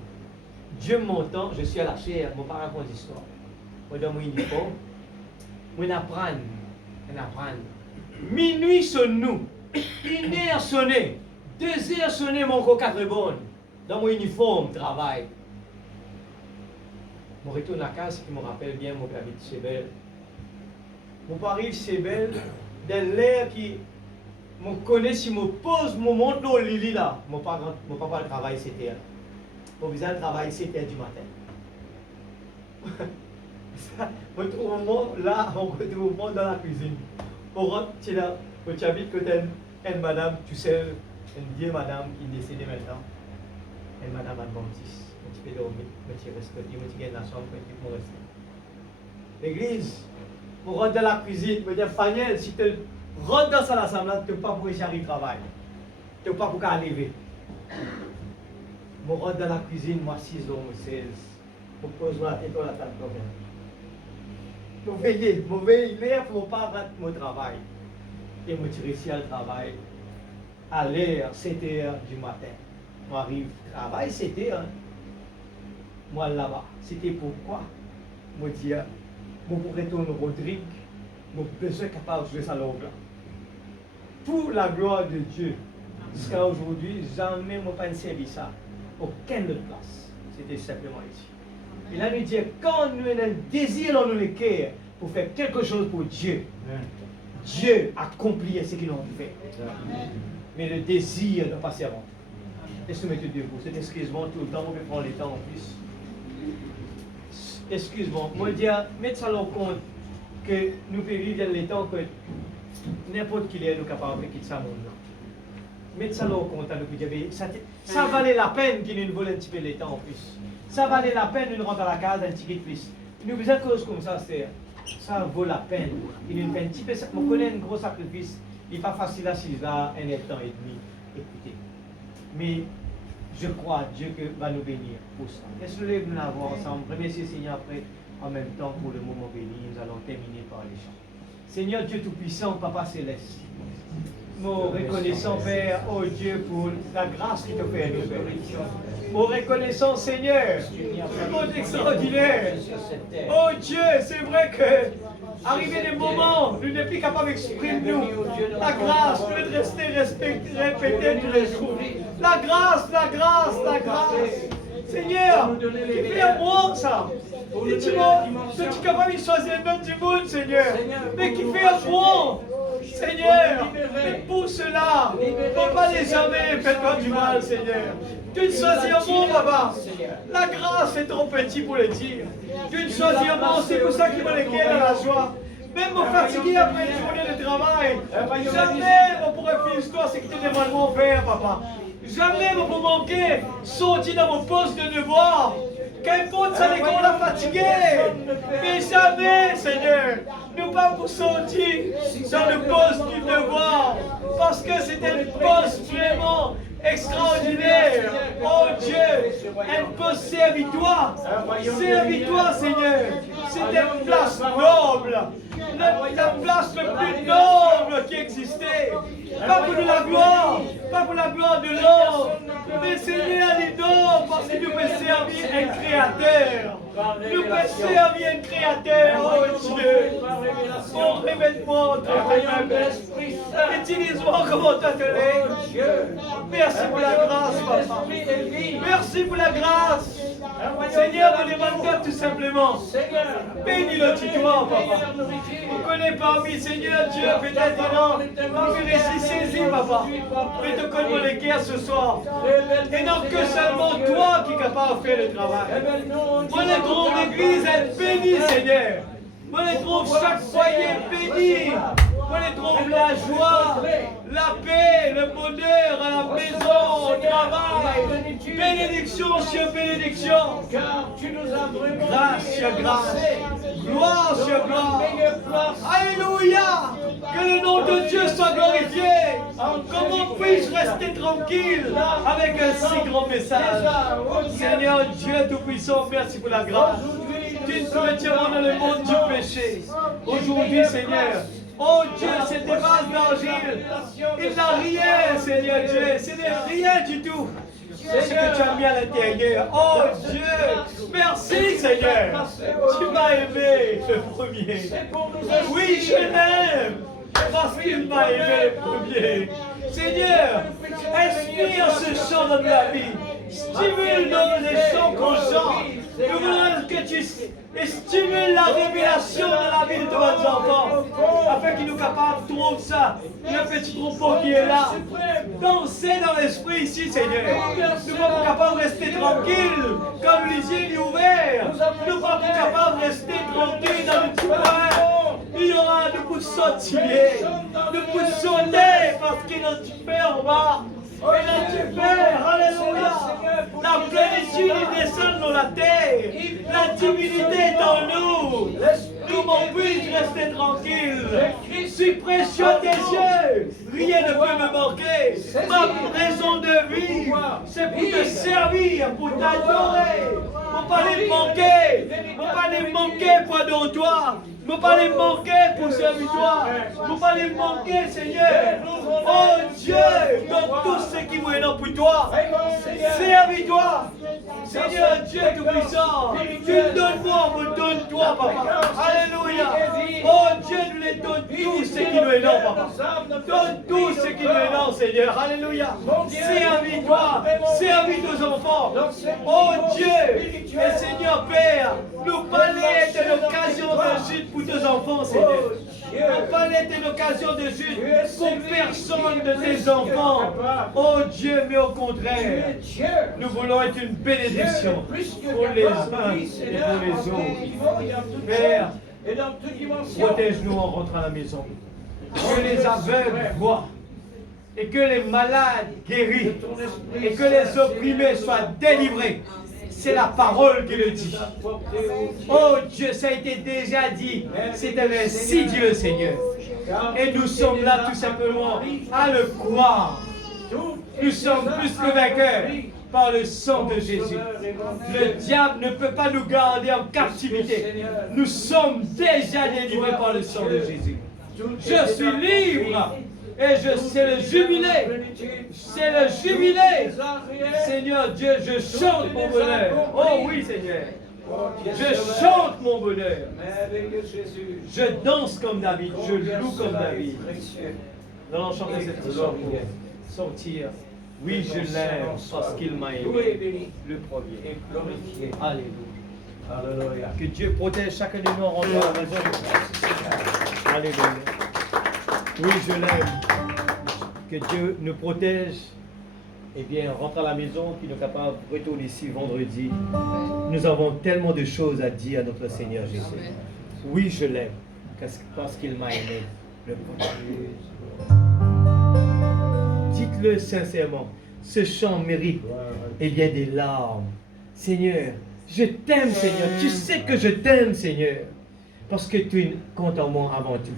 Dieu m'entend, je suis à la chair, mon pas raconte l'histoire. Dans mon uniforme, on apprend. Minuit sonne nous, 1 heure sonné, 2 heures sonné, mon corps 4 bonnes. Dans mon uniforme, travail. Je retourne à la case qui me rappelle bien mon père habite Sebel. Mon père arrive Sebel, dans l'air qui me connaît, si je me pose, je monte dans le lit là. Mon papa le travail, c'était là. Mon visage travail, 7 heures du matin. On trouve là, on retrouve dans la cuisine. On rentre, tu là, tu habites côté une madame, tu sais, une vieille madame qui est décédée maintenant. Une madame adventiste. Tu peux dormir, tu restes côté, tu gagnes la chambre, tu peux rester. L'église, on rentre dans la cuisine, on dit Faniel, si tu rentres dans cette assemblée, tu ne peux pas pour échapper au travail. Tu ne peux pas pour arriver. Je rentre dans la cuisine, moi 6 ans, 16. Je pose la tête sur la table. Je veille pour ne pas rater mon travail. Et je réussis à le travail à l'heure, 7 h du matin. Je arrive au travail, 7 h. Moi là-bas, c'était pourquoi je dis, je pourrais retourner au Rodrigue, je suis capable de jouer ça là. Pour la gloire de Dieu, jusqu'à aujourd'hui, jamais je n'ai pas servi ça. Aucune autre place. C'était simplement ici. Et là, nous dit, quand nous avons un désir dans nos cœurs pour faire quelque chose pour Dieu, Dieu accomplit ce qu'il a fait. Mais le désir ne passe avant. Laisse-nous mettre debout. C'est excuse-moi tout le temps, on peut prendre le temps en plus. Excuse-moi. Moi, je dis, mettez ça en compte que nous pouvons vivre dans les temps que n'importe qui est capable de quitter ce monde-là. Mettez ça en compte à nous dire, ça valait la peine qu'il nous vole un petit peu les temps en plus. Ça valait la peine de nous rentrer à la case un petit peu de plus. Nous faisons des choses comme ça, ça vaut la peine. Il nous fait un petit peu, on connaît un gros sacrifice. Il n'est pas facile à 6 ans, 1 temps et demi. Écoutez. Mais Je crois à Dieu que va nous bénir pour ça. Laisse-nous lever nous l'avons ensemble. Remercier Seigneur après, en même temps pour le moment béni. Nous allons terminer par les chants. Seigneur Dieu Tout-Puissant, Papa Céleste, nous reconnaissons, Père, oh Dieu, pour la grâce qui te fait nous, Père. Nous reconnaissons, Seigneur, le monde extraordinaire. Oh Dieu, c'est vrai que, arrivé des moments, nous n'sommes plus capables d'exprimer nous la grâce, de rester répéter tous les jours. La grâce, la grâce, la grâce. Seigneur, qui fait un monde ça. Et tu es capable de choisir le nom du monde, Seigneur. Mais qui fait un monde. Seigneur, mais pour cela, ne faut pas les jamais faire du mal, Seigneur. Tu ne choisis un mot, Papa. La grâce est trop petit pour le dire. Tu ne choisis un mot, c'est pour ça qu'il va les guérir dans la joie. Même me fatiguer après une journée de travail, jamais on pourrait faire l'histoire ce que tu demandes mon faire, Papa. Jamais on peut manquer, sortir dans mon poste de devoir. Qu'importe ça, l'école a fatigué. Mais jamais, Seigneur, nous pas pour sortir dans le poste du devoir. Parce que c'est un poste vraiment extraordinaire. Oh Dieu, un poste servitoire. Servitoire, Seigneur. C'est une place noble. La place la plus noble qui existait. Pas pour la gloire, pas pour la gloire de l'homme, mais Seigneur, les dons, parce que nous pouvons servir un créateur. Nous pouvons servir un créateur, oh Dieu. Oh, révèle-moi ton esprit. Utilise-moi comment t'atteler. Merci pour la grâce, Papa. Merci pour la grâce. Seigneur, nous demandons tout simplement. Bénis le tutoir, Papa. On connaît parmi, Seigneur Dieu, peut-être non. Nous réussis saisi, Papa. Mais te connais les guerres ce soir. Et non que seulement toi qui es capable de faire le travail. Moi, les trouve l'église est bénie, Seigneur. Moi, les trouve chaque foyer béni. Moi, les trouve la joie, la paix, le bonheur à la maison, au travail. Bénédiction sur bénédiction. Grâce sur grâce. Gloire sur gloire. Alléluia. Que le nom de Dieu soit glorifié. Comment puis-je rester tranquille avec un si grand message? Seigneur Dieu Tout-Puissant, merci pour la grâce. Tu nous retiens dans le monde du péché. Aujourd'hui, Seigneur, oh Dieu, cette vase d'argile, il n'a rien, Seigneur Dieu, ce n'est rien du tout. C'est ce que tu as mis à l'intérieur. Oh Dieu, merci Seigneur. Tu m'as aimé le premier. Oui, je l'aime. Parce qu'il m'a aimé le premier. Seigneur, inspire ce chant dans la vie. Stimule-nous les chants qu'on chante. Nous voulons que tu stimules la révélation de la vie de tes enfants, afin qu'ils nous capables de trouver ça, le petit troupeau qui est là, danser dans l'esprit ici, Seigneur. Nous sommes capables de rester tranquilles, comme les yeux ouverts. Nous sommes capables de rester tranquilles dans le tunnel. Il y aura de coups de sautiller, de coups de sauter, parce qu'il a du père en bas. Et là, tu Père, alléluia. La plénitude descend dans la terre. La divinité est en nous. Nous, mon but, rester tranquille. Je suis précieux à tes yeux. Rien ne peut me manquer. Ma raison de vivre, c'est pour te servir, pour t'adorer. Faut pas les manquer. Faut pas les manquer pour adorer toi. Faut pas les manquer pour servir toi. Faut pas les manquer, Seigneur. Oh Dieu, donne tout ce qui vous est dans pour toi. Servis-toi. Seigneur Dieu Tout-Puissant, tu donnes-moi, me donne-toi, Papa. Alléluia. Oh Dieu, nous les donne tout ce qui nous est dans, Papa. Donne tout ce qui nous est dans, Seigneur. Alléluia. Servis-toi. Servis nos enfants. Oh Dieu, et Seigneur Père, nous parler de l'occasion de chute pour tes enfants, Seigneur. Nous parler de l'occasion de chute pour personne de tes enfants. Oh Dieu, mais au contraire, nous voulons être une bénédiction pour les uns et pour les autres. Père, protège-nous en rentrant à la maison. Que les aveugles voient. Et que les malades guéris. Et que les opprimés soient délivrés. C'est la parole qui le dit. Oh Dieu, ça a été déjà dit. C'est ainsi dit le Seigneur. Et nous sommes là tout simplement à le croire. Nous sommes plus que vainqueurs. par le sang de Jésus. Le diable ne peut pas nous garder en captivité. Nous sommes déjà délivrés par le sang de Jésus. Je suis libre et c'est le jubilé. C'est le jubilé. Seigneur Dieu, je chante mon bonheur. Oh oui, Seigneur. Je chante mon bonheur. Je danse comme David. Je loue comme David. Nous allons chanter cette chanson pour sortir. Oui, je l'aime parce qu'il m'a aimé. Le premier. Alléluia. Que Dieu protège chacun de nous en rentrant à la maison. Alléluia. Oui, je l'aime. Que Dieu nous protège. Eh bien, rentre à la maison, qu'il est capable de retourner ici vendredi. Nous avons tellement de choses à dire à notre Seigneur Jésus. Oui, je l'aime parce qu'il m'a aimé. Le premier. Dites-le sincèrement. Ce chant mérite eh bien des larmes. Seigneur, je t'aime, Seigneur. Tu sais que je t'aime, Seigneur. Parce que tu comptes en moi avant tout.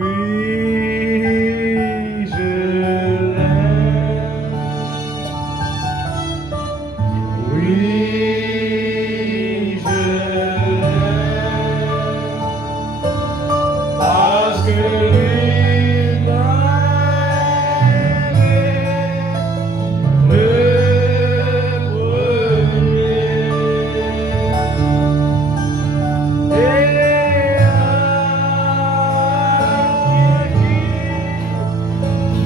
Oui, je l'aime. Oui, je l'aime. Parce que lui m'a aimé, le premier. Et à qui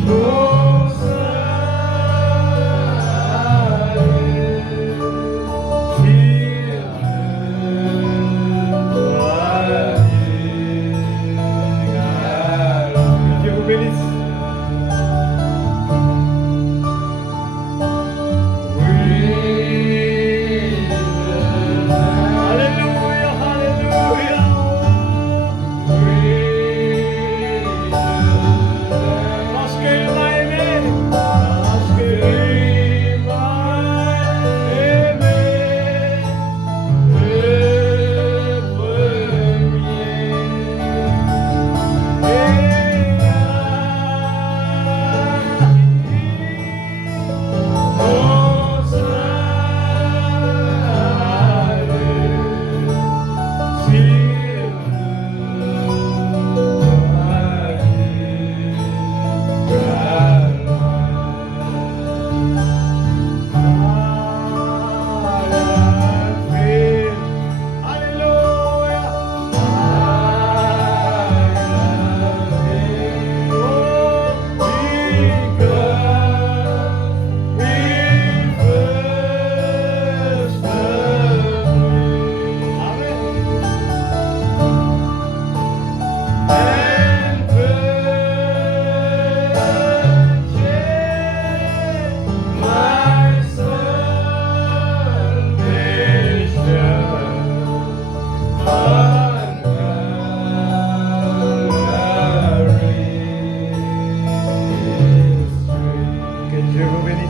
mon salut, s'il doit dire. Dieu vous bénisse. Alléluia, alléluia. Parce qu'il m'a aimé, parce qu'il m'a aimé, le premier. Et mon salut, s'il Que Dieu vous bénisse.